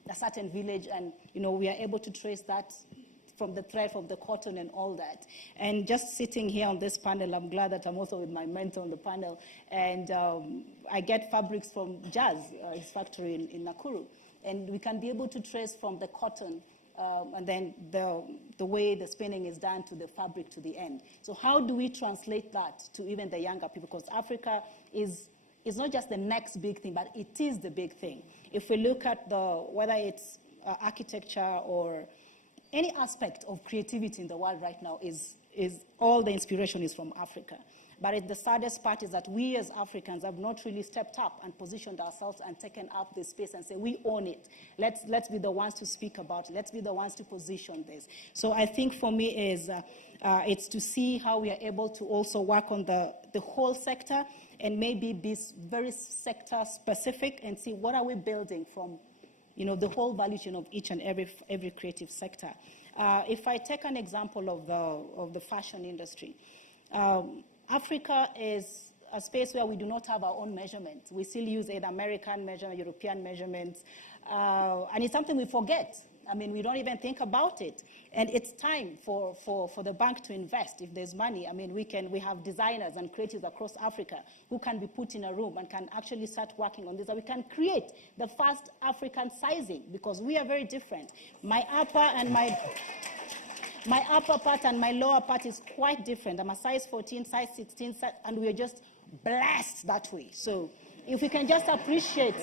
a certain village, and we are able to trace that from the thread, from the cotton and all that. And just sitting here on this panel, I'm glad that I'm also with my mentor on the panel. And I get fabrics from Jazz, his factory in Nakuru. And we can be able to trace from the cotton and then the way the spinning is done to the fabric to the end. So how do we translate that to even the younger people? Because Africa is not just the next big thing, but it is the big thing. If we look at whether it's architecture or any aspect of creativity in the world right now, is all the inspiration is from Africa. But the saddest part is that we as Africans have not really stepped up and positioned ourselves and taken up this space and say, we own it. Let's be the ones to speak about it. Let's be the ones to position this. So I think for me it's to see how we are able to also work on the whole sector and maybe be very sector specific and see what are we building from the whole value chain of each and every creative sector. If I take an example of the fashion industry, Africa is a space where we do not have our own measurements. We still use either American measurement, European measurements, and it's something we forget. I mean, we don't even think about it. And it's time for the bank to invest if there's money. I mean, we have designers and creatives across Africa who can be put in a room and can actually start working on this. And we can create the first African sizing because we are very different. My upper part and my lower part is quite different. I'm a size 14, size 16, and we are just blessed that way. So if we can just appreciate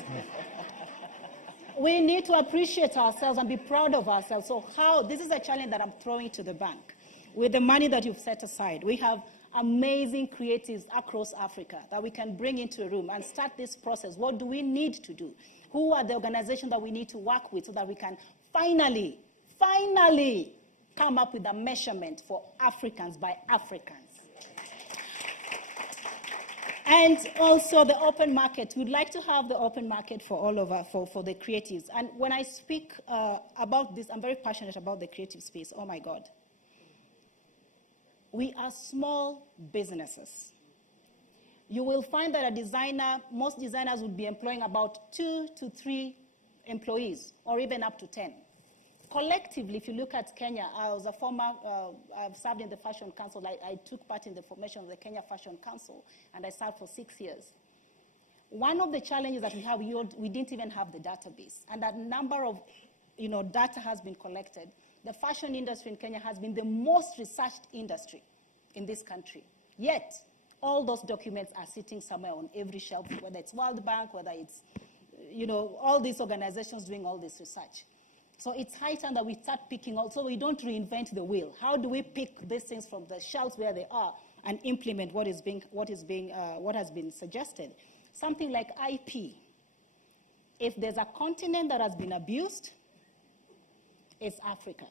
we need to appreciate ourselves and be proud of ourselves. So this is a challenge that I'm throwing to the bank. With the money that you've set aside, we have amazing creatives across Africa that we can bring into a room and start this process. What do we need to do? Who are the organizations that we need to work with so that we can finally come up with a measurement for Africans by Africans? And also the open market. We'd like to have the open market for all of us, for the creatives. And when I speak about this, I'm very passionate about the creative space. Oh my God. We are small businesses. You will find that most designers would be employing about 2 to 3 employees, or even up to 10. Collectively, if you look at Kenya, I was a former, I've served in the Fashion Council. I took part in the formation of the Kenya Fashion Council, and I served for 6 years. One of the challenges that we have, we didn't even have the database, and a number of data has been collected. The fashion industry in Kenya has been the most researched industry in this country. Yet, all those documents are sitting somewhere on every shelf, whether it's World Bank, whether it's all these organizations doing all this research. So it's high time that we start picking also. We don't reinvent the wheel. How do we pick these things from the shelves where they are and implement what has been suggested? Something like IP. If there's a continent that has been abused, it's Africa.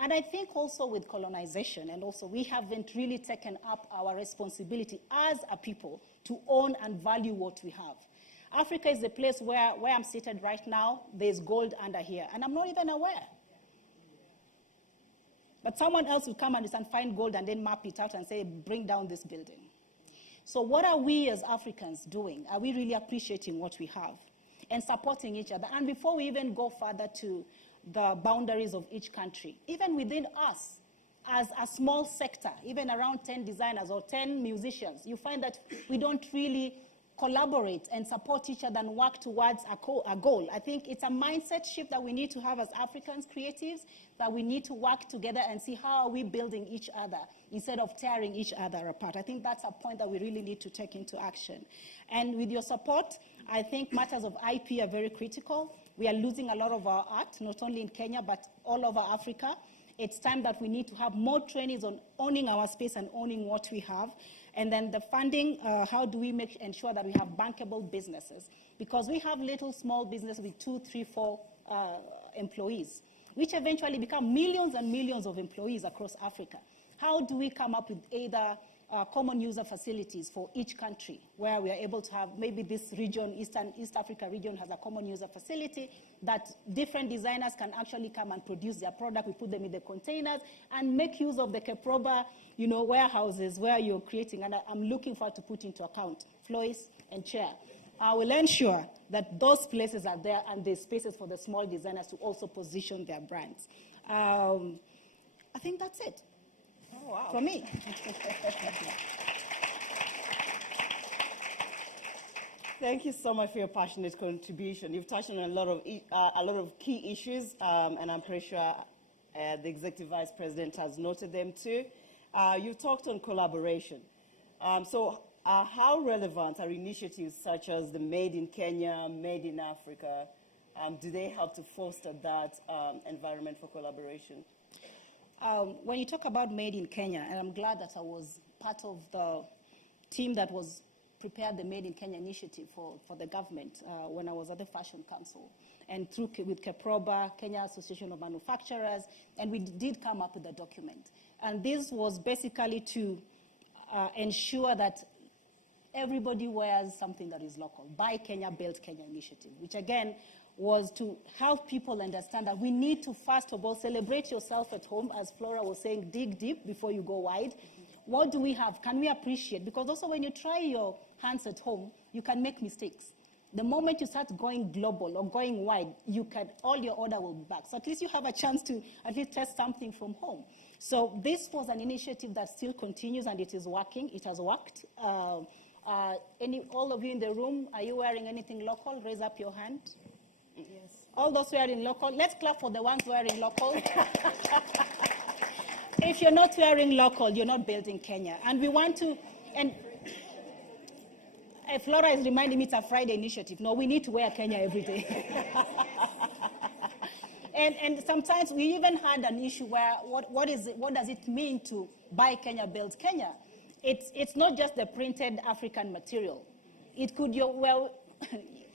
And I think also with colonization, and also we haven't really taken up our responsibility as a people to own and value what we have. Africa is the place where I'm seated right now. There's gold under here, and I'm not even aware. But someone else will come and find gold and then map it out and say, bring down this building. So what are we as Africans doing? Are we really appreciating what we have and supporting each other? And before we even go further to the boundaries of each country, even within us, as a small sector, even around 10 designers or 10 musicians, you find that we don't really collaborate and support each other and work towards a goal. I think it's a mindset shift that we need to have as Africans creatives, that we need to work together and see how are we building each other instead of tearing each other apart. I think that's a point that we really need to take into action. And with your support, I think matters of IP are very critical. We are losing a lot of our art, not only in Kenya, but all over Africa. It's time that we need to have more trainings on owning our space and owning what we have. And then the funding, how do we ensure that we have bankable businesses? Because we have little small business with 2, 3, 4 employees, which eventually become millions and millions of employees across Africa. How do we come up with either common user facilities for each country where we are able to have, maybe this region, East Africa region has a common user facility that different designers can actually come and produce their product. We put them in the containers and make use of the Keproba, warehouses where you're creating. And I'm looking forward to put into account Flois and Chair. I will ensure that those places are there and there's spaces for the small designers to also position their brands. I think that's it. Oh, wow. For me. Thank you so much for your passionate contribution. You've touched on a lot of key issues, and I'm pretty sure the Executive Vice President has noted them too. You've talked on collaboration. How relevant are initiatives such as the Made in Kenya, Made in Africa? Do they help to foster that environment for collaboration? When you talk about Made in Kenya, and I'm glad that I was part of the team that was prepared the Made in Kenya initiative for the government when I was at the Fashion Council, and with Keproba, Kenya Association of Manufacturers, and we did come up with a document. And this was basically to ensure that everybody wears something that is local. Buy Kenya, Build Kenya initiative, which again was to help people understand that we need to, first of all, celebrate yourself at home. As Flora was saying, dig deep before you go wide. What do we have? Can we appreciate? Because also when you try your hands at home, you can make mistakes. The moment you start going global or going wide, all your order will be back. So at least you have a chance to at least test something from home. So this was an initiative that still continues and it is working. It has worked. All of you in the room, are you wearing anything local? Raise up your hand. Yes. All those wearing local, let's clap for the ones wearing local. If you're not wearing local, you're not building Kenya. And we want to, and Flora is reminding me it's a Friday initiative. No, we need to wear Kenya every day. and sometimes we even had an issue where what does it mean to buy Kenya, build Kenya? It's not just the printed African material. It could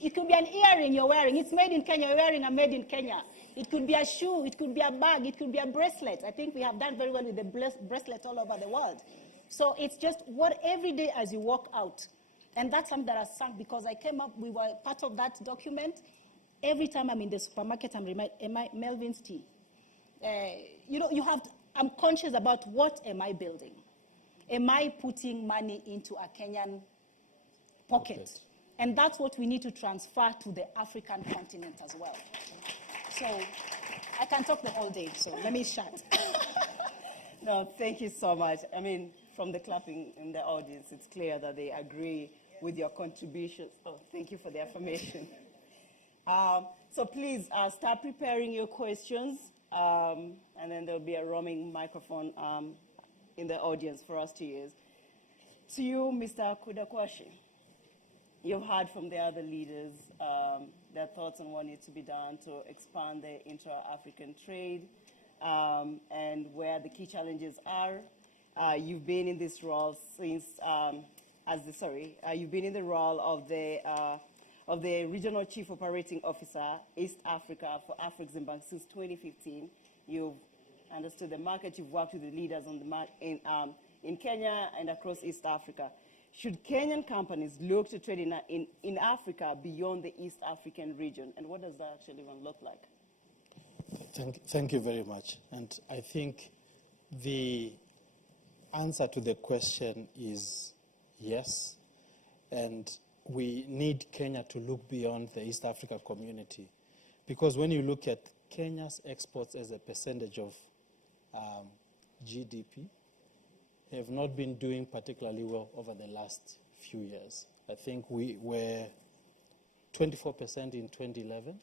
it could be an earring you're wearing. It's made in Kenya. You're wearing a made in Kenya. It could be a shoe. It could be a bag. It could be a bracelet. I think we have done very well with the bracelet all over the world. So it's just what every day as you walk out. And that's something that has sunk because I came up, we were part of that document. Every time I'm in the supermarket, I'm reminded, Melvin's tea. I'm conscious about what am I building? Am I putting money into a Kenyan pocket? And that's what we need to transfer to the African continent as well. So I can talk the whole day, so let me shut. No, thank you so much. I mean, from the clapping in the audience, it's clear that they agree with your contributions. Oh, thank you for the affirmation. So please start preparing your questions, and then there'll be a roaming microphone in the audience for us to use. To you, Mr. Kudakwashi. You've heard from the other leaders their thoughts on what needs to be done to expand the intra-African trade and where the key challenges are. You've been in this role since, you've been in the role of the Regional Chief Operating Officer, East Africa for Afrexim Bank since 2015. You've understood the market. You've worked with the leaders on the in Kenya and across East Africa. Should Kenyan companies look to trade in Africa beyond the East African region? And what does that actually even look like? Thank you very much. And I think the answer to the question is yes. And we need Kenya to look beyond the East Africa community. Because when you look at Kenya's exports as a percentage of GDP, have not been doing particularly well over the last few years. I think we were 24% in 2011,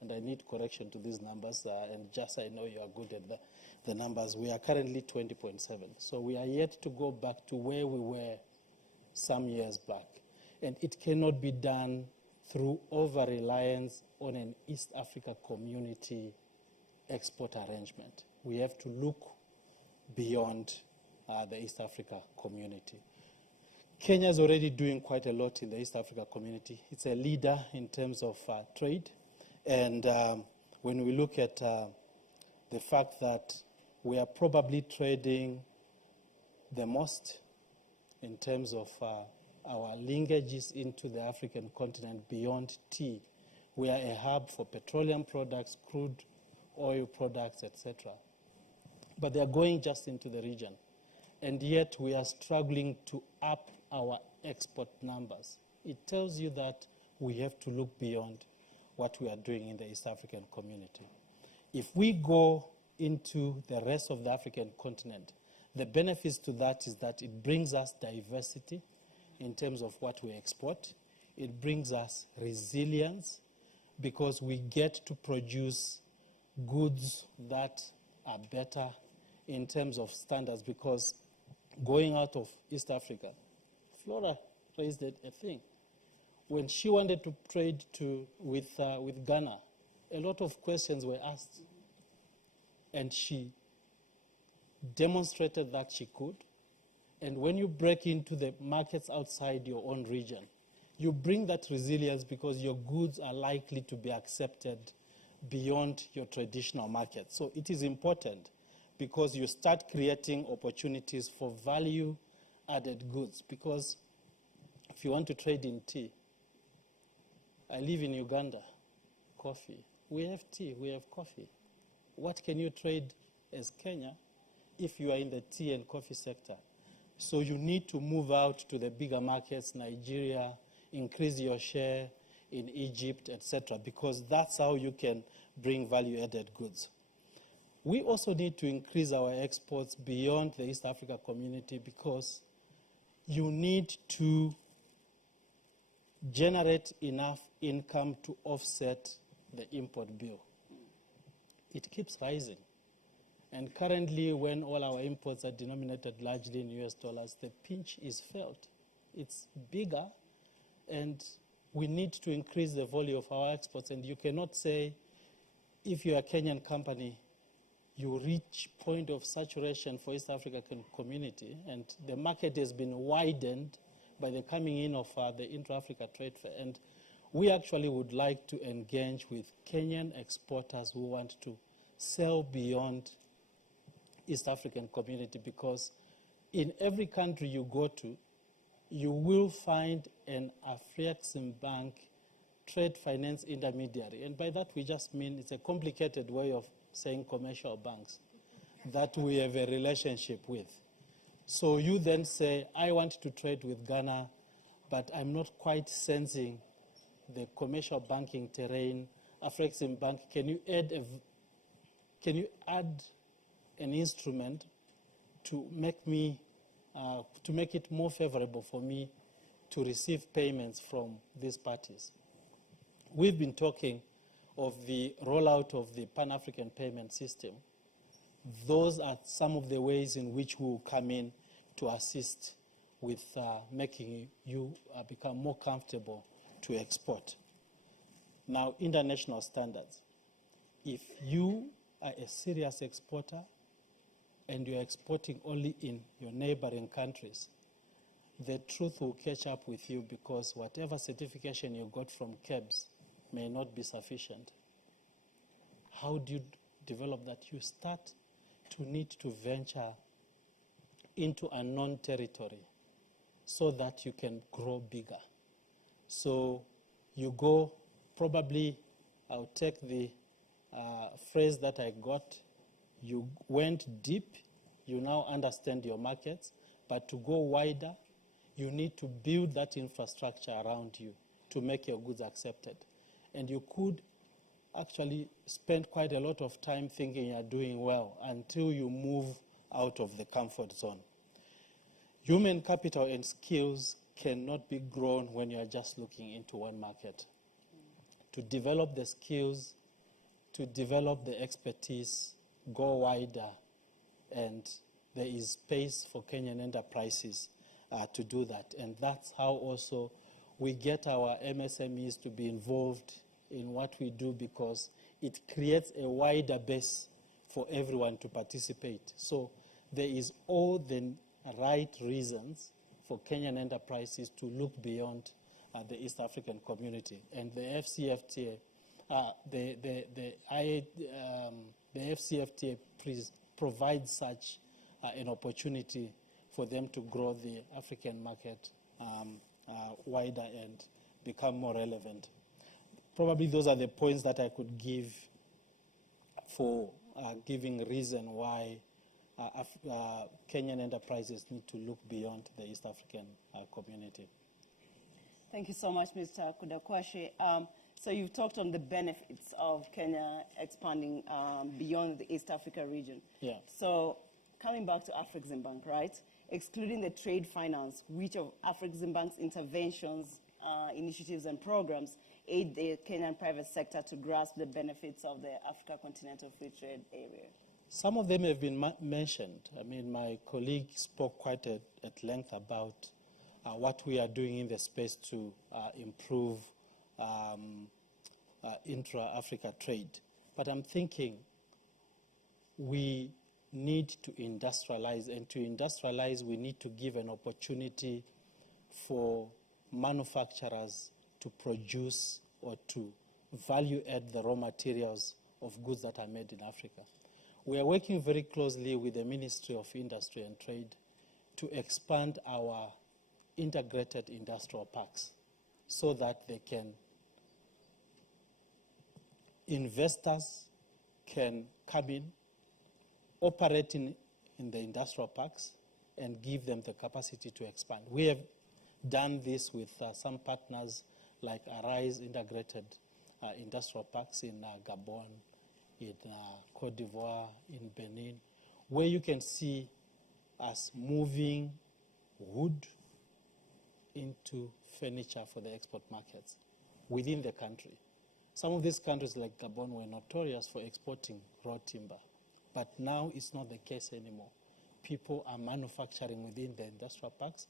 and I need correction to these numbers, and just I know you are good at the numbers. We are currently 20.7. So we are yet to go back to where we were some years back. And it cannot be done through over-reliance on an East Africa community export arrangement. We have to look beyond the East Africa community. Kenya is already doing quite a lot in the East Africa community. It's a leader in terms of trade. And when we look at the fact that we are probably trading the most in terms of our linkages into the African continent beyond tea, we are a hub for petroleum products, crude oil products, etc. But they are going just into the region. And yet we are struggling to up our export numbers. It tells you that we have to look beyond what we are doing in the East African community. If we go into the rest of the African continent, the benefits to that is that it brings us diversity in terms of what we export. It brings us resilience because we get to produce goods that are better in terms of standards, because going out of East Africa, Flora raised a thing. When she wanted to trade with Ghana, a lot of questions were asked. And she demonstrated that she could. And when you break into the markets outside your own region, you bring that resilience because your goods are likely to be accepted beyond your traditional market. So it is important because you start creating opportunities for value-added goods. Because if you want to trade in tea, I live in Uganda, coffee. We have tea, we have coffee. What can you trade as Kenya if you are in the tea and coffee sector? So you need to move out to the bigger markets, Nigeria, increase your share in Egypt, etc., because that's how you can bring value-added goods. We also need to increase our exports beyond the East Africa community because you need to generate enough income to offset the import bill. It keeps rising. And currently, when all our imports are denominated largely in US dollars, the pinch is felt. It's bigger, and we need to increase the volume of our exports. And you cannot say, if you're a Kenyan company, you reach point of saturation for East African community, and the market has been widened by the coming in of the Intra-Africa Trade Fair. And we actually would like to engage with Kenyan exporters who want to sell beyond East African community, because in every country you go to, you will find an Afreximbank trade finance intermediary. And by that we just mean it's a complicated way of saying commercial banks that we have a relationship with. So you then say, I want to trade with Ghana, but I'm not quite sensing the commercial banking terrain. Afreximbank, can you add an instrument to make it more favorable for me to receive payments from these parties? We've been talking of the rollout of the Pan-African payment system. Those are some of the ways in which we will come in to assist with making you become more comfortable to export. Now, international standards. If you are a serious exporter and you're exporting only in your neighboring countries, the truth will catch up with you, because whatever certification you got from KEBS may not be sufficient. How do you develop that? You start to need to venture into unknown territory so that you can grow bigger. So you go, probably I'll take the phrase that I got, you went deep, you now understand your markets, but to go wider, you need to build that infrastructure around you to make your goods accepted. And you could actually spend quite a lot of time thinking you're doing well until you move out of the comfort zone. Human capital and skills cannot be grown when you are just looking into one market. To develop the skills, to develop the expertise, go wider, and there is space for Kenyan enterprises to do that. And that's how also we get our MSMEs to be involved in what we do, because it creates a wider base for everyone to participate. So there is all the right reasons for Kenyan enterprises to look beyond the East African community. And the FCFTA, the FCFTA provides such an opportunity for them to grow the African market wider and become more relevant. Probably those are the points that I could give for giving reason why Kenyan enterprises need to look beyond the East African community. Thank you so much, Mr. Kudakwashe. So you've talked on the benefits of Kenya expanding beyond the East Africa region. Yeah. So coming back to Afreximbank, right? Excluding the trade finance, which of Afreximbank's interventions, initiatives and programs aid the Kenyan private sector to grasp the benefits of the Africa Continental Free Trade Area? Some of them have been mentioned. I mean, my colleague spoke quite at length about what we are doing in the space to improve intra-Africa trade. But I'm thinking we need to industrialize, and to industrialize we need to give an opportunity for manufacturers to produce or to value add the raw materials of goods that are made in Africa. We are working very closely with the Ministry of Industry and Trade to expand our integrated industrial parks so that they can, investors can come in, operate in the industrial parks, and give them the capacity to expand. We have done this with some partners like Arise Integrated Industrial Parks in Gabon, in Cote d'Ivoire, in Benin, where you can see us moving wood into furniture for the export markets within the country. Some of these countries like Gabon were notorious for exporting raw timber, but now it's not the case anymore. People are manufacturing within the industrial parks,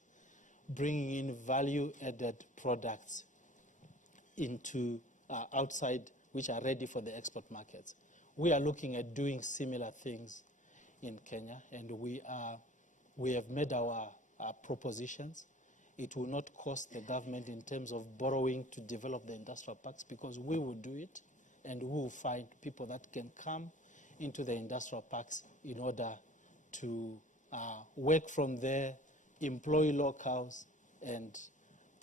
bringing in value-added products into outside, which are ready for the export markets. We are looking at doing similar things in Kenya, and we have made our propositions. It will not cost the government in terms of borrowing to develop the industrial parks, because we will do it, and we will find people that can come into the industrial parks in order to work from there, employ locals, and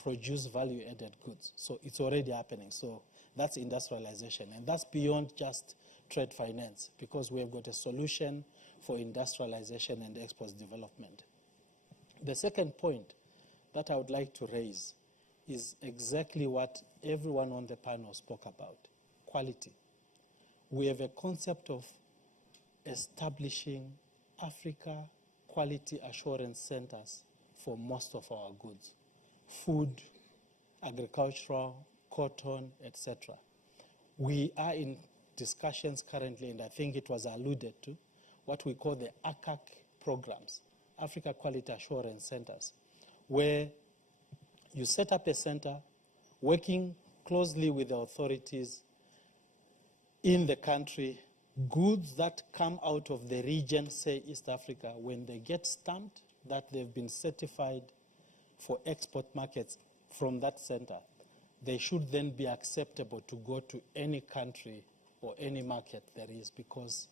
produce value-added goods. So it's already happening. So that's industrialization, and that's beyond just trade finance, because we have got a solution for industrialization and exports development. The second point that I would like to raise is exactly what everyone on the panel spoke about: quality. We have a concept of establishing Africa quality assurance centers for most of our goods: food, agricultural, cotton, etc. We are in discussions currently, and I think it was alluded to, what we call the AQAC programs, Africa Quality Assurance Centers, where you set up a center working closely with the authorities in the country. Goods that come out of the region, say East Africa, when they get stamped that they've been certified for export markets from that center, they should then be acceptable to go to any country or any market there is, because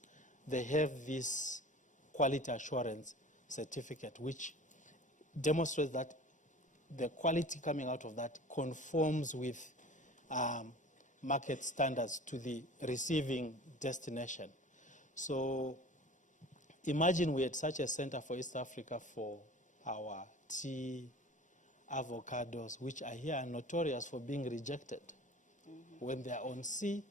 they have this quality assurance certificate which demonstrates that the quality coming out of that conforms with market standards to the receiving destination. So imagine we had such a center for East Africa for our tea, avocados, which I hear are notorious for being rejected. Mm-hmm. When they are on sea,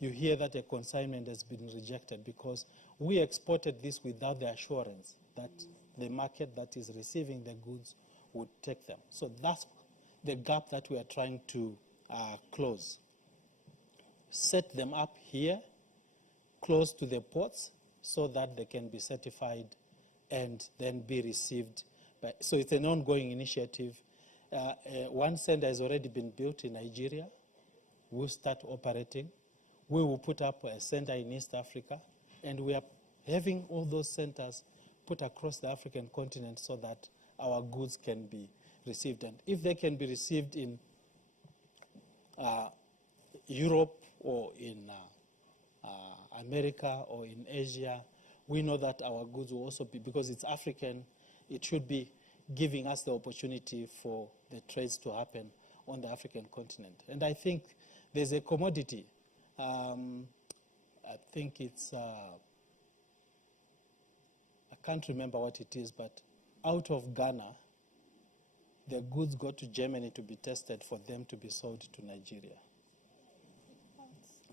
you hear that a consignment has been rejected because we exported this without the assurance that the market that is receiving the goods would take them. So that's the gap that we are trying to close. Set them up here, close to the ports, so that they can be certified and then be received. So it's an ongoing initiative. One center has already been built in Nigeria. We'll start operating. We will put up a center in East Africa, and we are having all those centers put across the African continent so that our goods can be received. And if they can be received in Europe or in America or in Asia, we know that our goods will also be, because it's African, it should be giving us the opportunity for the trades to happen on the African continent. And I think there's a commodity. I think it's, I can't remember what it is, but out of Ghana, the goods go to Germany to be tested for them to be sold to Nigeria.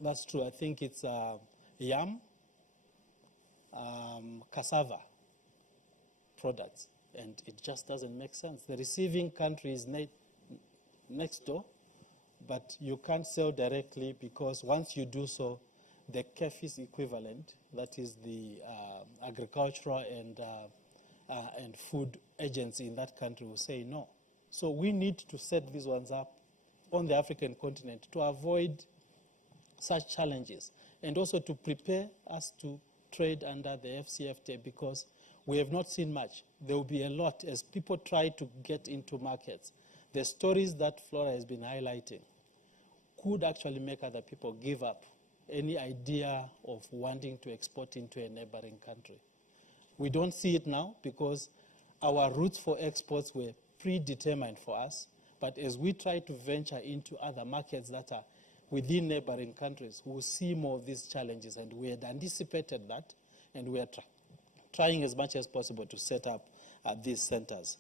That's true. I think it's yam, cassava products, and it just doesn't make sense. The receiving country is next door, but you can't sell directly because once you do so, the KEFIS equivalent, that is the agricultural and food agency in that country, will say no. So we need to set these ones up on the African continent to avoid such challenges, and also to prepare us to trade under the FCFTA, because we have not seen much. There will be a lot as people try to get into markets. The stories that Flora has been highlighting could actually make other people give up any idea of wanting to export into a neighboring country. We don't see it now because our routes for exports were predetermined for us, but as we try to venture into other markets that are within neighboring countries, we'll see more of these challenges, and we had anticipated that, and we are trying as much as possible to set up these centers.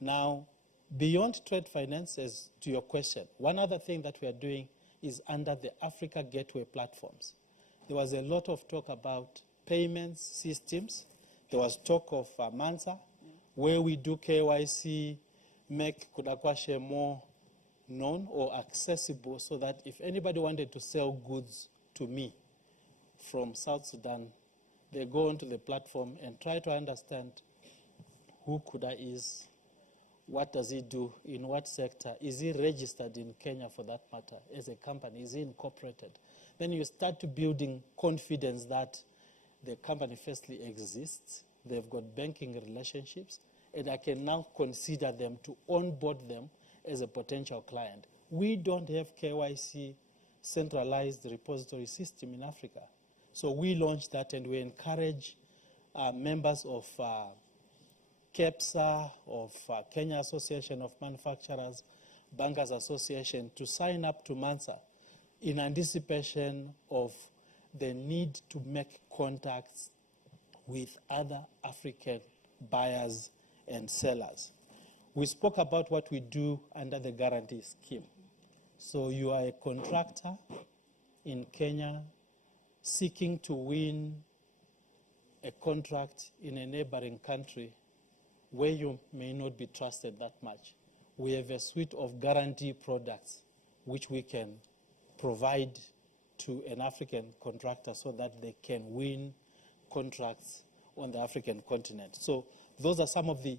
Now, beyond trade finance, as to your question, one other thing that we are doing is under the Africa Gateway platforms. There was a lot of talk about payments systems. There was talk of Mansa, where we do KYC, make Kudakwashe more known or accessible, so that if anybody wanted to sell goods to me from South Sudan, they go onto the platform and try to understand who Kuda is, what does he do, in what sector, is he registered in Kenya for that matter as a company, is he incorporated? Then you start to building confidence that the company firstly exists, they've got banking relationships, and I can now consider them to onboard them as a potential client. We don't have KYC centralized repository system in Africa. So we launched that, and we encourage members of KEPSA, of Kenya Association of Manufacturers, Bankers Association, to sign up to Mansa in anticipation of the need to make contacts with other African buyers and sellers. We spoke about what we do under the guarantee scheme. So you are a contractor in Kenya seeking to win a contract in a neighboring country where you may not be trusted that much. We have a suite of guarantee products which we can provide to an African contractor so that they can win contracts on the African continent. So those are some of the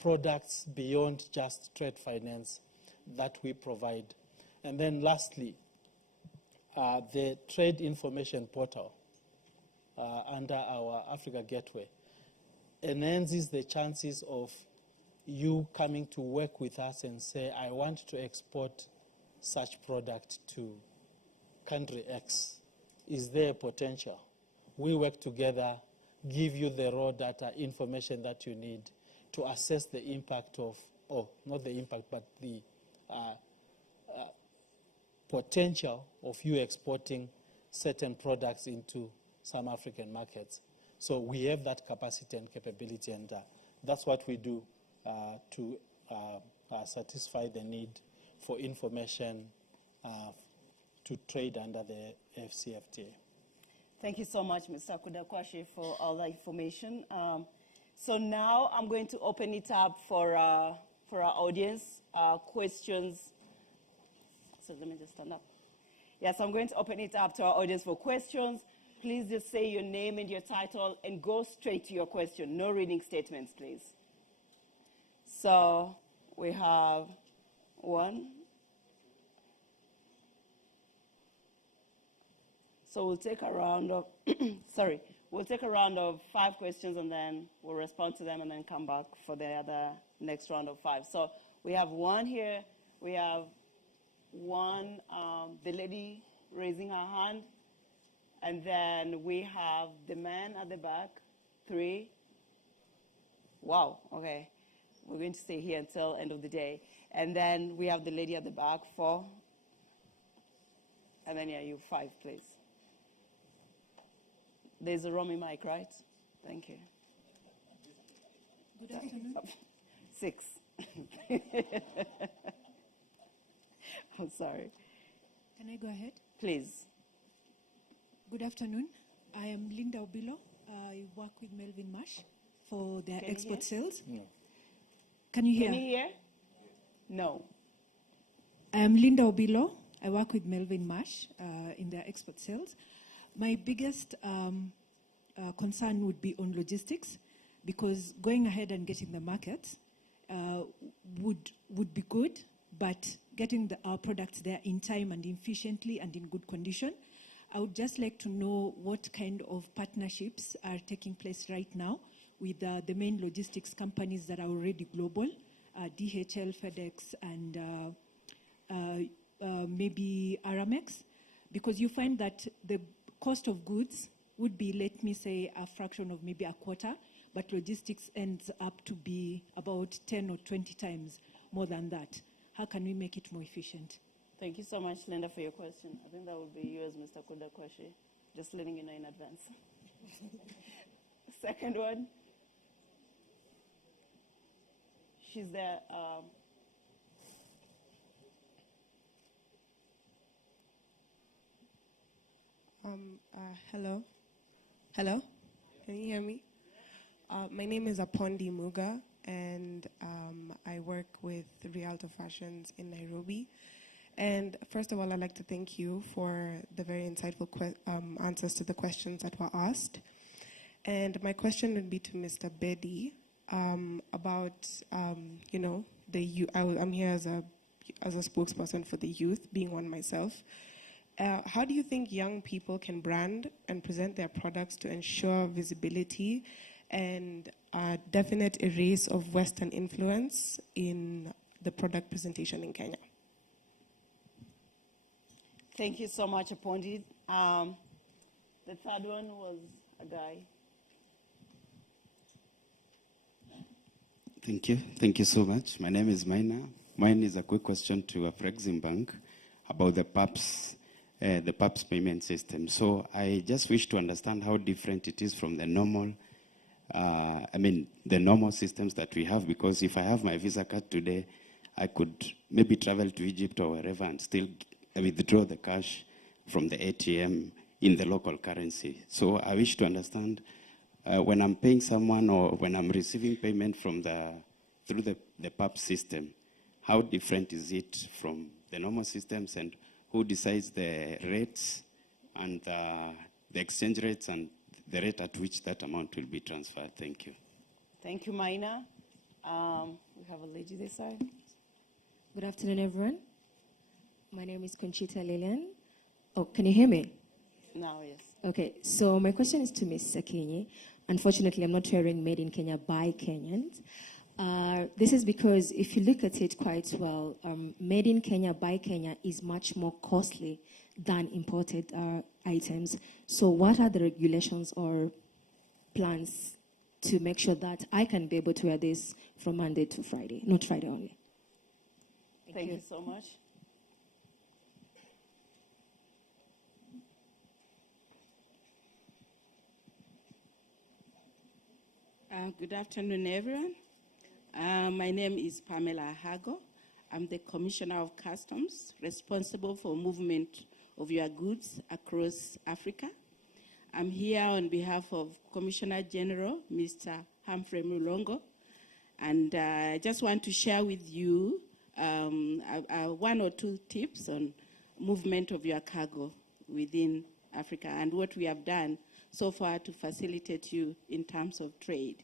products beyond just trade finance that we provide. And then lastly, the trade information portal under our Africa Gateway enhances the chances of you coming to work with us and say, I want to export such product to country X. Is there a potential? We work together, give you the raw data information that you need to assess the impact of, or not the impact, but the potential of you exporting certain products into some African markets. So we have that capacity and capability, and that's what we do to satisfy the need for information to trade under the FCFTA. Thank you so much, Mr. Kudakwashe, for all that information. So now I'm going to open it up for for our audience, questions. So let me just stand up. Yes, I'm going to open it up to our audience for questions. Please just say your name and your title and go straight to your question. No reading statements, please. So we have one. So we'll take a round of, we'll take a round of 5 questions and then we'll respond to them and then come back for the other next round of 5. So we have one here. We have one, the lady raising her hand. And then we have the man at the back, 3. Wow, okay. We're going to stay here until end of the day. And then we have the lady at the back, 4. And then, yeah, you 5, please. There's a roaming mic, right? Thank you. Good afternoon. 6. I'm sorry. Can I go ahead? Please. Good afternoon. I am Linda Obilo. I work with Melvin Marsh for their Can you export hear? sales. No. Can you hear? Can you hear? No. I am Linda Obilo. I work with Melvin Marsh in their export sales. My biggest concern would be on logistics, because going ahead and getting the market would be good, but getting our products there in time and efficiently and in good condition. I would just like to know what kind of partnerships are taking place right now with the main logistics companies that are already global, DHL, FedEx, and maybe Aramex, because you find that the cost of goods would be, let me say, a fraction of maybe a quarter, but logistics ends up to be about 10 or 20 times more than that. How can we make it more efficient? Thank you so much, Linda, for your question. I think that would be yours, Mr. Kudakwashi. Just letting you know in advance. Second one. She's there. Hello. Hello. Can you hear me? My name is Apondi Muga, and I work with Rialto Fashions in Nairobi. And first of all, I'd like to thank you for the very insightful answers to the questions that were asked. And my question would be to Mr. Bedi about, I'm here as a spokesperson for the youth, being one myself. How do you think young people can brand and present their products to ensure visibility and a definite erase of Western influence in the product presentation in Kenya? Thank you so much, Apondi. The third one was a guy. Thank you. Thank you so much. My name is Maina. Mine is a quick question to Afrexim Bank about the PAPS payment system. So I just wish to understand how different it is from the normal, the normal systems that we have, because if I have my Visa card today, I could maybe travel to Egypt or wherever and still withdraw the cash from the ATM in the local currency. So I wish to understand when I'm paying someone or when I'm receiving payment from through the PAP system, how different is it from the normal systems, and who decides the rates and the exchange rates and the rate at which that amount will be transferred? Thank you. Thank you, Maina. We have a lady this side. Good afternoon, everyone. My name is Conchita Lilian. Oh, can you hear me? Now, yes. Okay, so my question is to Ms. Sakinyi. Unfortunately, I'm not hearing made in Kenya by Kenyans. This is because if you look at it quite well, made in Kenya by Kenya is much more costly than imported items. So what are the regulations or plans to make sure that I can be able to wear this from Monday to Friday, not Friday only? Thank you so much. Good afternoon, everyone. My name is Pamela Hago. I'm the Commissioner of Customs, responsible for movement of your goods across Africa. I'm here on behalf of Commissioner General, Mr. Humphrey Mulongo, And I just want to share with you one or two tips on movement of your cargo within Africa and what we have done so far to facilitate you in terms of trade.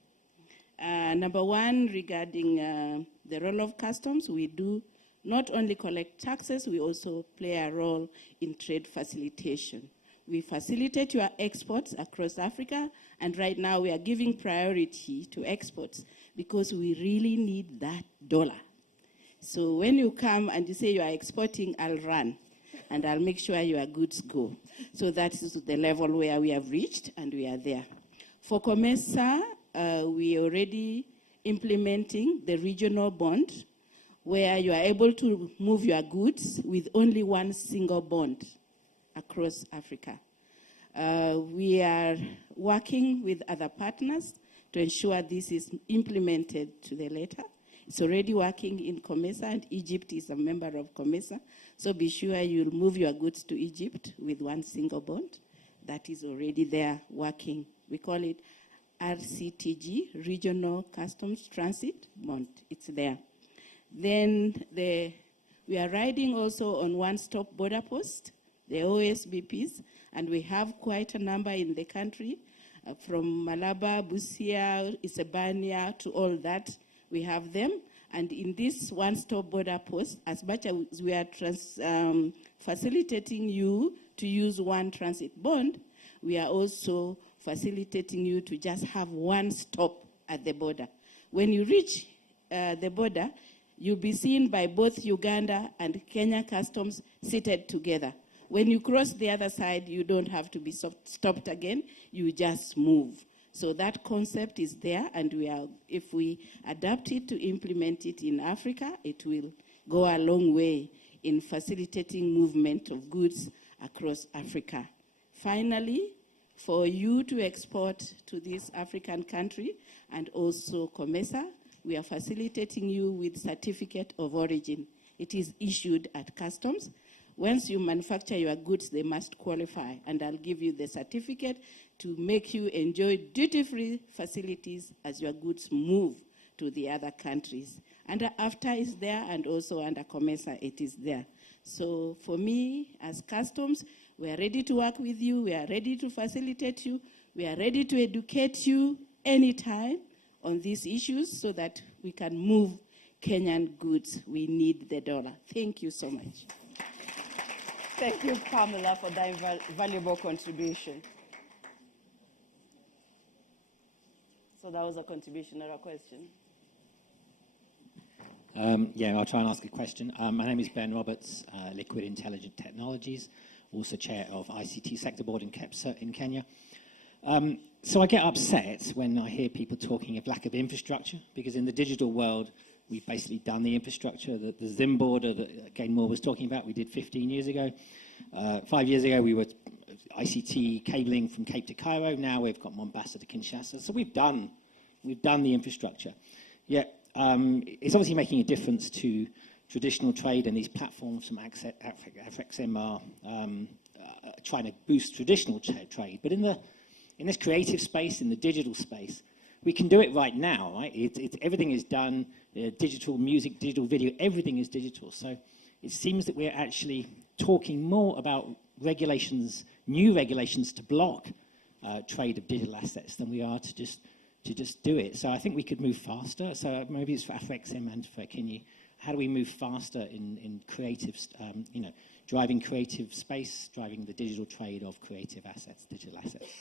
Number one, regarding the role of customs, we do not only collect taxes, we also play a role in trade facilitation. We facilitate your exports across Africa, and right now we are giving priority to exports because we really need that dollar. So when you come and you say you are exporting, I'll run, and I'll make sure your goods go. So that is the level where we have reached, and we are there. For COMESA, we are already implementing the regional bond, where you are able to move your goods with only one single bond across Africa. We are working with other partners to ensure this is implemented to the letter. It's already working in COMESA, and Egypt is a member of COMESA. So be sure you'll move your goods to Egypt with one single bond. That is already there working. We call it RCTG, Regional Customs Transit Bond. It's there. Then we are riding also on one-stop border post, the OSBPs, and we have quite a number in the country, from Malaba, Busia, Isebania, to all that. We have them. And in this one-stop border post, as much as we are facilitating you to use one transit bond, we are also facilitating you to just have one stop at the border. When you reach the border, you'll be seen by both Uganda and Kenya customs seated together. When you cross the other side, you don't have to be stopped again. You just move. So that concept is there, and if we adapt it to implement it in Africa, it will go a long way in facilitating movement of goods across Africa. Finally, for you to export to this African country and also COMESA, we are facilitating you with certificate of origin. It is issued at customs. Once you manufacture your goods, they must qualify, and I'll give you the certificate to make you enjoy duty-free facilities as your goods move to the other countries. Under AFTA is there, and also under COMESA it is there. So for me, as customs, we are ready to work with you, we are ready to facilitate you, we are ready to educate you anytime on these issues so that we can move Kenyan goods. We need the dollar. Thank you so much. Thank you, Pamela, for that valuable contribution. So that was a contribution or a question? Yeah, I'll try and ask a question. My name is Ben Roberts, Liquid Intelligent Technologies, also chair of ICT Sector Board in KEPSA in Kenya. So I get upset when I hear people talking of lack of infrastructure, because in the digital world, we've basically done the infrastructure. The Zim border that Gaynor was talking about, we did 15 years ago. 5 years ago, we were ICT cabling from Cape to Cairo. Now we've got Mombasa to Kinshasa. So we've done the infrastructure. Yet it's obviously making a difference to traditional trade, and these platforms from FXM are trying to boost traditional trade. But in this creative space, in the digital space, we can do it right now, right? Everything is done, digital music, digital video, everything is digital. So it seems that we're actually talking more about regulations, new regulations to block trade of digital assets than we are to just do it. So I think we could move faster. So maybe it's for FXM and for Kenya. How do we move faster in creative, driving creative space, driving the digital trade of creative assets, digital assets?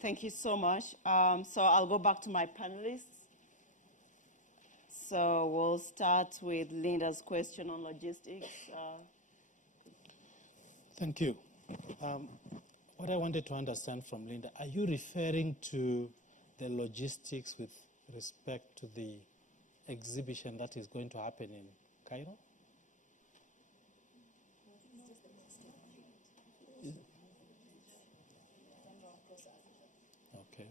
Thank you so much. So I'll go back to my panelists. So we'll start with Linda's question on logistics. Thank you. What I wanted to understand from Linda, are you referring to the logistics with respect to the exhibition that is going to happen in Cairo? Okay.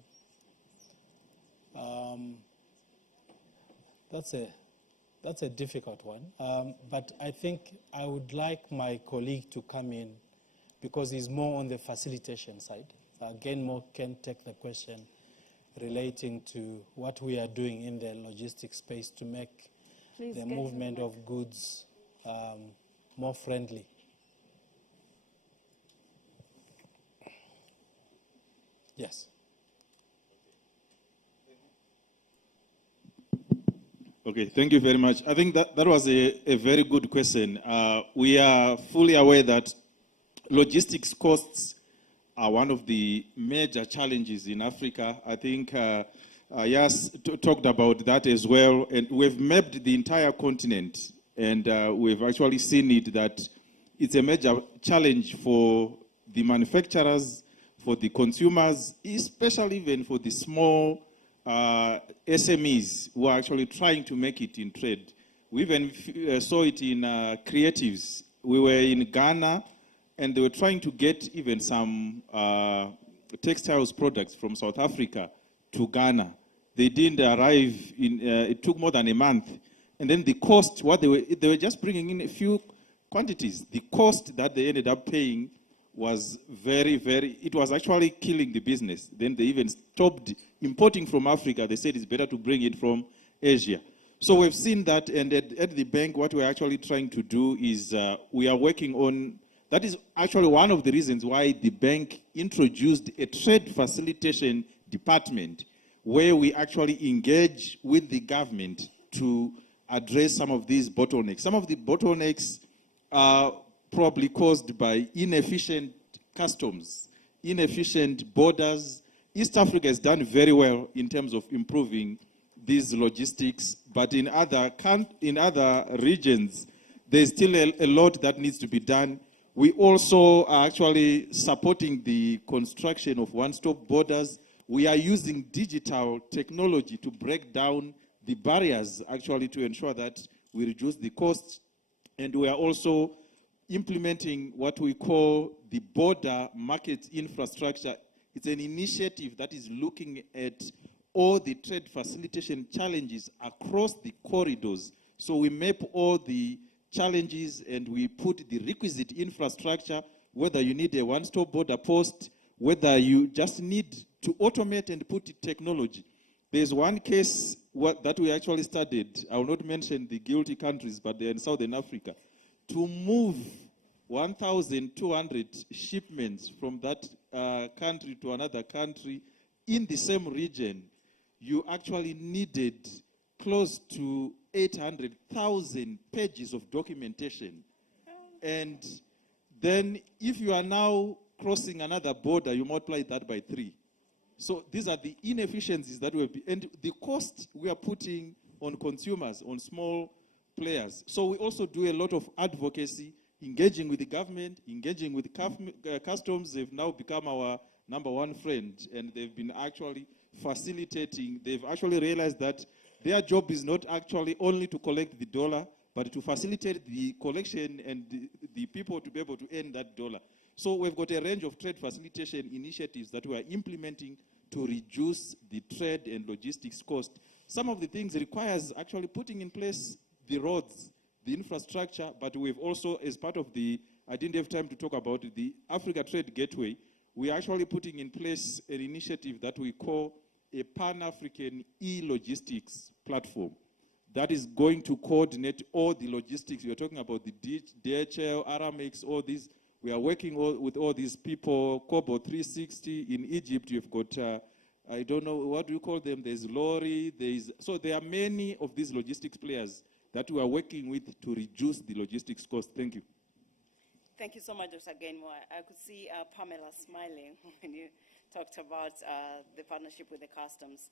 That's a difficult one, but I think I would like my colleague to come in because he's more on the facilitation side. So again, more can take the question relating to what we are doing in the logistics space to make Please the get to the movement mic. of goods more friendly. Yes. Okay, thank you very much. I think that was a very good question. We are fully aware that logistics costs are one of the major challenges in Africa. I think Yas talked about that as well. And we've mapped the entire continent, and we've actually seen it that it's a major challenge for the manufacturers, for the consumers, especially even for the small SMEs who are actually trying to make it in trade. We even saw it in creatives. We were in Ghana, and they were trying to get even some textiles products from South Africa to Ghana. They didn't arrive it took more than a month. And then the cost, they were just bringing in a few quantities. The cost that they ended up paying was it was actually killing the business. Then they even stopped importing from Africa. They said it's better to bring it from Asia. So we've seen that, and at the bank, what we're actually trying to do is we are working on, that is actually one of the reasons why the bank introduced a trade facilitation department where we actually engage with the government to address some of these bottlenecks. Some of the bottlenecks are probably caused by inefficient customs, inefficient borders. East Africa has done very well in terms of improving these logistics, but in other regions, there's still a lot that needs to be done. We also are actually supporting the construction of one-stop borders. We are using digital technology to break down the barriers, actually, to ensure that we reduce the costs. And we are also implementing what we call the border market infrastructure. It's an initiative that is looking at all the trade facilitation challenges across the corridors. So we map all the challenges and we put the requisite infrastructure, whether you need a one-stop border post, whether you just need to automate and put technology. There's one case that we actually studied. I will not mention the guilty countries, but they're in Southern Africa. To move 1,200 shipments from that country to another country in the same region, you actually needed close to 800,000 pages of documentation. And then if you are now crossing another border, you multiply that by 3. So these are the inefficiencies that we have, and the cost we are putting on consumers, on small players. So we also do a lot of advocacy, engaging with the government, engaging with customs. They've now become our #1 friend, and they've been actually facilitating. They've actually realized that their job is not actually only to collect the dollar, but to facilitate the collection and the people to be able to earn that dollar. So we've got a range of trade facilitation initiatives that we are implementing to reduce the trade and logistics cost. Some of the things requires actually putting in place the roads, the infrastructure, but we've also, as part of I didn't have time to talk about it, the Africa Trade Gateway, we're actually putting in place an initiative that we call a Pan-African e-logistics platform that is going to coordinate all the logistics. We're talking about the DHL, Aramex, all these. We are working with all these people, Kobo 360. In Egypt, you've got, I don't know, what do you call them? There's Lorry. So there are many of these logistics players that we are working with to reduce the logistics cost. Thank you. Thank you so much, Dr. Gainmoy. I could see Pamela smiling when you talked about the partnership with the customs.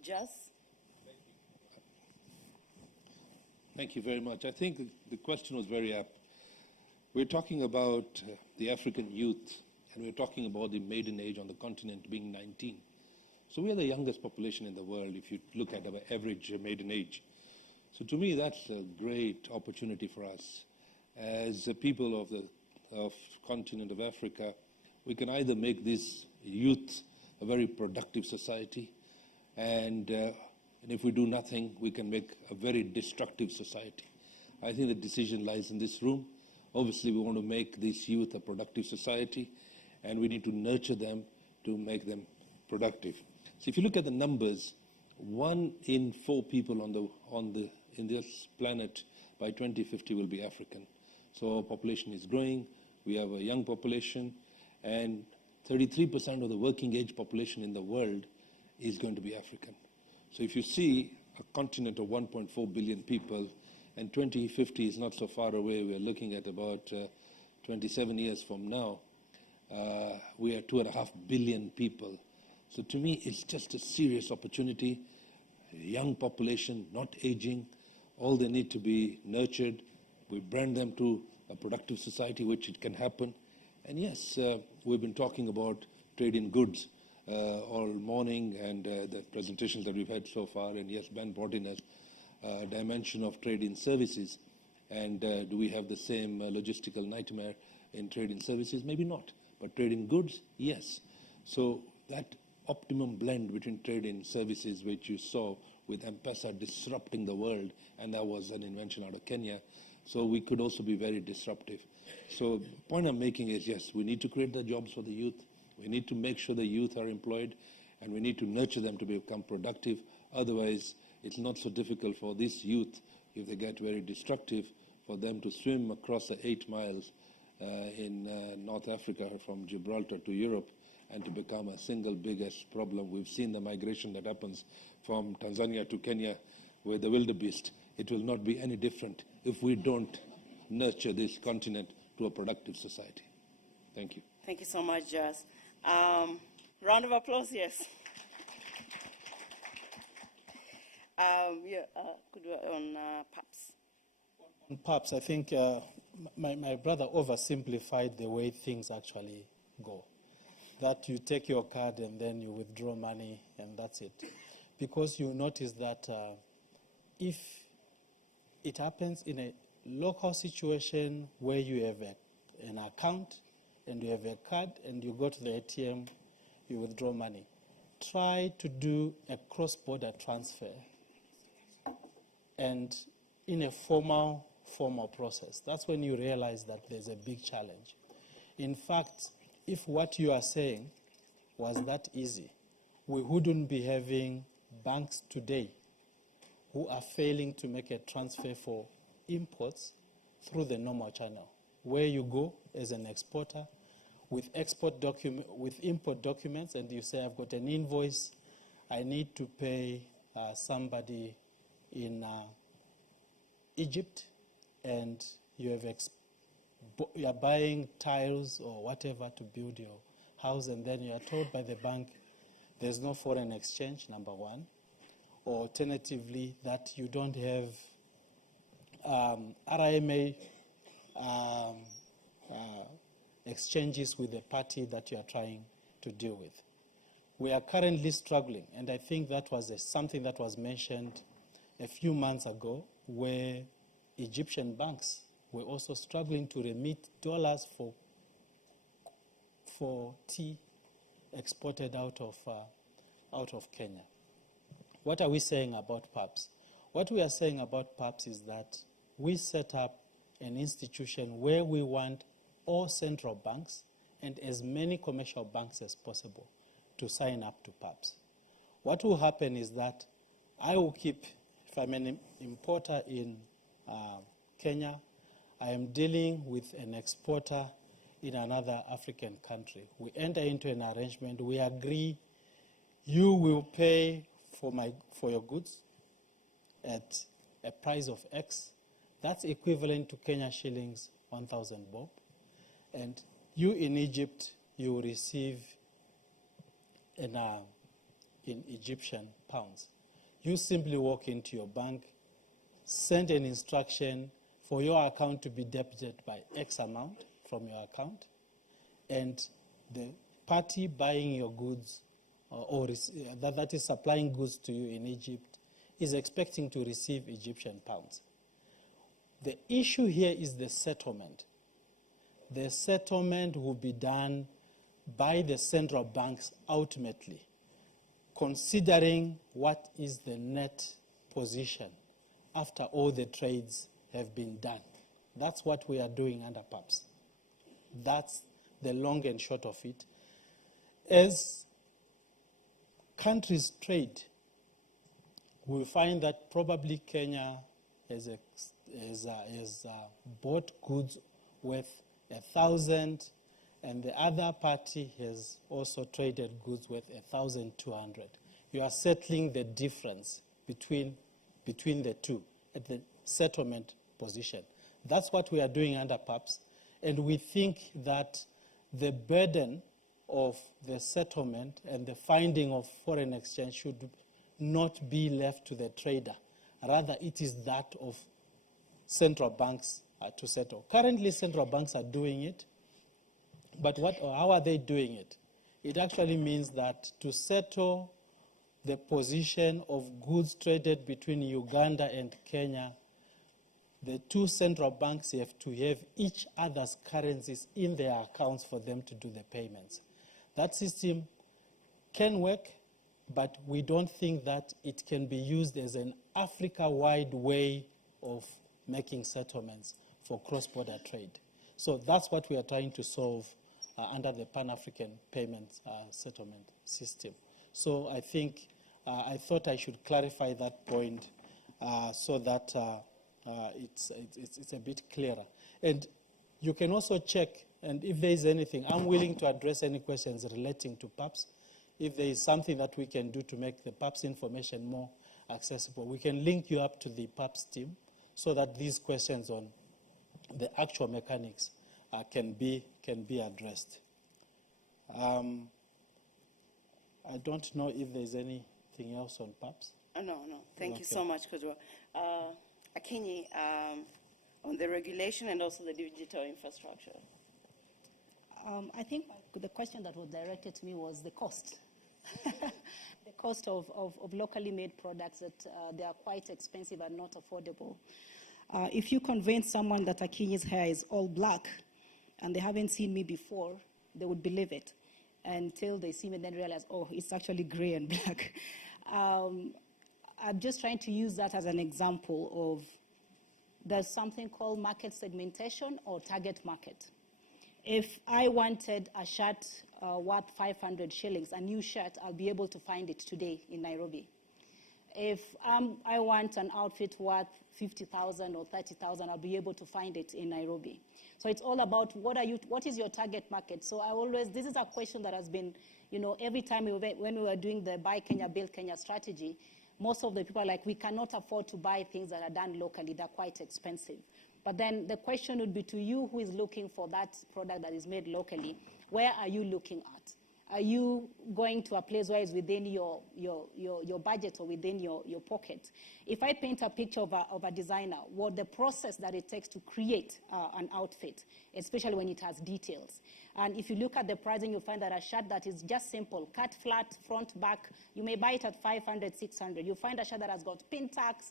Just. Thank you very much. I think the question was very apt. We're talking about the African youth, and we're talking about the maiden age on the continent being 19. So we are the youngest population in the world if you look at our average maiden age. So to me, that's a great opportunity for us. As a people of the continent of Africa, we can either make this youth a very productive society, and if we do nothing, we can make a very destructive society. I think the decision lies in this room. Obviously, we want to make this youth a productive society, and we need to nurture them to make them productive. So if you look at the numbers, 1 in 4 people in this planet by 2050 will be African. So our population is growing. We have a young population, and 33% of the working age population in the world is going to be African. So if you see a continent of 1.4 billion people, and 2050 is not so far away, we're looking at about 27 years from now, we are 2.5 billion people. So to me, it's just a serious opportunity. A young population, not aging, all they need to be nurtured. We brand them to a productive society, which it can happen. And yes, we've been talking about trade in goods all morning, and the presentations that we've had so far. And yes, Ben brought in a dimension of trade in services. And do we have the same logistical nightmare in trade in services? Maybe not. But trade in goods, yes. So that optimum blend between trade in services, which you saw with M-Pesa disrupting the world, and that was an invention out of Kenya. So we could also be very disruptive. So the point I'm making is, yes, we need to create the jobs for the youth. We need to make sure the youth are employed, and we need to nurture them to become productive. Otherwise, it's not so difficult for this youth, if they get very destructive, for them to swim across the 8 miles in North Africa from Gibraltar to Europe and to become a single biggest problem. We've seen the migration that happens from Tanzania to Kenya with the wildebeest. It will not be any different if we don't nurture this continent to a productive society. Thank you. Thank you so much, Jas. Round of applause, yes. Could we on PAPS? On PAPS, I think my brother oversimplified the way things actually go. That you take your card and then you withdraw money and that's it. Because you notice that if it happens in a local situation where you have an account and you have a card and you go to the ATM, you withdraw money. Try to do a cross-border transfer and in a formal process. That's when you realize that there's a big challenge. In fact, if what you are saying was that easy, we wouldn't be having banks today who are failing to make a transfer for imports through the normal channel, where you go as an exporter with import documents and you say, I've got an invoice, I need to pay somebody in Egypt, and you are buying tiles or whatever to build your house, and then you are told by the bank there's no foreign exchange, number one, or alternatively that you don't have RIMA exchanges with the party that you are trying to deal with. We are currently struggling, and I think that was something that was mentioned a few months ago, where Egyptian banks were also struggling to remit dollars for tea exported out of Kenya. What are we saying about PAPS? What we are saying about PAPS is that we set up an institution where we want all central banks and as many commercial banks as possible to sign up to PAPS. What will happen is that I will keep, if I'm an importer in Kenya, I am dealing with an exporter in another African country. We enter into an arrangement, we agree, you will pay for your goods at a price of X. That's equivalent to Kenya shillings 1,000 bob. And you in Egypt, you will receive in Egyptian pounds. You simply walk into your bank, send an instruction for your account to be debited by X amount from your account, and the party buying your goods that is supplying goods to you in Egypt is expecting to receive Egyptian pounds. The issue here is the settlement. The settlement will be done by the central banks ultimately, considering what is the net position after all the trades have been done. That's what we are doing under PAPS. That's the long and short of it. As countries trade, we find that probably Kenya has bought goods worth 1,000, and the other party has also traded goods worth 1,200. You are settling the difference between the two at the settlement position. That's what we are doing under PAPS, and we think that the burden of the settlement and the finding of foreign exchange should not be left to the trader. Rather, it is that of central banks to settle. Currently, central banks are doing it, but how are they doing it? It actually means that to settle the position of goods traded between Uganda and Kenya, the two central banks have to have each other's currencies in their accounts for them to do the payments. That system can work, but we don't think that it can be used as an Africa-wide way of making settlements for cross-border trade. So that's what we are trying to solve under the Pan-African Payments Settlement System. So I think I thought I should clarify that point so that it's a bit clearer. And you can also check, and if there is anything, I'm willing to address any questions relating to PAPS. If there is something that we can do to make the PAPS information more accessible, we can link you up to the PAPS team so that these questions on the actual mechanics can be addressed. I don't know if there's anything else on PAPS. No. Thank you so much, Kudwa. Akinyi, on the regulation and also the digital infrastructure. I think the question that was directed to me was the cost. The cost of locally made products that they are quite expensive and not affordable. If you convince someone that Akinyi's hair is all black and they haven't seen me before, they would believe it until they see me and then realize, oh, it's actually gray and black. I'm just trying to use that as an example of there's something called market segmentation or target market. If I wanted a shirt worth 500 shillings, a new shirt, I'll be able to find it today in Nairobi. If I want an outfit worth 50,000 or 30,000, I'll be able to find it in Nairobi. So it's all about what is your target market? So this is a question that has been, every time when we were doing the Buy Kenya, Build Kenya strategy, most of the people are like, we cannot afford to buy things that are done locally. They're quite expensive. But then the question would be to you who is looking for that product that is made locally, where are you looking at? Are you going to a place where it's within your budget or within your pocket? If I paint a picture of a designer, what the process that it takes to create an outfit, especially when it has details. And if you look at the pricing, you'll find that a shirt that is just simple, cut flat, front, back, you may buy it at 500, 600. You find a shirt that has got pin tags,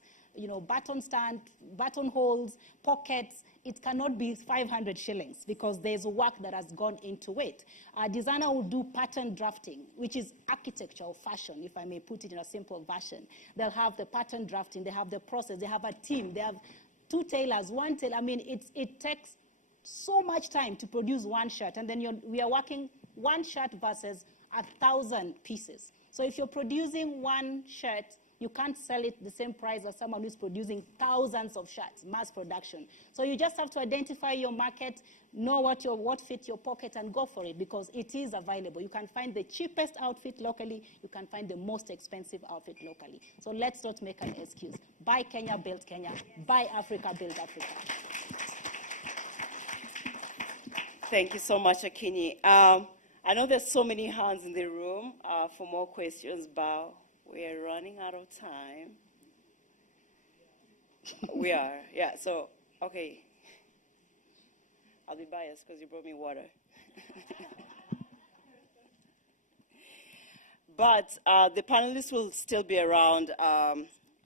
button stand, buttonholes, pockets. It cannot be 500 shillings because there's work that has gone into it. A designer will do pattern drafting, which is architecture or fashion, if I may put it in a simple version. They'll have the pattern drafting, they have the process, they have a team, they have two tailors, one tailor. I mean, it takes so much time to produce one shirt, and then we are working one shirt versus 1,000 pieces. So if you're producing one shirt, you can't sell it the same price as someone who's producing thousands of shirts, mass production. So you just have to identify your market, know what fits your pocket, and go for it because it is available. You can find the cheapest outfit locally. You can find the most expensive outfit locally. So let's not make an excuse. Buy Kenya, build Kenya. Buy Africa, build Africa. Thank you so much, Akinyi. I know there's so many hands in the room for more questions, but we are running out of time. We are, yeah, so, okay. I'll be biased because you brought me water. But the panelists will still be around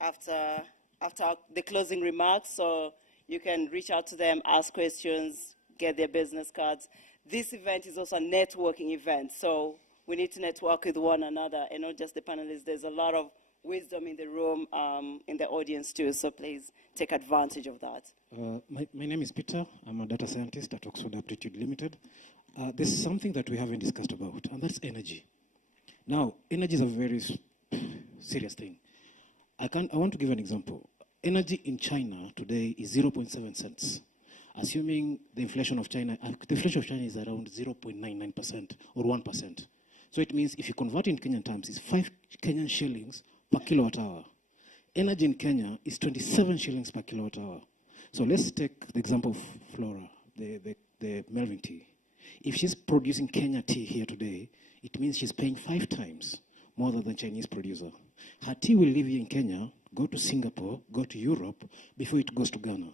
after the closing remarks, so you can reach out to them, ask questions, get their business cards. This event is also a networking event, so we need to network with one another and not just the panelists. There's a lot of wisdom in the room, in the audience too, so please take advantage of that. My name is Peter. I'm a data scientist at Oxford Aptitude Limited. This is something that we haven't discussed about, and that's energy. Now, energy is a very serious thing. I want to give an example. Energy in China today is 0.7 cents. Assuming the inflation of China is around 0.99% or 1%. So it means if you convert in Kenyan terms, it's 5 Kenyan shillings per kilowatt hour. Energy in Kenya is 27 shillings per kilowatt hour. So let's take the example of Flora, the Melvin tea. If she's producing Kenya tea here today, it means she's paying 5 times more than the Chinese producer. Her tea will live here in Kenya, go to Singapore, go to Europe, before it goes to Ghana.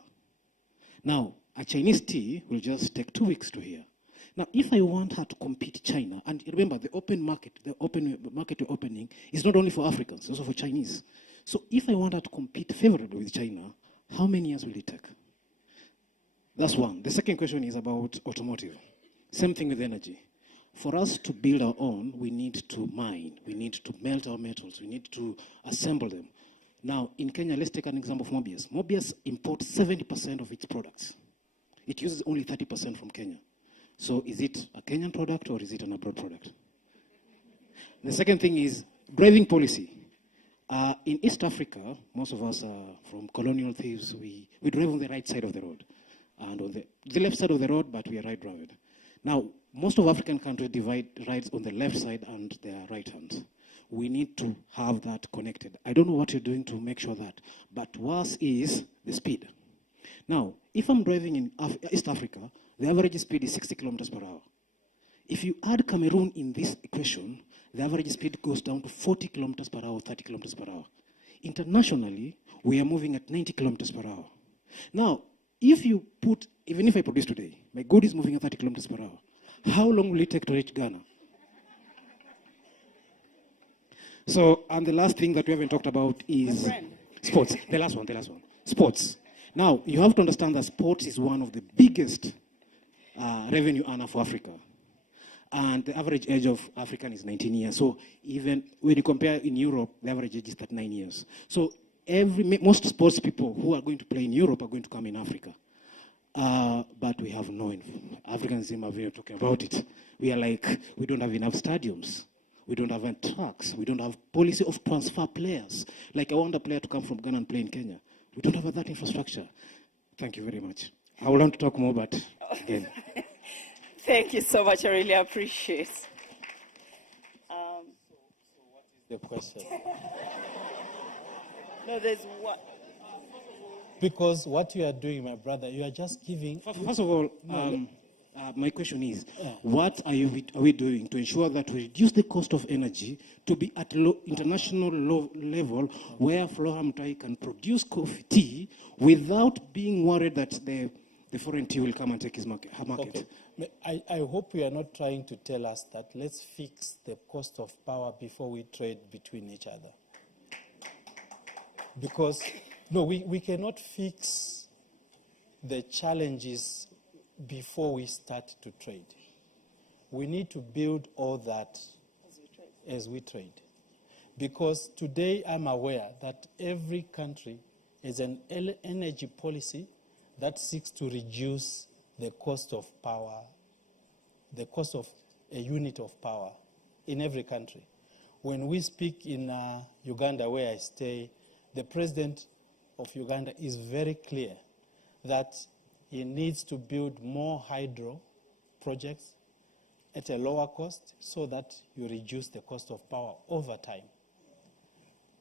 Now, a Chinese tea will just take 2 weeks to here. Now, if I want her to compete China, and remember, the open market we're opening is not only for Africans, also for Chinese. So if I want her to compete favorably with China, how many years will it take? That's one. The second question is about automotive. Same thing with energy. For us to build our own, we need to mine, we need to melt our metals, we need to assemble them. Now, in Kenya, let's take an example of Mobius. Mobius imports 70% of its products. It uses only 30% from Kenya. So is it a Kenyan product or is it an abroad product? The second thing is driving policy. In East Africa, most of us are from colonial thieves. We drive on the right side of the road. And on the left side of the road, but we are right driven. Now, most of African countries divide rights on the left side and their right hand. We need to have that connected. I don't know what you're doing to make sure that, but worse is the speed. Now, if I'm driving in East Africa, the average speed is 60 kilometers per hour. If you add Cameroon in this equation, the average speed goes down to 40 kilometers per hour, 30 kilometers per hour. Internationally, we are moving at 90 kilometers per hour. Now, even if I produce today, my good is moving at 30 kilometers per hour. How long will it take to reach Ghana? So, and the last thing that we haven't talked about is sports. The last one. Sports. Now, you have to understand that sports is one of the biggest revenue earner for Africa. And the average age of African is 19 years. So even when you compare in Europe, the average age is 39 years. So most sports people who are going to play in Europe are going to come in Africa. But we have no, African team are very talking about it. We are like, we don't have enough stadiums. We don't have trucks. We don't have policy of transfer players. Like I want a player to come from Ghana and play in Kenya. We don't have that infrastructure. Thank you very much. I would want to talk more, but again. Thank you so much. I really appreciate. So what is the question? No, there's what. Because what you are doing, my brother, you are just giving. First of all, my question is, what are we doing to ensure that we reduce the cost of energy to be at international level where Flora Mutai can produce coffee tea without being worried that the foreign tea will come and take her market? Okay. I hope you are not trying to tell us that let's fix the cost of power before we trade between each other. Because, no, we cannot fix the challenges before we start to trade. We need to build all that as we trade. Because today I'm aware that every country has an energy policy that seeks to reduce the cost of power, the cost of a unit of power in every country. When we speak in Uganda, where I stay, the president of Uganda is very clear that he needs to build more hydro projects at a lower cost so that you reduce the cost of power over time.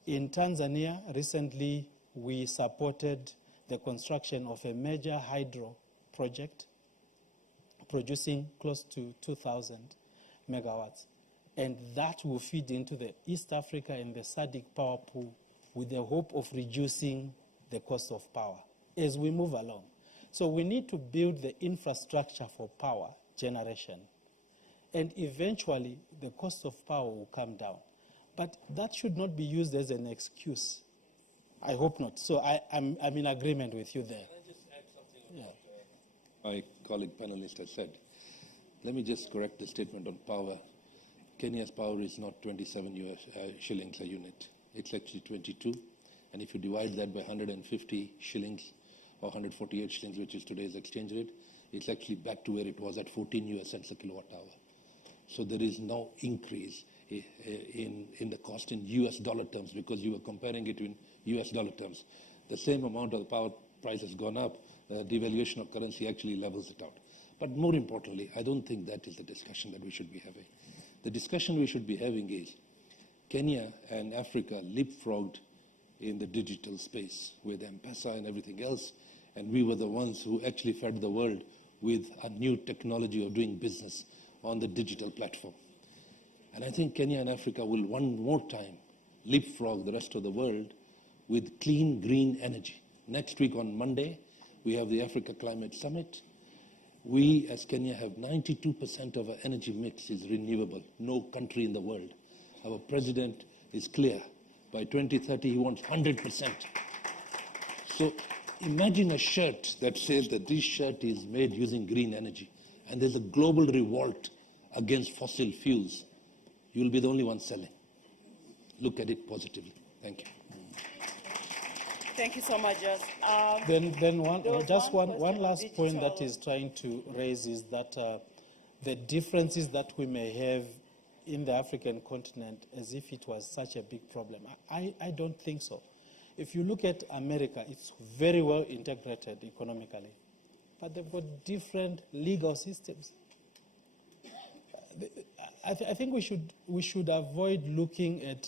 In Tanzania, recently we supported the construction of a major hydro project producing close to 2,000 megawatts. And that will feed into the East Africa and the SADC power pool with the hope of reducing the cost of power as we move along. So we need to build the infrastructure for power generation. And eventually, the cost of power will come down. But that should not be used as an excuse. I hope not. So I'm in agreement with you there. Can I just add something on what my colleague panelist has said? Let me just correct the statement on power. Kenya's power is not 27 shillings a unit. It's actually 22. And if you divide that by 150 shillings or 148 shillings, which is today's exchange rate, it's actually back to where it was at 14 US cents a kilowatt hour. So there is no increase in the cost in US dollar terms, because you were comparing it in US dollar terms. The same amount of the power price has gone up, devaluation of currency actually levels it out. But more importantly, I don't think that is the discussion that we should be having. The discussion we should be having is Kenya and Africa leapfrogged in the digital space with M-Pesa and everything else, and we were the ones who actually fed the world with a new technology of doing business on the digital platform. And I think Kenya and Africa will one more time leapfrog the rest of the world with clean, green energy. Next week on Monday, we have the Africa Climate Summit. We, as Kenya, have 92% of our energy mix is renewable. No country in the world. Our president is clear. By 2030, he wants 100%. So imagine a shirt that says that this shirt is made using green energy, and there's a global revolt against fossil fuels. You'll be the only one selling. Look at it positively. Thank you. Thank you so much, Jos. One last point that he's trying to raise is that the differences that we may have in the African continent, as if it was such a big problem. I don't think so. If you look at America, it's very well integrated economically, but they've got different legal systems. I think we should avoid looking at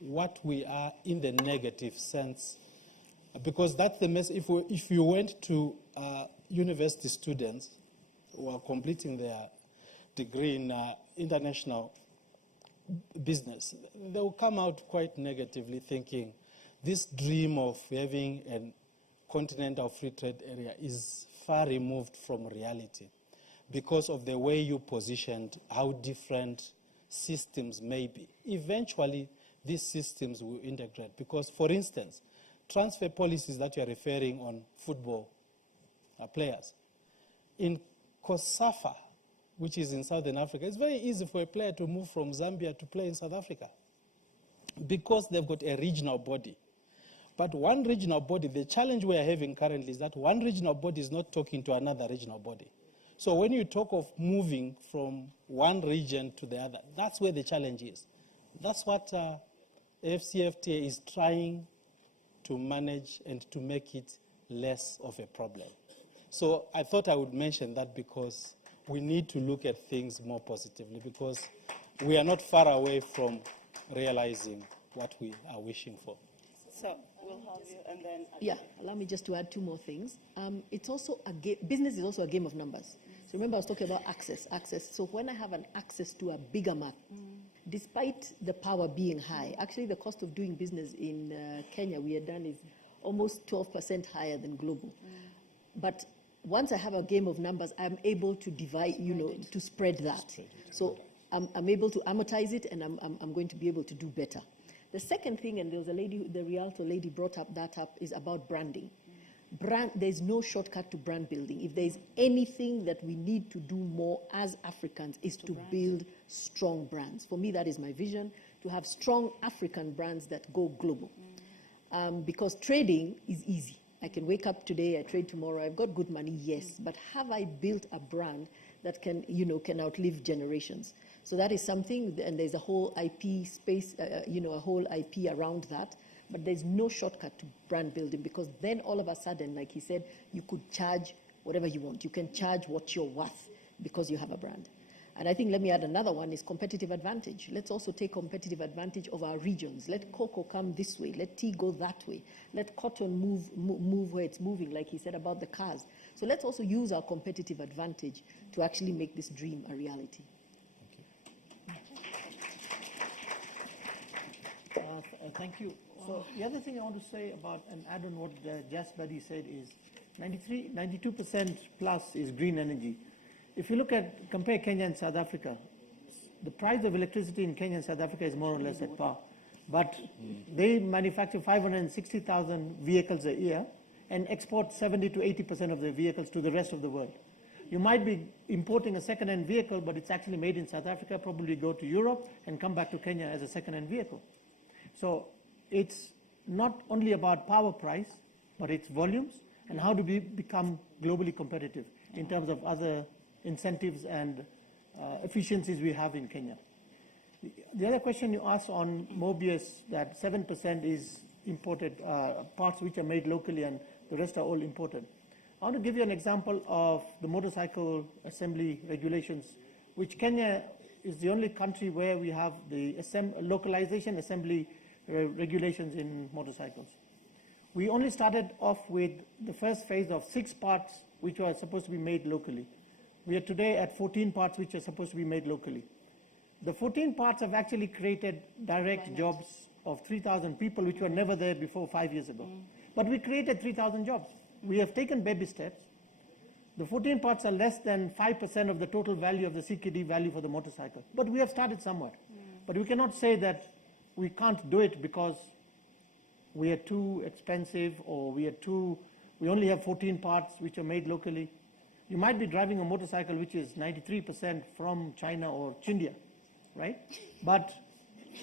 what we are in the negative sense, because that's the mess. If you went to university students who are completing their degree in international business, they will come out quite negatively, thinking this dream of having a continental free trade area is far removed from reality because of the way you positioned how different systems may be. Eventually, these systems will integrate because, for instance, transfer policies that you are referring on football players. In COSAFA, which is in Southern Africa, it's very easy for a player to move from Zambia to play in South Africa because they've got a regional body. But one regional body, the challenge we are having currently is that one regional body is not talking to another regional body. So when you talk of moving from one region to the other, that's where the challenge is. That's what AfCFTA is trying to manage and to make it less of a problem. So I thought I would mention that because we need to look at things more positively, because we are not far away from realizing what we are wishing for. So we'll have you, and then yeah, allow me just to add two more things. It's also business is also a game of numbers. So remember, I was talking about access. So when I have an access to a bigger market, despite the power being high, actually the cost of doing business in Kenya, we had done, is almost 12% higher than global. But once I have a game of numbers, I'm able to divide, to spread that. So I'm able to amortize it, and I'm going to be able to do better. The second thing, and there was a lady, the Rialto lady brought that up, is about branding. There's no shortcut to brand building. If there's anything that we need to do more as Africans is to build strong brands. For me, that is my vision, to have strong African brands that go global. Because trading is easy. I can wake up today, I trade tomorrow, I've got good money, yes, but have I built a brand that can outlive generations? So that is something, and there's a whole IP space, a whole IP around that, but there's no shortcut to brand building, because then all of a sudden, like he said, you could charge whatever you want. You can charge what you're worth because you have a brand. And I think, let me add another one, is competitive advantage. Let's also take competitive advantage of our regions. Let cocoa come this way. Let tea go that way. Let cotton move where it's moving, like he said about the cars. So let's also use our competitive advantage to actually make this dream a reality. Thank you. So the other thing I want to say about, and add on what Just Buddy said, is 92% plus is green energy. If you compare Kenya and South Africa, the price of electricity in Kenya and South Africa is more or less at par. But they manufacture 560,000 vehicles a year and export 70 to 80% of their vehicles to the rest of the world. You might be importing a second-hand vehicle, but it's actually made in South Africa, probably go to Europe and come back to Kenya as a second-hand vehicle. So it's not only about power price, but it's volumes, and how do we become globally competitive in terms of other incentives and efficiencies we have in Kenya. The other question you asked on Mobius, that 7% is imported, parts which are made locally and the rest are all imported. I want to give you an example of the motorcycle assembly regulations, which Kenya is the only country where we have the localization assembly regulations in motorcycles. We only started off with the first phase of 6 parts which were supposed to be made locally. We are today at 14 parts which are supposed to be made locally. The 14 parts have actually created direct jobs of 3,000 people which were never there before 5 years ago. But we created 3,000 jobs. We have taken baby steps. The 14 parts are less than 5% of the total value of the CKD value for the motorcycle. But we have started somewhere. But we cannot say that we can't do it because we are too expensive or we only have 14 parts which are made locally. You might be driving a motorcycle which is 93% from China or India, right? But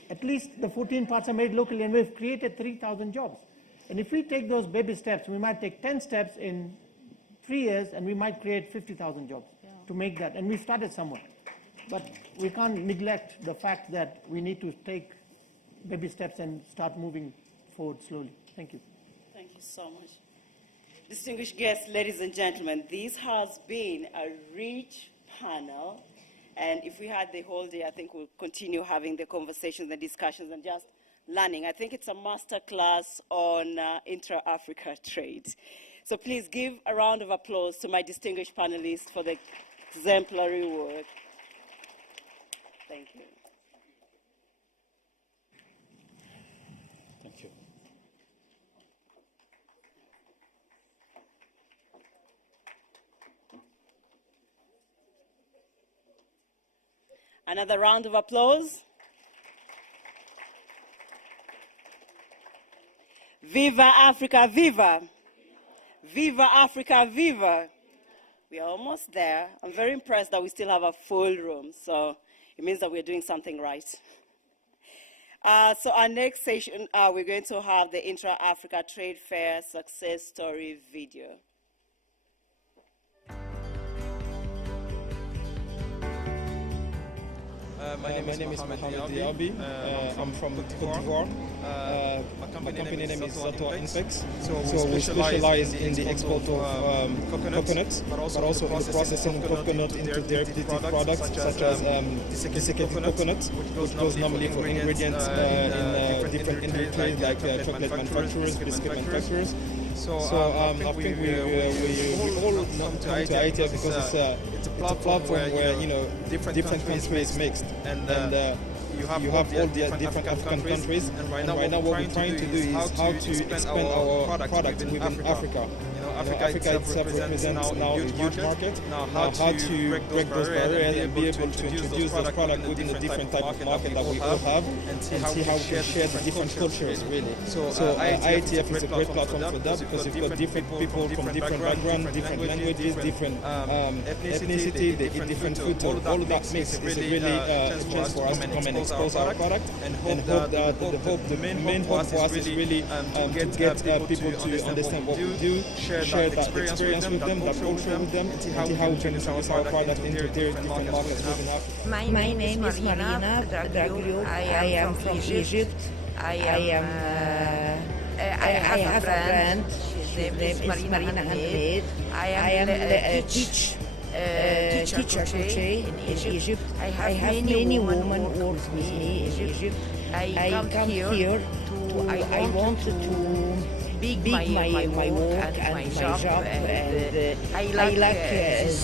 at least the 14 parts are made locally and we've created 3,000 jobs. And if we take those baby steps, we might take 10 steps in 3 years and we might create 50,000 jobs to make that. And we started somewhere. But we can't neglect the fact that we need to take baby steps and start moving forward slowly. Thank you. Thank you so much. Distinguished guests, ladies and gentlemen, this has been a rich panel. And if we had the whole day, I think we'll continue having the conversations and discussions and just learning. I think it's a master class on intra-Africa trade. So please give a round of applause to my distinguished panelists for the exemplary work. Thank you. Thank you. Another round of applause. Viva Africa, viva. Viva Africa, viva. We are almost there. I'm very impressed that we still have a full room, so it means that we're doing something right. So our next session, we're going to have the Intra-Africa Trade Fair success story video. My name is Mohamed Diaby. I'm from Cote d'Ivoire. My company name is Zato Infex. So we specialize in the export of coconuts, but also in the processing of coconut into derivative products such as desiccated coconut, which goes normally for ingredients in different industries like chocolate manufacturers, biscuit manufacturers. So I think we all come to ITF because it's a platform where different countries mixed, and you have all the different African countries. And right now what we're trying to do is how to expand our product within Africa. Africa itself represents now a huge market. Now how to break those barriers and be able to introduce those products within the different type of market that we all have, and see how we can share the different cultures really. So ITF is a great platform for that because you've got different people from different backgrounds, different languages, different ethnicity, they eat different food. So all of that mix is really a chance for us to come and expose our product, and hope that the main hope for us is really to get people to understand what we do, share that experience with them, that culture with them, and see how we can introduce our product into their different markets within Africa. My name is Marina Draglio. I am from Egypt. I have a brand. His name is Marina Handmade. I am a teacher crochet in Egypt. I have many women work with me in Egypt. I come here I wanted to big my work and my job, and I like this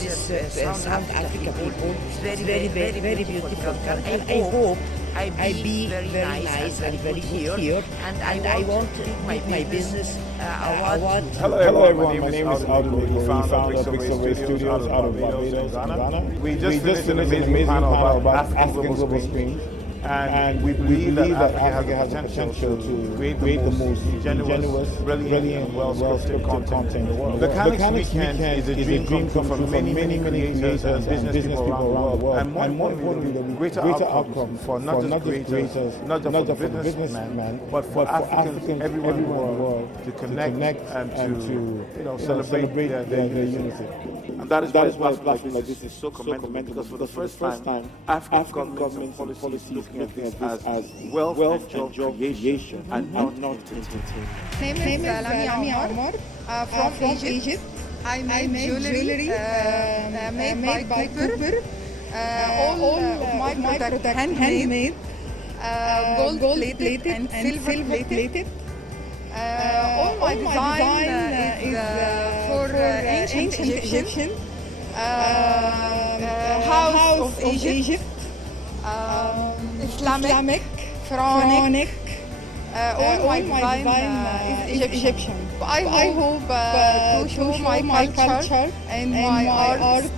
South Africa people. It's very beautiful, and I hope I be very nice and very good here, and I want to make my business. Hello everyone, my name is Aldo. We founder of Pixel Ray Studios out of Barbados, Ghana. We just finished an amazing panel about African global stream. And we believe that Africa has the potential to create the most ingenuous, brilliant, and well-scripted content in the world. The Mechanics Weekend is a dream come true for many creators and business people around the world. And more importantly, the greater outcome for not just creators, not just for businessmen, but for Africans everywhere in the world to connect and to celebrate their unity. And that is why a platform like this is so commendable, because for the first time, African governments and policies looking at this as wealth and job creation and not entertainment. My name is Lamia Omar from Egypt. I make jewelry made by Cooper. All of my products handmade, gold-plated and silver-plated. All my design is for ancient Egyptian, house of Egypt, Islamic, Pharaonic. All my design is Egyptian. I hope to show my culture and my art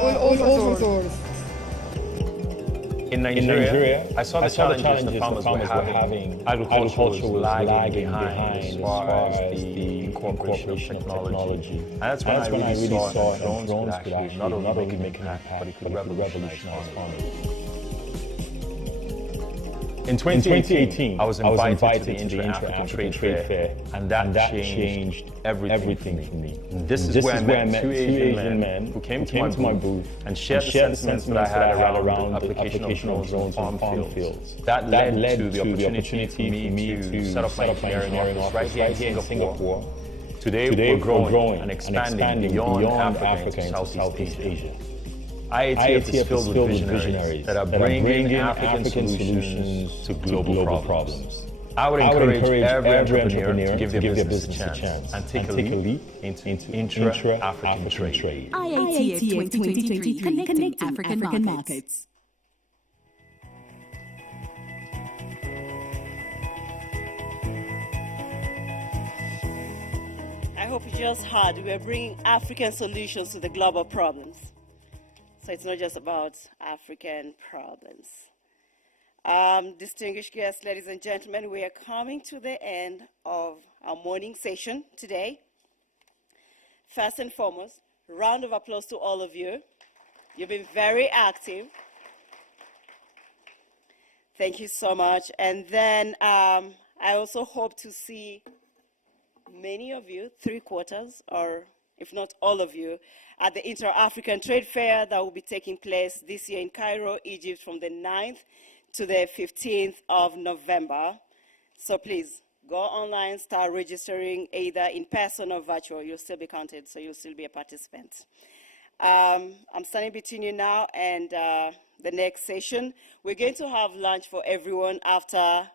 all over the world. In Nigeria, I saw the challenges the farmers were having. Agriculture was lagging behind as far as the incorporation of technology. And that's when I really saw drones could actually not only make an impact, but it could revolutionize farming. In 2018, I was invited to the Intra-African Trade Fair, and that changed everything for me. This is where I met two Asian men who came to my booth and shared the sentiments that I had around the application of drones on farm fields. That led to the opportunity for me to set up my engineering office right here in Singapore. Today we're growing and expanding beyond Africa into Southeast Asia. IATF is filled with visionaries that are bringing African solutions to global problems. I would encourage every entrepreneur to give their business a chance and take a leap into intra-African trade. IATF 2023, connecting African markets. I hope you just heard we're bringing African solutions to the global problems. So it's not just about African problems. Distinguished guests, ladies and gentlemen, we are coming to the end of our morning session today. First and foremost, round of applause to all of you. You've been very active. Thank you so much. And then I also hope to see many of you, 3/4, or if not all of you, at the Intra-African Trade Fair that will be taking place this year in Cairo, Egypt, from the 9th to the 15th of November. So please, go online, start registering either in person or virtual. You'll still be counted, so you'll still be a participant. I'm standing between you now and the next session. We're going to have lunch for everyone after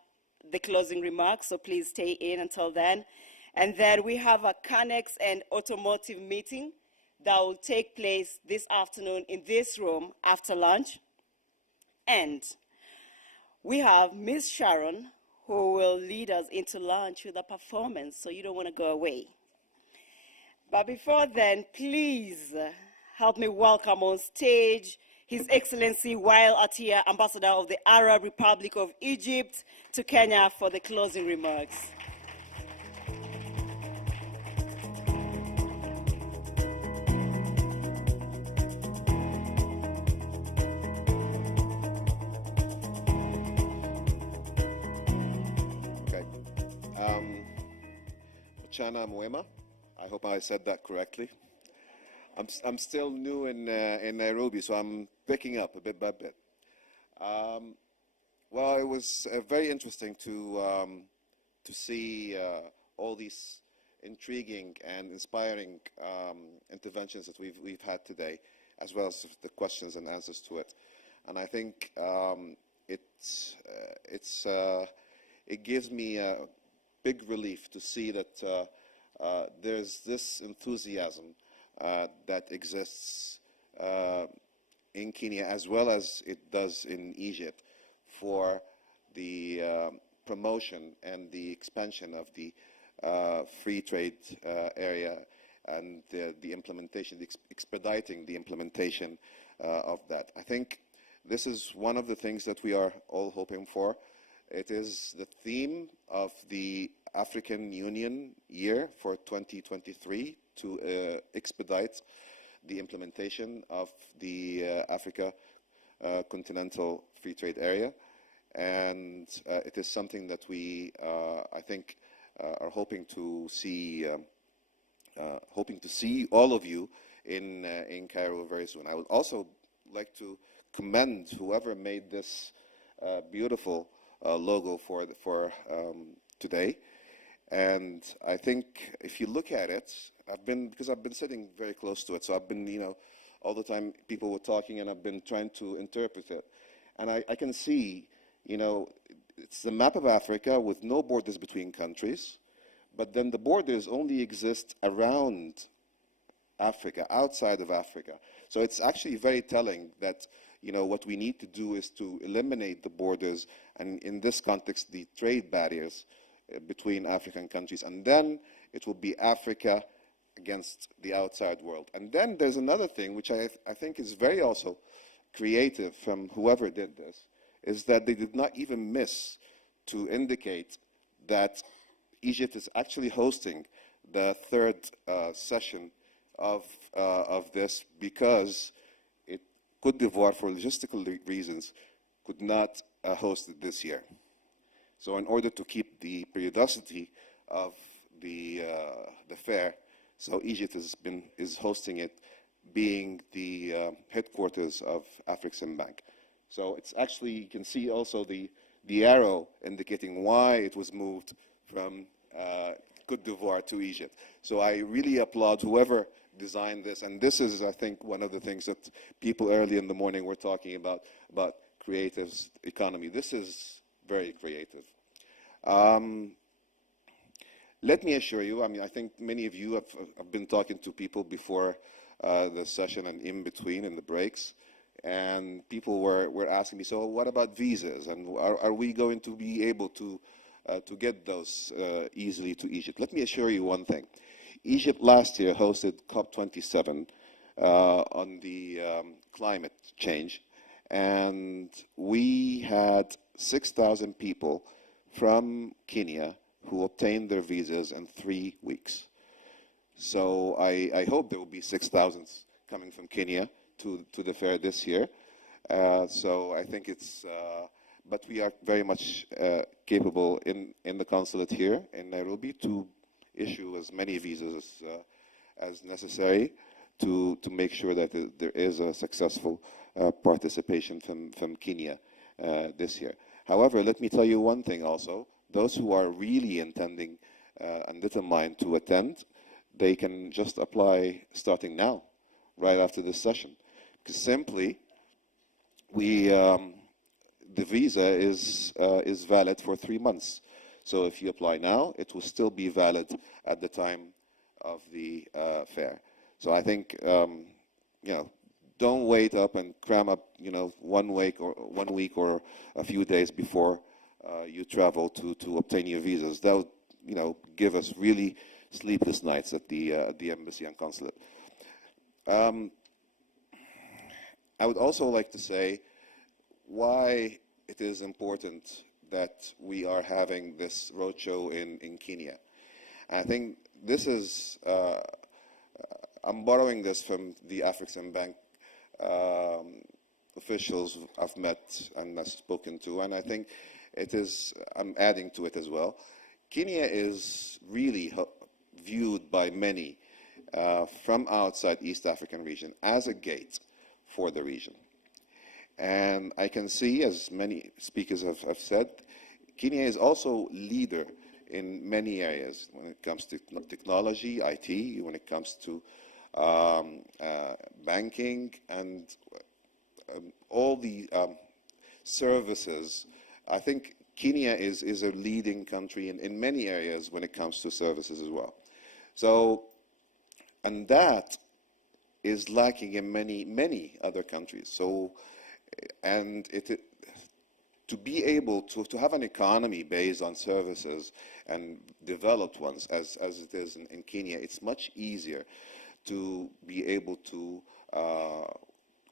the closing remarks, so please stay in until then. And then we have a Canex and automotive meeting that will take place this afternoon in this room after lunch. And we have Miss Sharon, who will lead us into lunch with a performance, so you don't want to go away. But before then, please help me welcome on stage His Excellency Wael Atia, Ambassador of the Arab Republic of Egypt, to Kenya for the closing remarks. Chana Mwema. I hope I said that correctly. I'm still new in Nairobi, so I'm picking up a bit by bit. Well, it was very interesting to see all these intriguing and inspiring interventions that we've had today, as well as the questions and answers to it. And I think it gives me a big relief to see that there's this enthusiasm that exists in Kenya, as well as it does in Egypt, for the promotion and the expansion of the free trade area and the implementation, expediting the implementation of that. I think this is one of the things that we are all hoping for. It is the theme of the African Union year for 2023 to expedite the implementation of the Africa Continental Free Trade Area. And it is something that we, I think, are hoping to see all of you in Cairo very soon. I would also like to commend whoever made this beautiful logo for today. And I think if you look at it, because I've been sitting very close to it, so I've been, all the time people were talking and I've been trying to interpret it. And I can see, it's the map of Africa with no borders between countries, but then the borders only exist around Africa, outside of Africa. So it's actually very telling that, what we need to do is to eliminate the borders, and in this context, the trade barriers between African countries. And then it will be Africa against the outside world. And then there's another thing, which I think is very also creative from whoever did this, is that they did not even miss to indicate that Egypt is actually hosting the third session of this, because Côte d'Ivoire, for logistical reasons, could not host it this year. So in order to keep the periodicity of the fair, so Egypt is hosting it, being the headquarters of Afreximbank. So it's actually, you can see also the arrow indicating why it was moved from Côte d'Ivoire to Egypt. So I really applaud whoever designed this, and this is, I think, one of the things that people early in the morning were talking about creative economy. This is very creative. Let me assure you, I think many of you have been talking to people before the session and in between, in the breaks, and people were asking me, so what about visas, and are we going to be able to get those easily to Egypt? Let me assure you one thing. Egypt last year hosted COP27 on the climate change, and we had 6,000 people from Kenya who obtained their visas in 3 weeks. So I hope there will be 6,000 coming from Kenya to the fair this year. So I think it's, but we are very much capable in the consulate here in Nairobi to issue as many visas as necessary to make sure that there is a successful participation from Kenya this year. However, let me tell you one thing also. Those who are really intending and determined to attend, they can just apply starting now, right after this session. Because simply, the visa is valid for 3 months. So if you apply now, it will still be valid at the time of the fair. So I think, don't wait up and cram up, 1 week or a few days before you travel to obtain your visas. That would, give us really sleepless nights at the embassy and consulate. I would also like to say why it is important that we are having this roadshow in Kenya. And I think this is, I'm borrowing this from the Afreximbank officials I've met and I've spoken to, and I think it is, I'm adding to it as well. Kenya is really viewed by many from outside East African region as a gate for the region. And I can see, as many speakers have said, Kenya is also leader in many areas when it comes to technology, IT, when it comes to banking, and all the services. I think Kenya is a leading country in many areas when it comes to services as well. So, and that is lacking in many other countries. So, and to be able to have an economy based on services and developed ones as it is in Kenya, it's much easier to be able to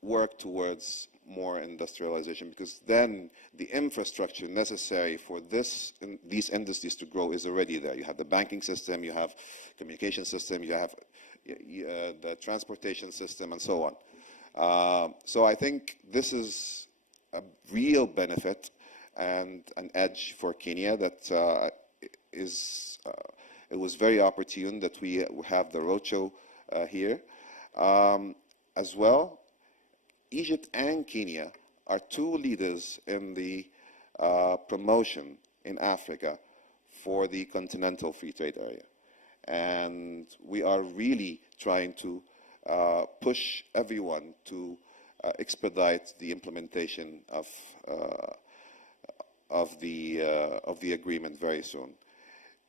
work towards more industrialization, because then the infrastructure necessary for these industries to grow is already there. You have the banking system, you have communication system, you have the transportation system, and so on. So I think this is a real benefit and an edge for Kenya that it was very opportune that we have the Roadshow here. As well, Egypt and Kenya are two leaders in the promotion in Africa for the continental free trade area. And we are really trying to push everyone to expedite the implementation of the agreement very soon.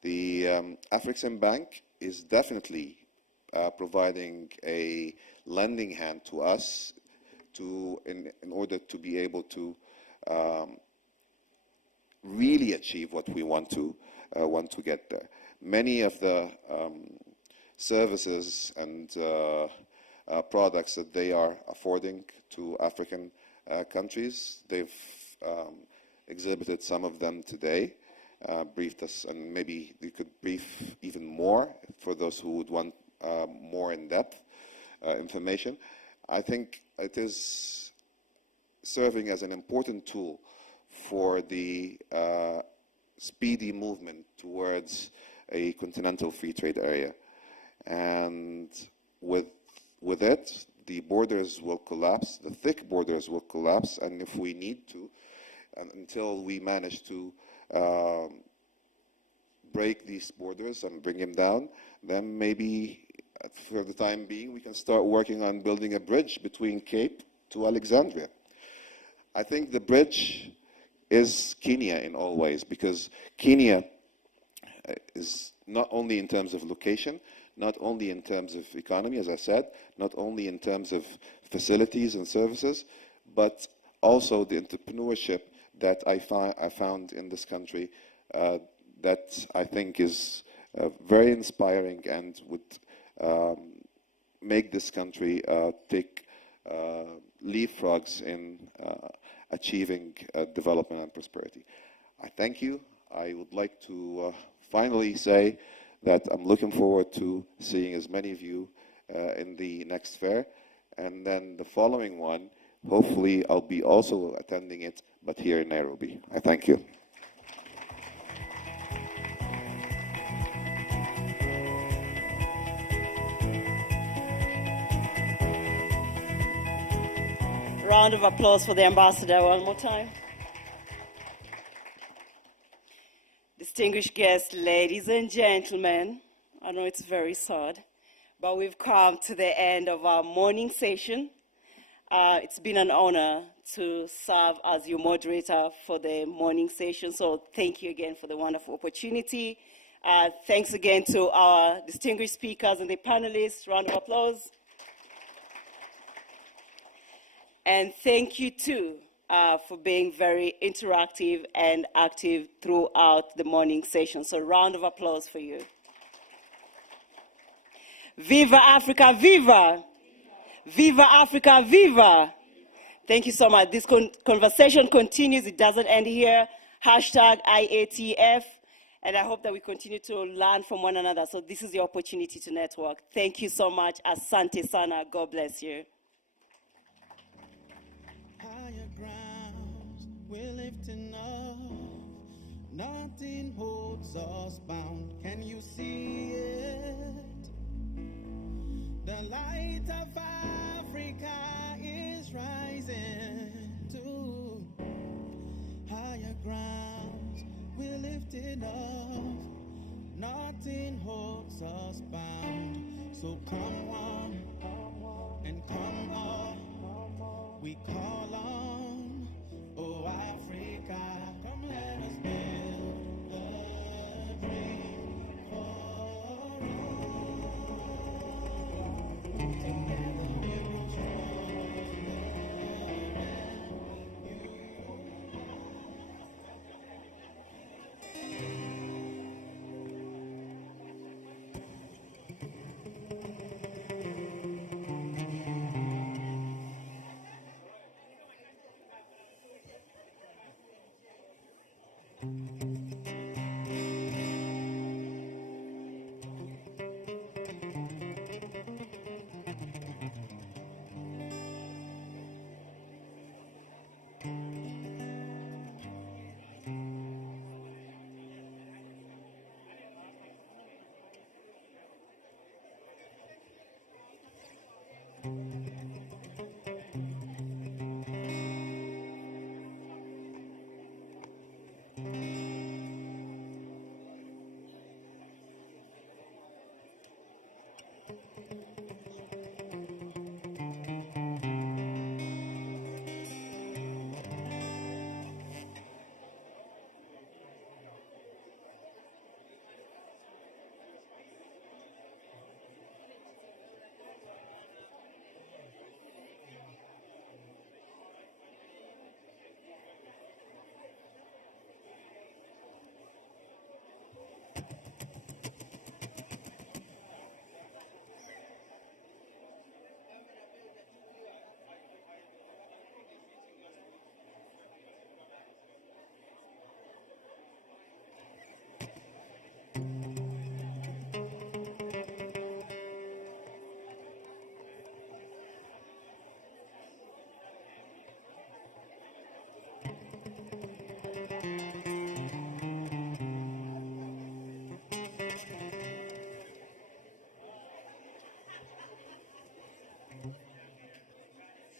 The African Bank is definitely providing a lending hand to us in order to be able to really achieve what we want to get there. Many of the services and products that they are affording to African countries, they've exhibited some of them today, briefed us, and maybe they could brief even more for those who would want more in-depth information. I think it is serving as an important tool for the speedy movement towards a continental free trade area. And with it, the borders will collapse, the thick borders will collapse, and if we need to, until we manage to break these borders and bring them down, then maybe for the time being we can start working on building a bridge between Cape to Alexandria. I think the bridge is Kenya in all ways, because Kenya is not only in terms of location, not only in terms of economy, as I said, not only in terms of facilities and services, but also the entrepreneurship that I found in this country that I think is very inspiring and would make this country take leapfrogs in achieving development and prosperity. I thank you. I would like to finally say that I'm looking forward to seeing as many of you in the next fair, and then the following one, hopefully I'll be also attending it, but here in Nairobi. I thank you. Round of applause for the ambassador one more time. Distinguished guests, ladies and gentlemen, I know it's very sad, but we've come to the end of our morning session. It's been an honor to serve as your moderator for the morning session, so thank you again for the wonderful opportunity. Thanks again to our distinguished speakers and the panelists. Round of applause. And thank you too for being very interactive and active throughout the morning session. So round of applause for you. Viva Africa, viva! Viva Africa, viva! Thank you so much. This conversation continues. It doesn't end here. Hashtag IATF. And I hope that we continue to learn from one another. So this is your opportunity to network. Thank you so much. Asante sana. God bless you. Higher grounds we're lifting up, nothing holds us bound. Can you see it? The light of Africa is rising to higher grounds we're lifting up, nothing holds us bound. So come on and come on. We call on, oh Africa, come let us build the dream for all. Together we grow stronger and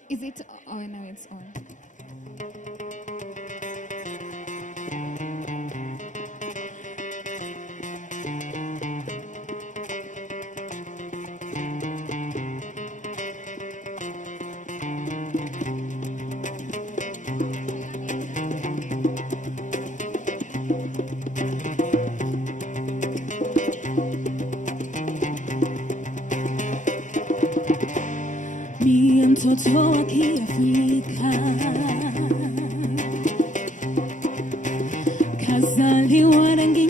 Is it? Oh, no, it's on. Mi mtoto wa Kiafrika kazaliwa rangi